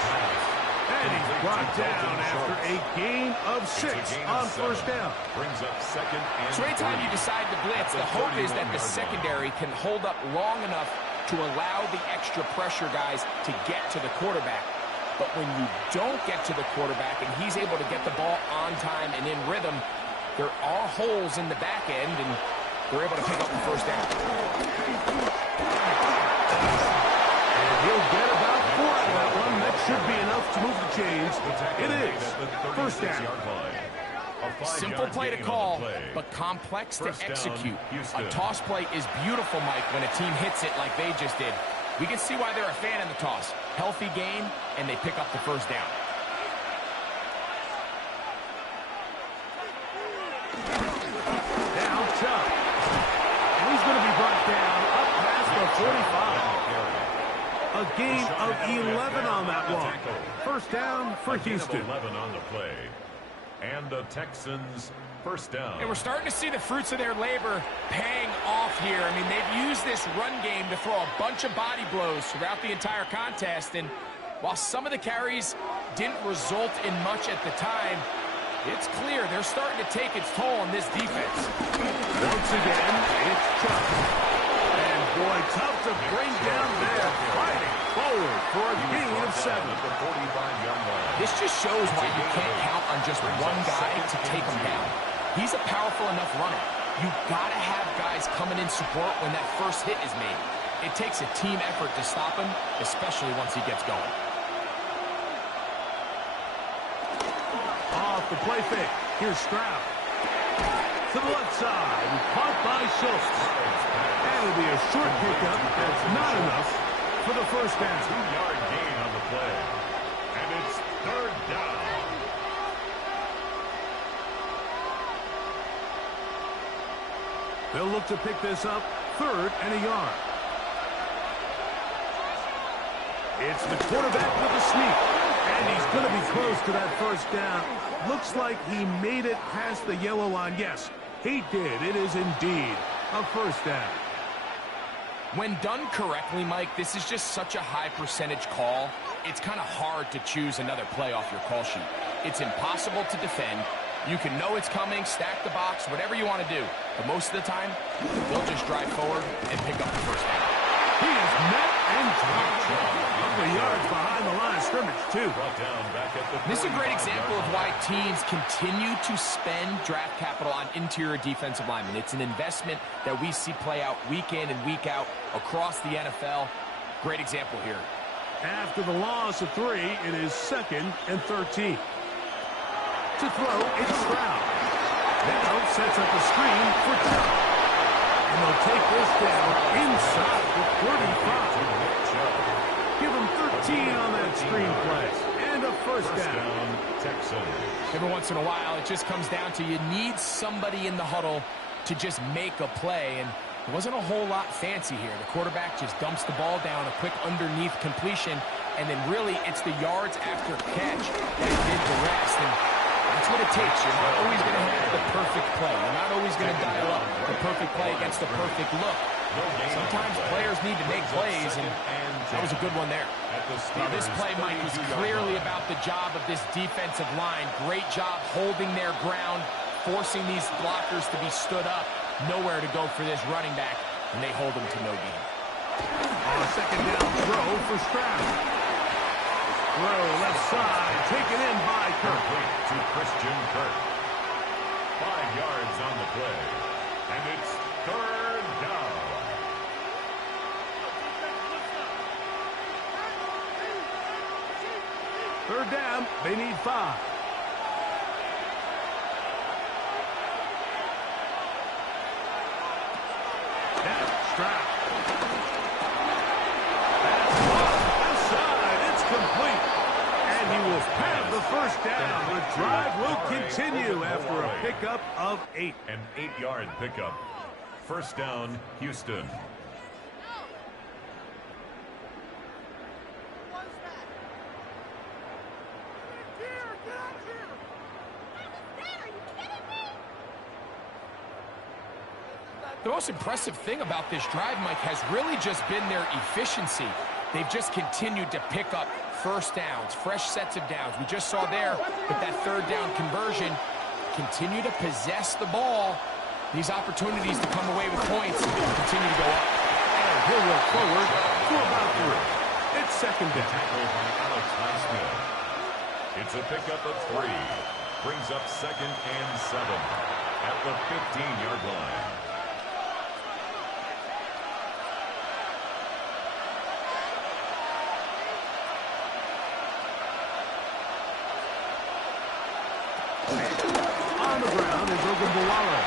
And he's brought down after a gain of 6 on first down. Brings up second and So anytime you decide to blitz, the hope is that the secondary can hold up long enough to allow the extra pressure guys to get to the quarterback. But when you don't get to the quarterback and he's able to get the ball on time and in rhythm, there are holes in the back end, and they're able to pick up the first down. And he'll get about 4 out of that one. That should be enough to move the chains. It is first down. Simple play to call, but complex to execute. A toss play is beautiful, Mike, when a team hits it like they just did. We can see why they're a fan in the toss. Healthy game, and they pick up the first down. Now Chubb. And he's going to be brought down up past the 45. A gain of 11 on that one. First down for Houston. 11 on the play. And the Texans first down. And we're starting to see the fruits of their labor paying off here. I mean, they've used this run game to throw a bunch of body blows throughout the entire contest. And while some of the carries didn't result in much at the time, it's clear they're starting to take its toll on this defense. Once again, it's Chubb. And boy, tough to bring down there. Fighting forward for a gain of 7. This just shows why you can't count on just one guy to take him down. He's a powerful enough runner. You've got to have guys coming in support when that first hit is made. It takes a team effort to stop him, especially once he gets going. Off the play fake. Here's Stroud. To the left side. Caught by Schultz. And it'll be a short pickup. That's not enough for the first down. 2-yard gain on the play. And it's third down. They'll look to pick this up 3rd and a yard. It's the quarterback with the sneak. And he's going to be close to that first down. Looks like he made it past the yellow line. Yes, he did. It is indeed a first down. When done correctly, Mike, this is just such a high percentage call. It's kind of hard to choose another play off your call sheet. It's impossible to defend, You can know it's coming, stack the box, whatever you want to do. But most of the time, they'll just drive forward and pick up the first down. He is met and dropped. Couple of yards behind the line of scrimmage, too. This is a great example of why teams continue to spend draft capital on interior defensive linemen. It's an investment that we see play out week in and week out across the NFL. Great example here. After the loss of 3, it is 2nd and 13. To throw, it's Stroud. Now sets up a screen for Chubb. And they'll take this down inside the 45. Give him 13 on that screen play. And a first down. Every once in a while, it just comes down to you need somebody in the huddle to just make a play. And it wasn't a whole lot fancy here. The quarterback just dumps the ball down, a quick underneath completion, and then really it's the yards after catch that did the rest. And that's what it takes. You're not always going to have the perfect play. You're not always going to dial up the perfect play against the perfect look. Sometimes players need to make plays, and that was a good one there. Now, this play, Mike, was clearly about the job of this defensive line. Great job holding their ground, forcing these blockers to be stood up. Nowhere to go for this running back, and they hold him to no gain. On a second down throw for Stroud. Throw left side, taken in by Kirk. To Christian Kirk. 5 yards on the play, and it's 3rd down. Third down, they need 5. Stroud. That's outside. It's complete. And he will have the first down. The drive will continue after a pickup of 8. An 8-yard pickup. First down, Houston. The most impressive thing about this drive, Mike, has really just been their efficiency. They've just continued to pick up first downs, fresh sets of downs. We just saw there with that 3rd down conversion, continue to possess the ball. These opportunities to come away with points continue to go up. And he'll work forward for about 3. It's 2nd down. It's a pickup of 3. Brings up 2nd and 7 at the 15-yard line. On the ground is Ogunbowale.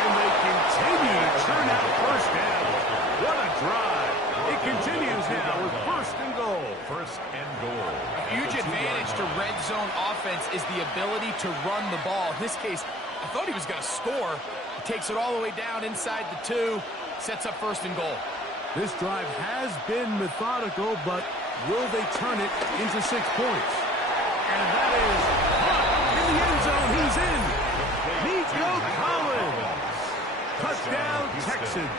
And they continue to turn out first down. What a drive. It continues now with 1st and goal. 1st and goal. A huge advantage to red zone offense is the ability to run the ball. In this case, I thought he was going to score. He takes it all the way down inside the 2, sets up 1st and goal. This drive has been methodical, but will they turn it into 6 points? And that is in the end zone. He's in. Nico Collins. Touchdown, Texans.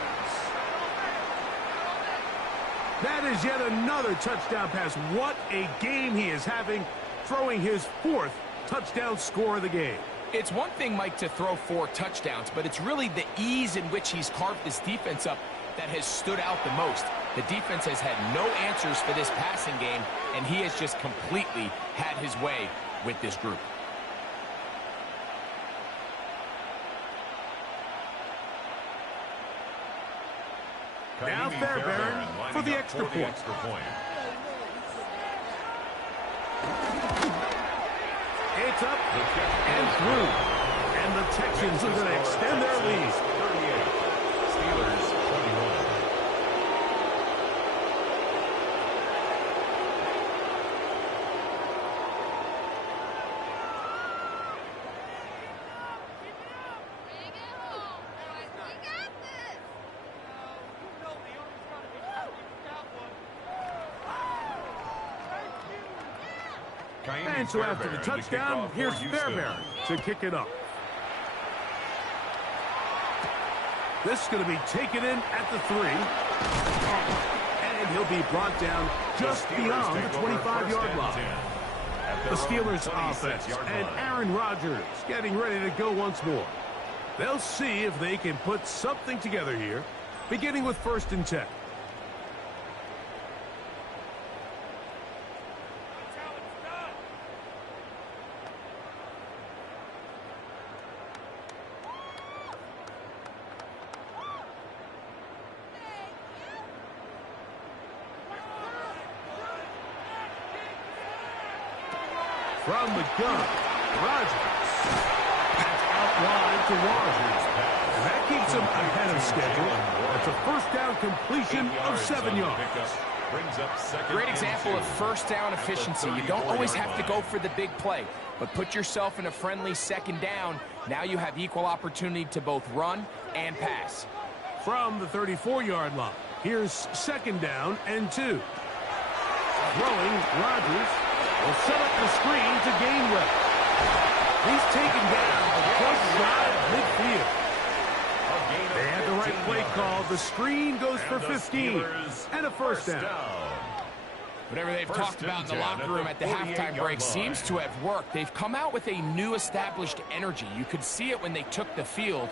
That is yet another touchdown pass. What a game he is having, throwing his 4th touchdown score of the game. It's one thing, Mike, to throw 4 touchdowns, but it's really the ease in which he's carved this defense up that has stood out the most. The defense has had no answers for this passing game, and he has just completely had his way with this group. Now Fairbairn for the extra point. It's up and through. And the Texans are going to extend their lead. 38. Steelers 21. And so after the touchdown, here's Fairbairn to kick it up. This is going to be taken in at the 3. And he'll be brought down just beyond the 25-yard line. The Steelers offense and Aaron Rodgers getting ready to go once more. They'll see if they can put something together here, beginning with 1st and 10. From the gun, Rodgers. That's out wide to Rodgers. And that keeps him ahead of schedule. That's a 1st down completion of 7 yards. Great example of 1st down efficiency. You don't always have to go for the big play, but put yourself in a friendly 2nd down. Now you have equal opportunity to both run and pass. From the 34-yard line, here's 2nd down and 2. Throwing, Rodgers will set up the screen to Gainwell. He's taken down just shy of midfield. They had the right play call. The screen goes for 15 and a 1st down. Whatever they've talked about in the locker room at the halftime break seems to have worked. They've come out with a new established energy. You could see it when they took the field.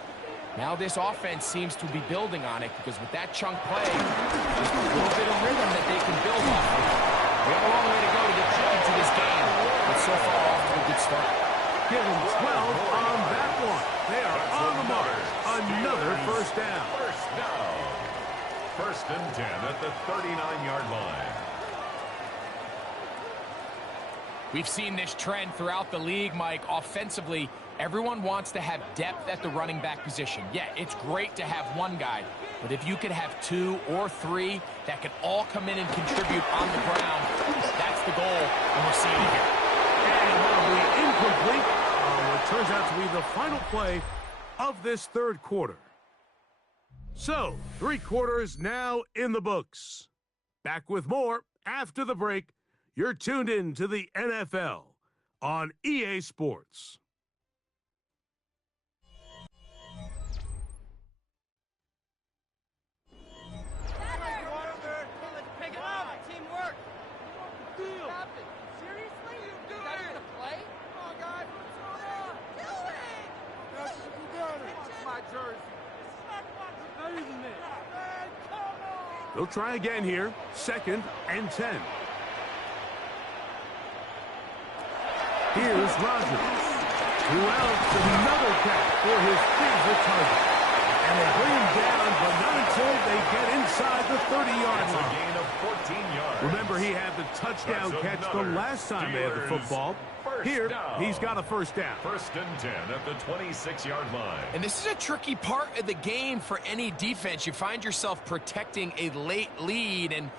Now this offense seems to be building on it because with that chunk play, just a little bit of rhythm that they can build off of. We have a long way to go to get into this game, but so far off to a good start. Give them 12 on that one. They are on the mark. Another 1st down. 1st and 10 at the 39-yard line. We've seen this trend throughout the league, Mike. Offensively, everyone wants to have depth at the running back position. Yeah, it's great to have one guy, but if you could have 2 or 3 that can all come in and contribute on the ground, that's the goal, and we're seeing it here. And that'll be incomplete on what turns out to be the final play of this 3rd quarter. So, 3 quarters now in the books. Back with more after the break. You're tuned in to the NFL on EA Sports. They'll try again here. 2nd and 10. Here's Rodgers. Who else? Another catch for his favorite target. And they bring him down, but not until they get inside the 30-yard line. A gain of 14 yards. Remember, he had the touchdown catch the last time they had the football. Here, he's got a 1st down. 1st and 10 at the 26-yard line. And this is a tricky part of the game for any defense. You find yourself protecting a late lead, and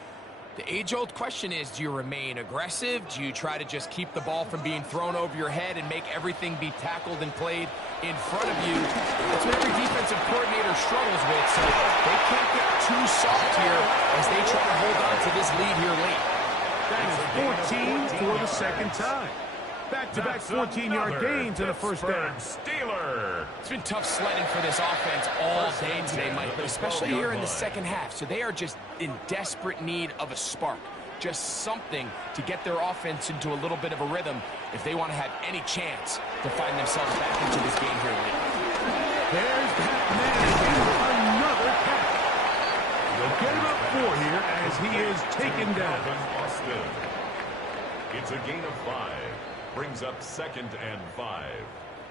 the age-old question is, do you remain aggressive? Do you try to just keep the ball from being thrown over your head and make everything be tackled and played in front of you? That's what every defensive coordinator struggles with, so they can't get too soft here as they try to hold on to this lead here late. That is 14 for the 2nd time. Back-to-back 14-yard gains and a 1st down. Steeler. It's been tough sledding for this offense all day today, Mike, but especially here in the 2nd half. So they are just in desperate need of a spark, just something to get their offense into a little bit of a rhythm if they want to have any chance to find themselves back into this game here late. There's that man, another catch. They'll get him up 4 here as he is taken down. It's a gain of 5. Brings up 2nd and 5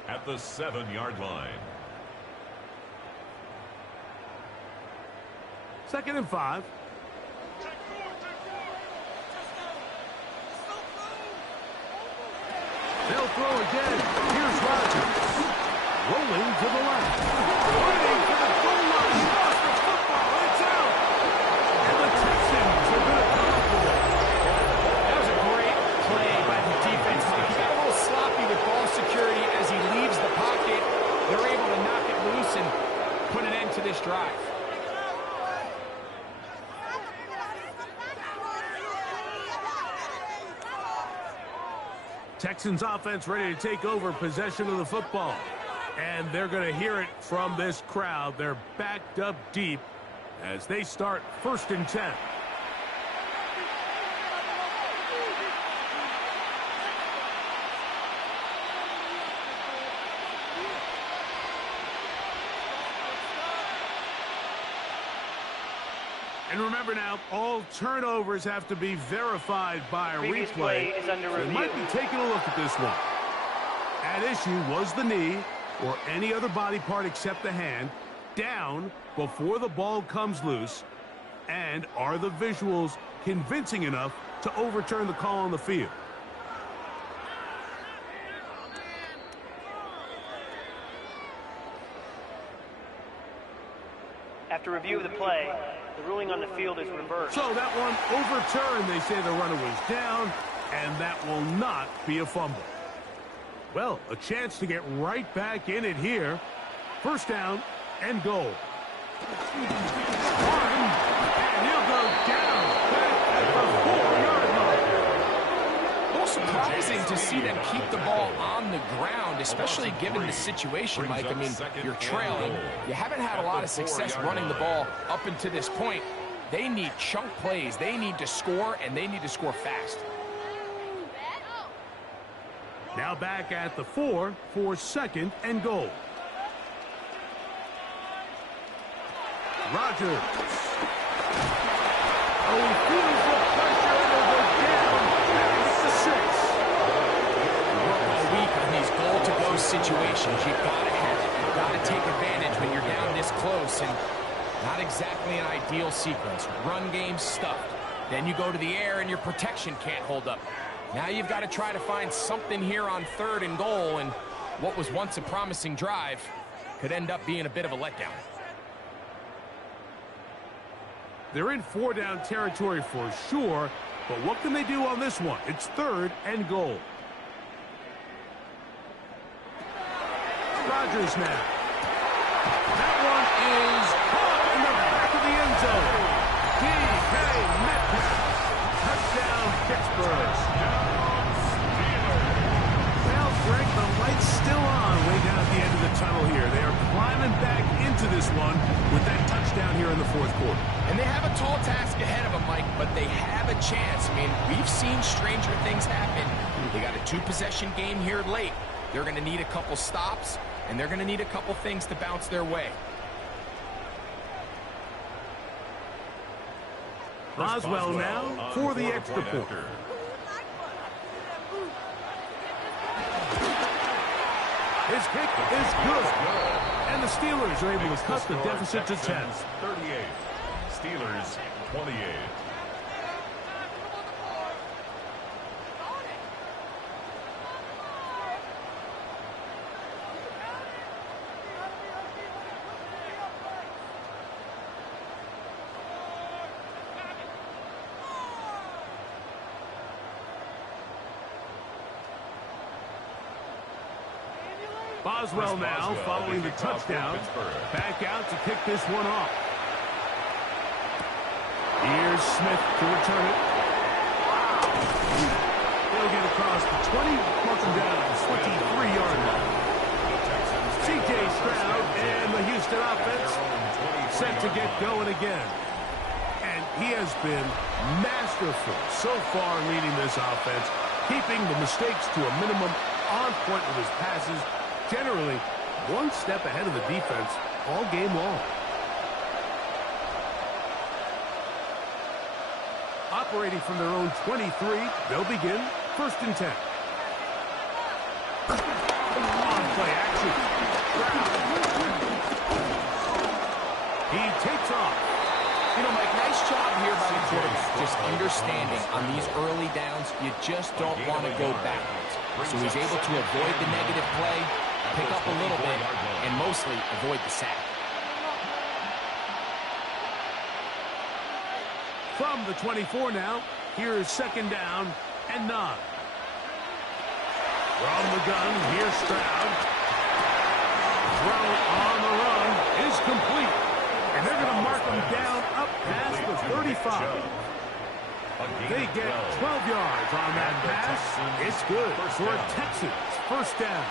at the 7-yard line. 2nd and 5. They'll throw again. Here's Rodgers. Rolling to the left. Running for the goal line. Lost the football. It's out. And the Texans are going to come up with it. That was a great play by the defense, Mike. He got a little sloppy with ball security as he leaves the pocket. They're able to knock it loose and put an end to this drive. Texans offense ready to take over possession of the football. And they're going to hear it from this crowd. They're backed up deep as they start 1st and 10. And remember now, all turnovers have to be verified by a Previous replay. play is under We review. might be taking a look at this one. At issue was the knee or any other body part except the hand down before the ball comes loose. And are the visuals convincing enough to overturn the call on the field? After review of the play, the ruling on the field is reversed. So that one overturned. They say the runner was down, and that will not be a fumble. Well, a chance to get right back in it here. First down and goal. One, and he'll go down back at the 4-yard line. A little surprising to see them keep the ball on the ground, especially given the situation, Mike. I mean, you're trailing. You haven't had a lot of success running the ball up until this point. They need chunk plays. They need to score, and they need to score fast. Now back at the 4 for second and goal. Rodgers. Oh, he feels the pressure and he'll go down. That's the 6. Work all week on these goal-to-go situations. You've got to have it. You've got to take advantage when you're down this close, and not exactly an ideal sequence. Run game stuffed. Then you go to the air and your protection can't hold up. Now you've got to try to find something here on third and goal, and what was once a promising drive could end up being a bit of a letdown. They're in 4-down territory for sure, but what can they do on this one? It's third and goal. Rodgers now. That one is caught in the back of the end zone. D.K. Metcalf. Touchdown, Pittsburgh. Well, Greg, the light's still on way down at the end of the tunnel here. They are climbing back into this one with that touchdown here in the fourth quarter. And they have a tall task ahead of them, Mike, but they have a chance. I mean, we've seen stranger things happen. They got a 2-possession game here late. They're going to need a couple stops, and they're going to need a couple things to bounce their way. Boswell now for the extra point. His kick is good. And the Steelers are able to cut the deficit to 10. 38. Steelers 28. Boswell now following the touchdown. Back out to kick this one off. Here's Smith to return it. He'll get across the 20, mark him down at the 23-yard line. C.J. Stroud and the Houston offense set to get going again. And he has been masterful so far leading this offense, keeping the mistakes to a minimum, on point with his passes, generally one step ahead of the defense all game long. Operating from their own 23, they'll begin first and 10. On play action. He takes off. You know, Mike, nice job here by the quarterback. Just understanding on these early downs, you just don't want to go backwards. So he's able to avoid the negative play, pick up a little bit, and mostly avoid the sack. From the 24 now, here is second down and 9. From the gun, here's Stroud. Throw on the run is complete. And they're going to mark him down up past the 35. They get 12 yards on that pass. It's good for Texans. First down.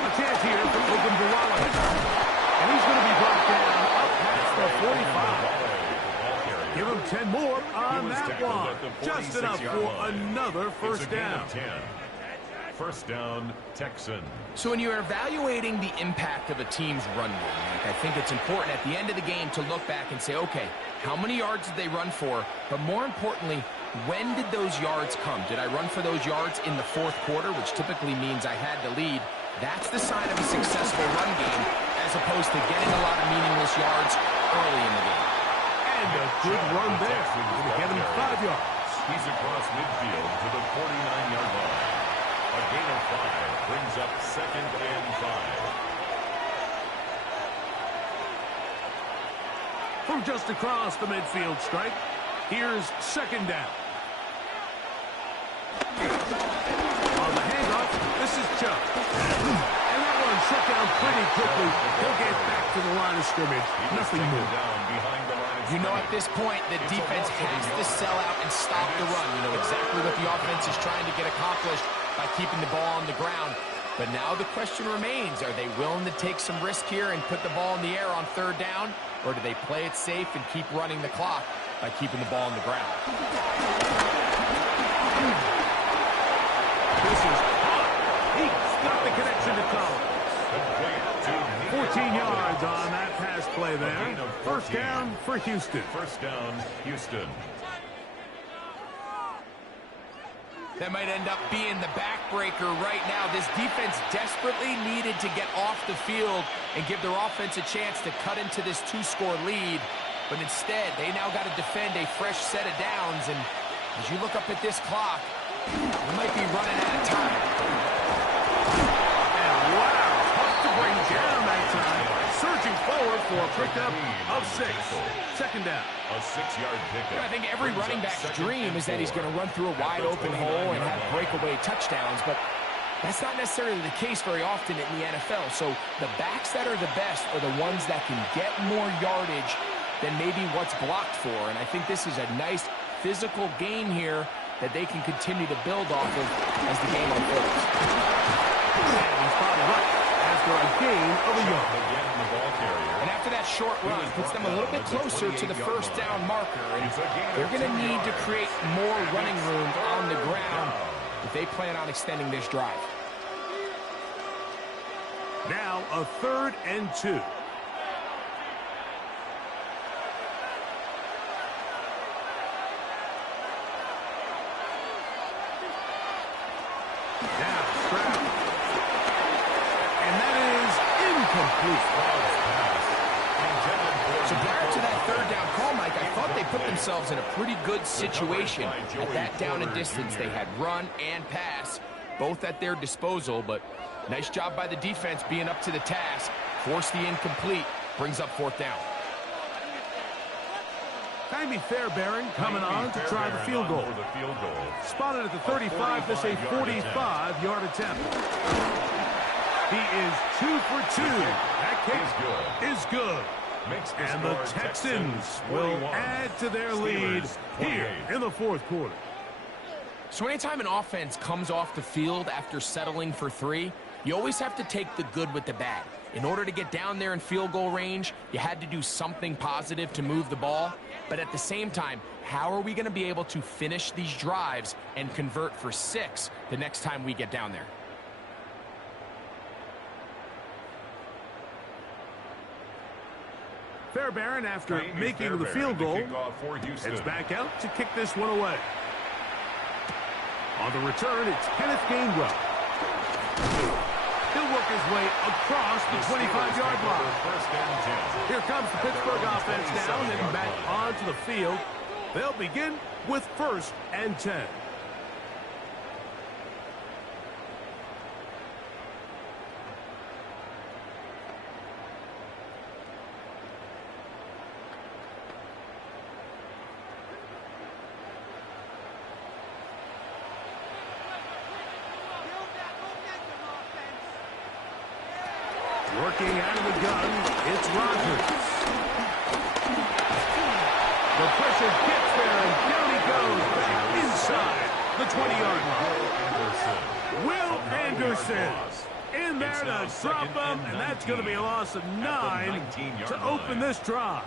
A chance here for Ogunbowale. And he's going to be brought down up past the 45. Give him 10 more on that one. Just enough for another first down. 10. First down, Texans. So when you're evaluating the impact of a team's run game, I think it's important at the end of the game to look back and say, okay, how many yards did they run for? But more importantly, when did those yards come? Did I run for those yards in the fourth quarter, which typically means I had to lead? That's the sign of a successful run game, as opposed to getting a lot of meaningless yards early in the game. And a good run there. Going to get him 5 yards. He's across midfield to the 49-yard line. A gain of 5 brings up 2nd and 5. From just across the midfield stripe, here's 2nd down. On the handoff, this is Chubb. And that one shut down pretty quickly. He'll get back to the line of scrimmage. Nothing more. You know, at this point, the defense has to sell out and stop the run. You know exactly what the offense is trying to get accomplished by keeping the ball on the ground. But now the question remains, are they willing to take some risk here and put the ball in the air on 3rd down? Or do they play it safe and keep running the clock by keeping the ball on the ground? This is hot. He's got the connection to Collins. 14 yards on that pass play there. First down for Houston. First down, Houston. That might end up being the backbreaker right now. This defense desperately needed to get off the field and give their offense a chance to cut into this 2-score lead. But instead, they now got to defend a fresh set of downs. And as you look up at this clock, you might be running out of time. And wow, tough to bring down that time. Surging forward for a pickup of 6. 2nd down. A 6-yard pickup. I think every running back's dream is that he's going to run through a wide-open hole and have breakaway touchdowns, but that's not necessarily the case very often in the NFL. So the backs that are the best are the ones that can get more yardage than maybe what's blocked for, and I think this is a nice physical gain here that they can continue to build off of as the game unfolds. And he's fouled right after a gain of a yard. And after that short run, puts them a little bit closer to the first down marker. And they're going to need to create more running room on the ground if they plan on extending this drive. Now a 3rd and 2. Now Stroud. And that is incomplete. So prior to that 3rd down call, Mike, I thought they put themselves in a pretty good situation. At that down and distance, they had run and pass, both at their disposal, but nice job by the defense being up to the task. Forced the incomplete, brings up 4th down. Jamie Fairbairn coming on to try the field goal. Spotted at the 35, this a 45-yard attempt. He is 2 for 2. That kick is good. And the Texans will add to their lead here in the 4th quarter. So anytime an offense comes off the field after settling for 3, you always have to take the good with the bad. In order to get down there in field goal range, you had to do something positive to move the ball. But at the same time, how are we going to be able to finish these drives and convert for 6 the next time we get down there? Fairbairn, after making the field goal, heads back out to kick this one away. On the return, it's Kenneth Gainwell. He'll work his way across the 25-yard line. Here comes the Pittsburgh offense down and back onto the field. They'll begin with 1st and 10. Working out of the gun, it's Rodgers. The pressure gets there, and down he goes back inside the 20-yard line. Will Anderson in there to drop him, and that's going to be a loss of 9 to open this drive.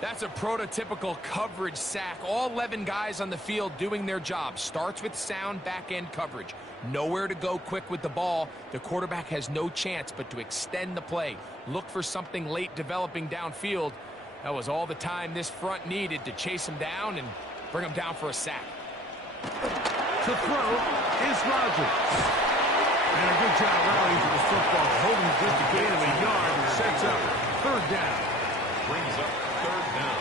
That's a prototypical coverage sack. All 11 guys on the field doing their job. Starts with sound back-end coverage. Nowhere to go quick with the ball. The quarterback has no chance but to extend the play. Look for something late developing downfield. That was all the time this front needed to chase him down and bring him down for a sack. To throw is Rodgers. And a good job rallying to the football. Holding just a gain of a yard and sets up third down. Brings up third down.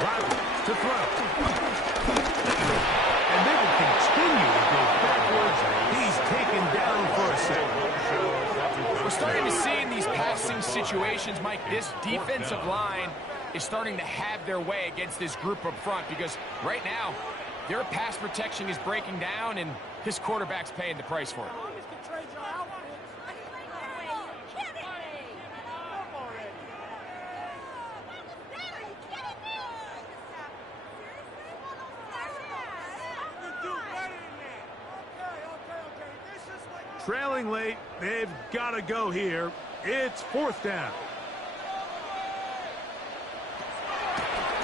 Rodgers to throw. And they will continue to go backwards. He's taken down for a sack. We're starting to see in these passing situations, Mike, this defensive line is starting to have their way against this group up front because right now, their pass protection is breaking down and his quarterback's paying the price for it. Trailing late, they've got to go here. It's fourth down.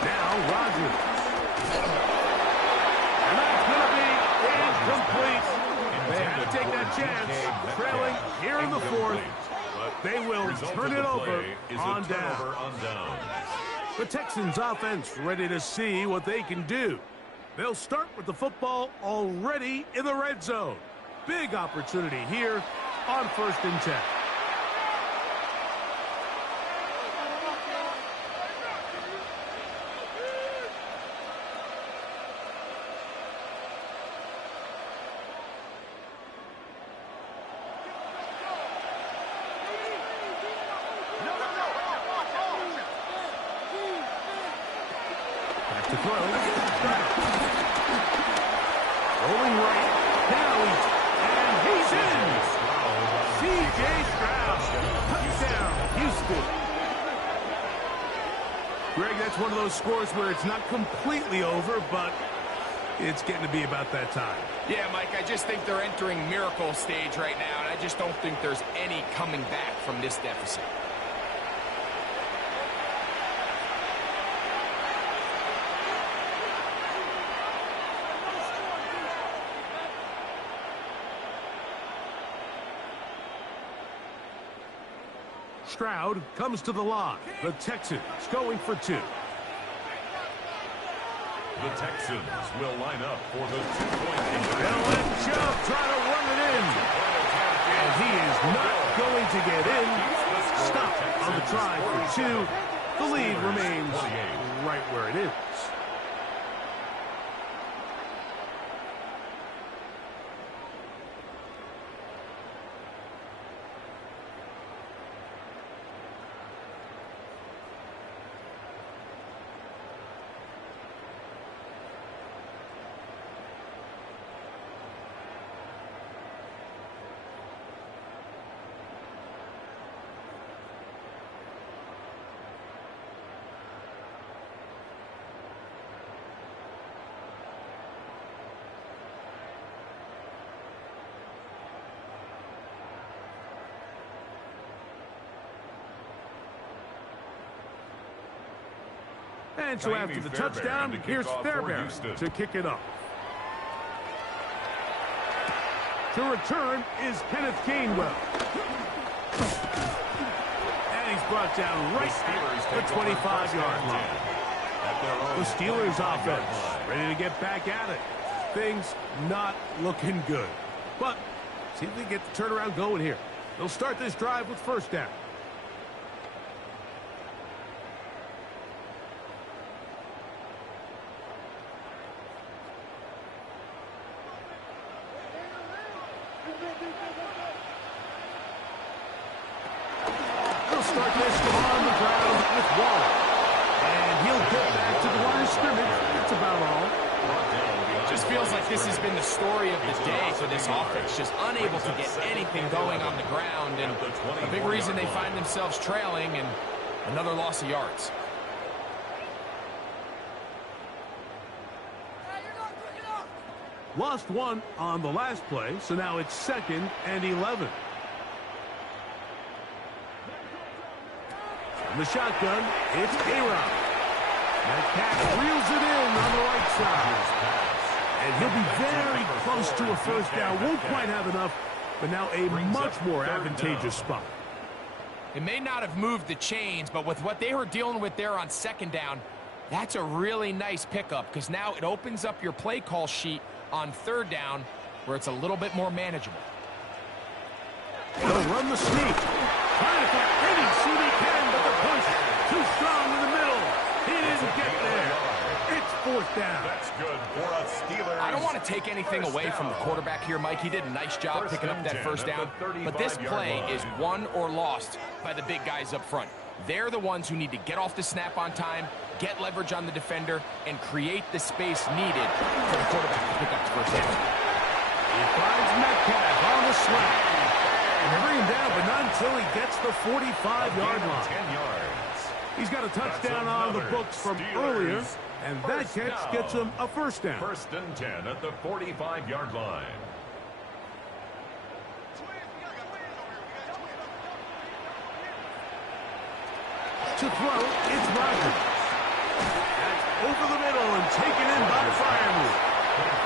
Now Rodgers. And that's going to be incomplete. They had to take that chance. Trailing here in the fourth. They will turn it over on down. The Texans offense ready to see what they can do. They'll start with the football already in the red zone. Big opportunity here on 1st and 10. Back to throw. Rolling right. Now he's in. C.J. Stroud. Touchdown, Houston. Greg, that's one of those scores where it's not completely over, but it's getting to be about that time. Yeah, Mike, I just think they're entering miracle stage right now, and I just don't think there's any coming back from this deficit. Stroud comes to the line. The Texans going for two. The Texans will line up for the 2-point conversion. They'll let Chubb try to run it in. And he is not going to get in. Stop on the try for two. The lead remains right where it is. And so after the touchdown, here's Fairbairn to kick it off. To return is Kenneth Gainwell. And he's brought down right at the 25-yard line. The Steelers offense ready to get back at it. Things not looking good. But see if they get the turnaround going here. They'll start this drive with first down. Start this on the ground with Waller. And he'll get back to the line of scrimmage. That's about all. It just feels like this has been the story of the day for this offense. Just unable to get anything going on the ground. And a big reason they find themselves trailing and another loss of yards. Lost one on the last play, so now it's 2nd and 11. From the shotgun, it's A-Rod. Metcalf reels it in on the right side. And he'll be very close to a first down. Won't quite have enough, but now a much more advantageous spot. It may not have moved the chains, but with what they were dealing with there on 2nd down, that's a really nice pickup because now it opens up your play call sheet on 3rd down where it's a little bit more manageable. He'll run the sneak. Trying to find any seam he can, but the push too strong in the middle. He didn't get there. It's 4th down. That's good for a Steelers. I don't want to take anything away from the quarterback here, Mike. He did a nice job picking up that first down. But this play is won or lost by the big guys up front. They're the ones who need to get off the snap on time, get leverage on the defender, and create the space needed for the quarterback to pick up the first down. He finds Metcalf on the slant. And they bring him down, but not until he gets the 45-yard line. 10 yards. He's got a touchdown on the books from earlier, and that catch gets him a first down. 1st and 10 at the 45-yard line. To throw, it's Rodgers. That's over the middle and taken in by Firemouth.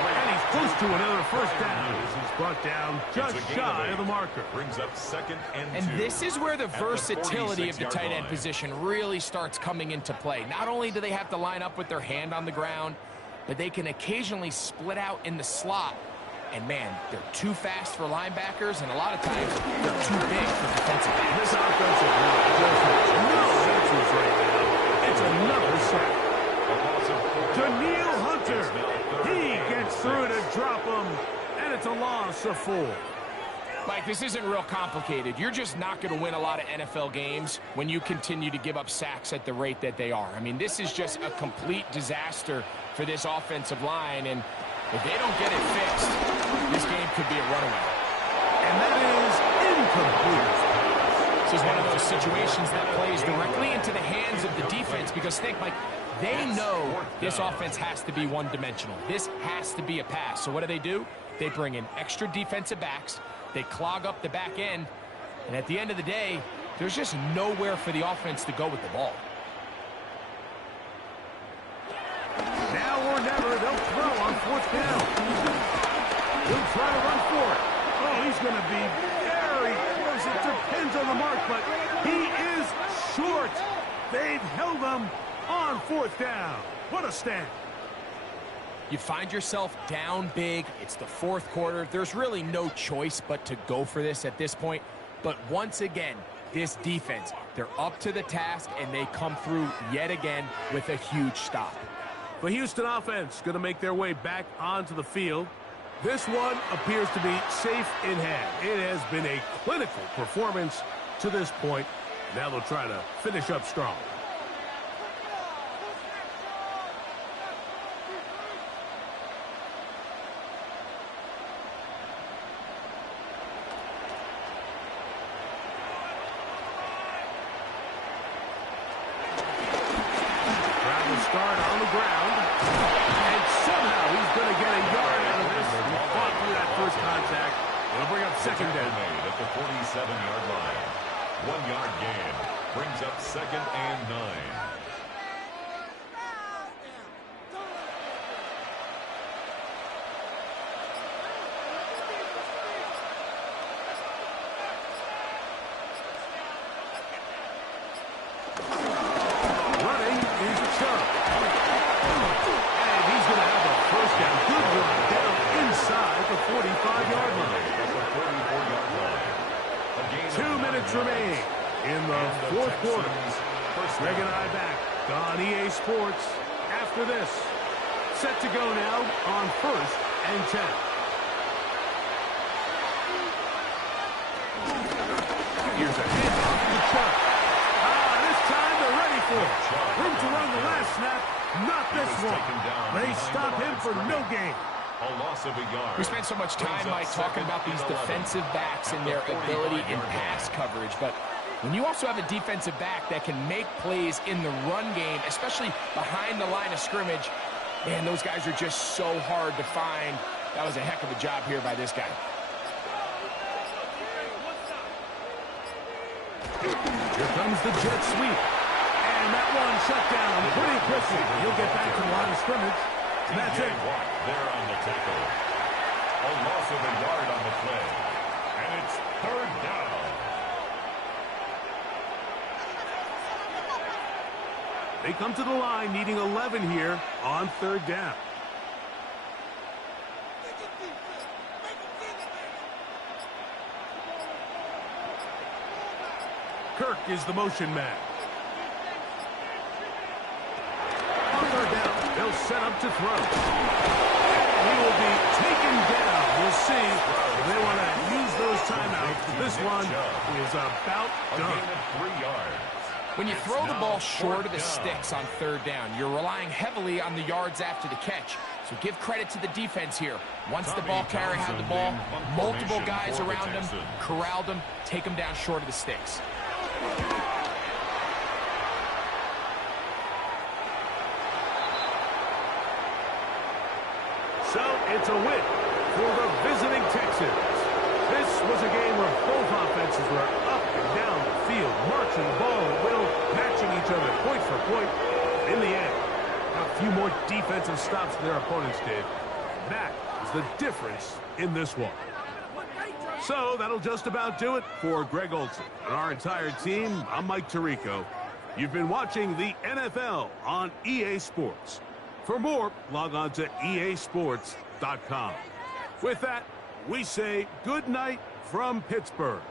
And he's close to another first down. He's brought down just shy of the marker. Brings up 2nd and 2. And this is where the versatility of the tight end position really starts coming into play. Not only do they have to line up with their hand on the ground, but they can occasionally split out in the slot. And, man, they're too fast for linebackers, and a lot of times they're too big for defensive backs. This offensive line just has no answers right now. It's another sack. Daniil Hunter. He gets through to drop him, and it's a loss of 4. Mike, this isn't real complicated. You're just not going to win a lot of NFL games when you continue to give up sacks at the rate that they are. I mean, this is just a complete disaster for this offensive line, and if they don't get it fixed, this game could be a runaway. And that is incomplete. This is one of those situations that plays directly into the hands of the defense because, think, Mike, they know this offense has to be one-dimensional. This has to be a pass. So what do? They bring in extra defensive backs. They clog up the back end. And at the end of the day, there's just nowhere for the offense to go with the ball. Now or never, they'll throw on 4th down. He'll try to run for it. Oh, he's going to be very close. It depends on the mark, but he is short. They've held him on 4th down. What a stand. You find yourself down big. It's the 4th quarter. There's really no choice but to go for this at this point. But once again, this defense, they're up to the task, and they come through yet again with a huge stop. The Houston offense going to make their way back onto the field. This one appears to be safe in hand. It has been a clinical performance to this point. Now they'll try to finish up strong. Start on the ground, and somehow he's going to get a yard out of this. He fought through that first contact. It'll bring up 2nd down. At the 47-yard line. 1-yard gain. Brings up 2nd and 9. Remaining in the 4th quarter. Greg and I back on EA Sports after this. Set to go now on 1st and 10. Here's a handoff to Chubb. This time they're ready for it. Room to run the last snap. Not this one. They stop him for no gain. A loss of a yard. We spent so much time, Mike, talking about these defensive backs and their ability in pass coverage, but when you also have a defensive back that can make plays in the run game, especially behind the line of scrimmage, man, those guys are just so hard to find That was a heck of a job here by this guy. Here comes the jet sweep. And that one shut down pretty quickly. He'll get back to the line of scrimmage. And that's it. There on the tackle. A loss of a yard on the play. And it's third down. They come to the line needing 11 here on third down. Kirk is the motion man. On third down, they'll set up to throw. And he will be taken down. We'll see if they want to use those timeouts. This one is about done. A gain of 3 yards. When you throw the ball short of the sticks on third down, you're relying heavily on the yards after the catch. So give credit to the defense here. Once the ball carrier had the ball, multiple guys around him, corralled him, take him down short of the sticks. So it's a win for the visiting Texans. This was a game where both offenses were up and down the field, marching the ball at will, matching each other point for point. In the end, a few more defensive stops than their opponents did. That is the difference in this one. So that'll just about do it for Greg Olsen and our entire team. I'm Mike Tirico. You've been watching the NFL on EA Sports. For more, log on to easports.com. With that, we say good night from Pittsburgh.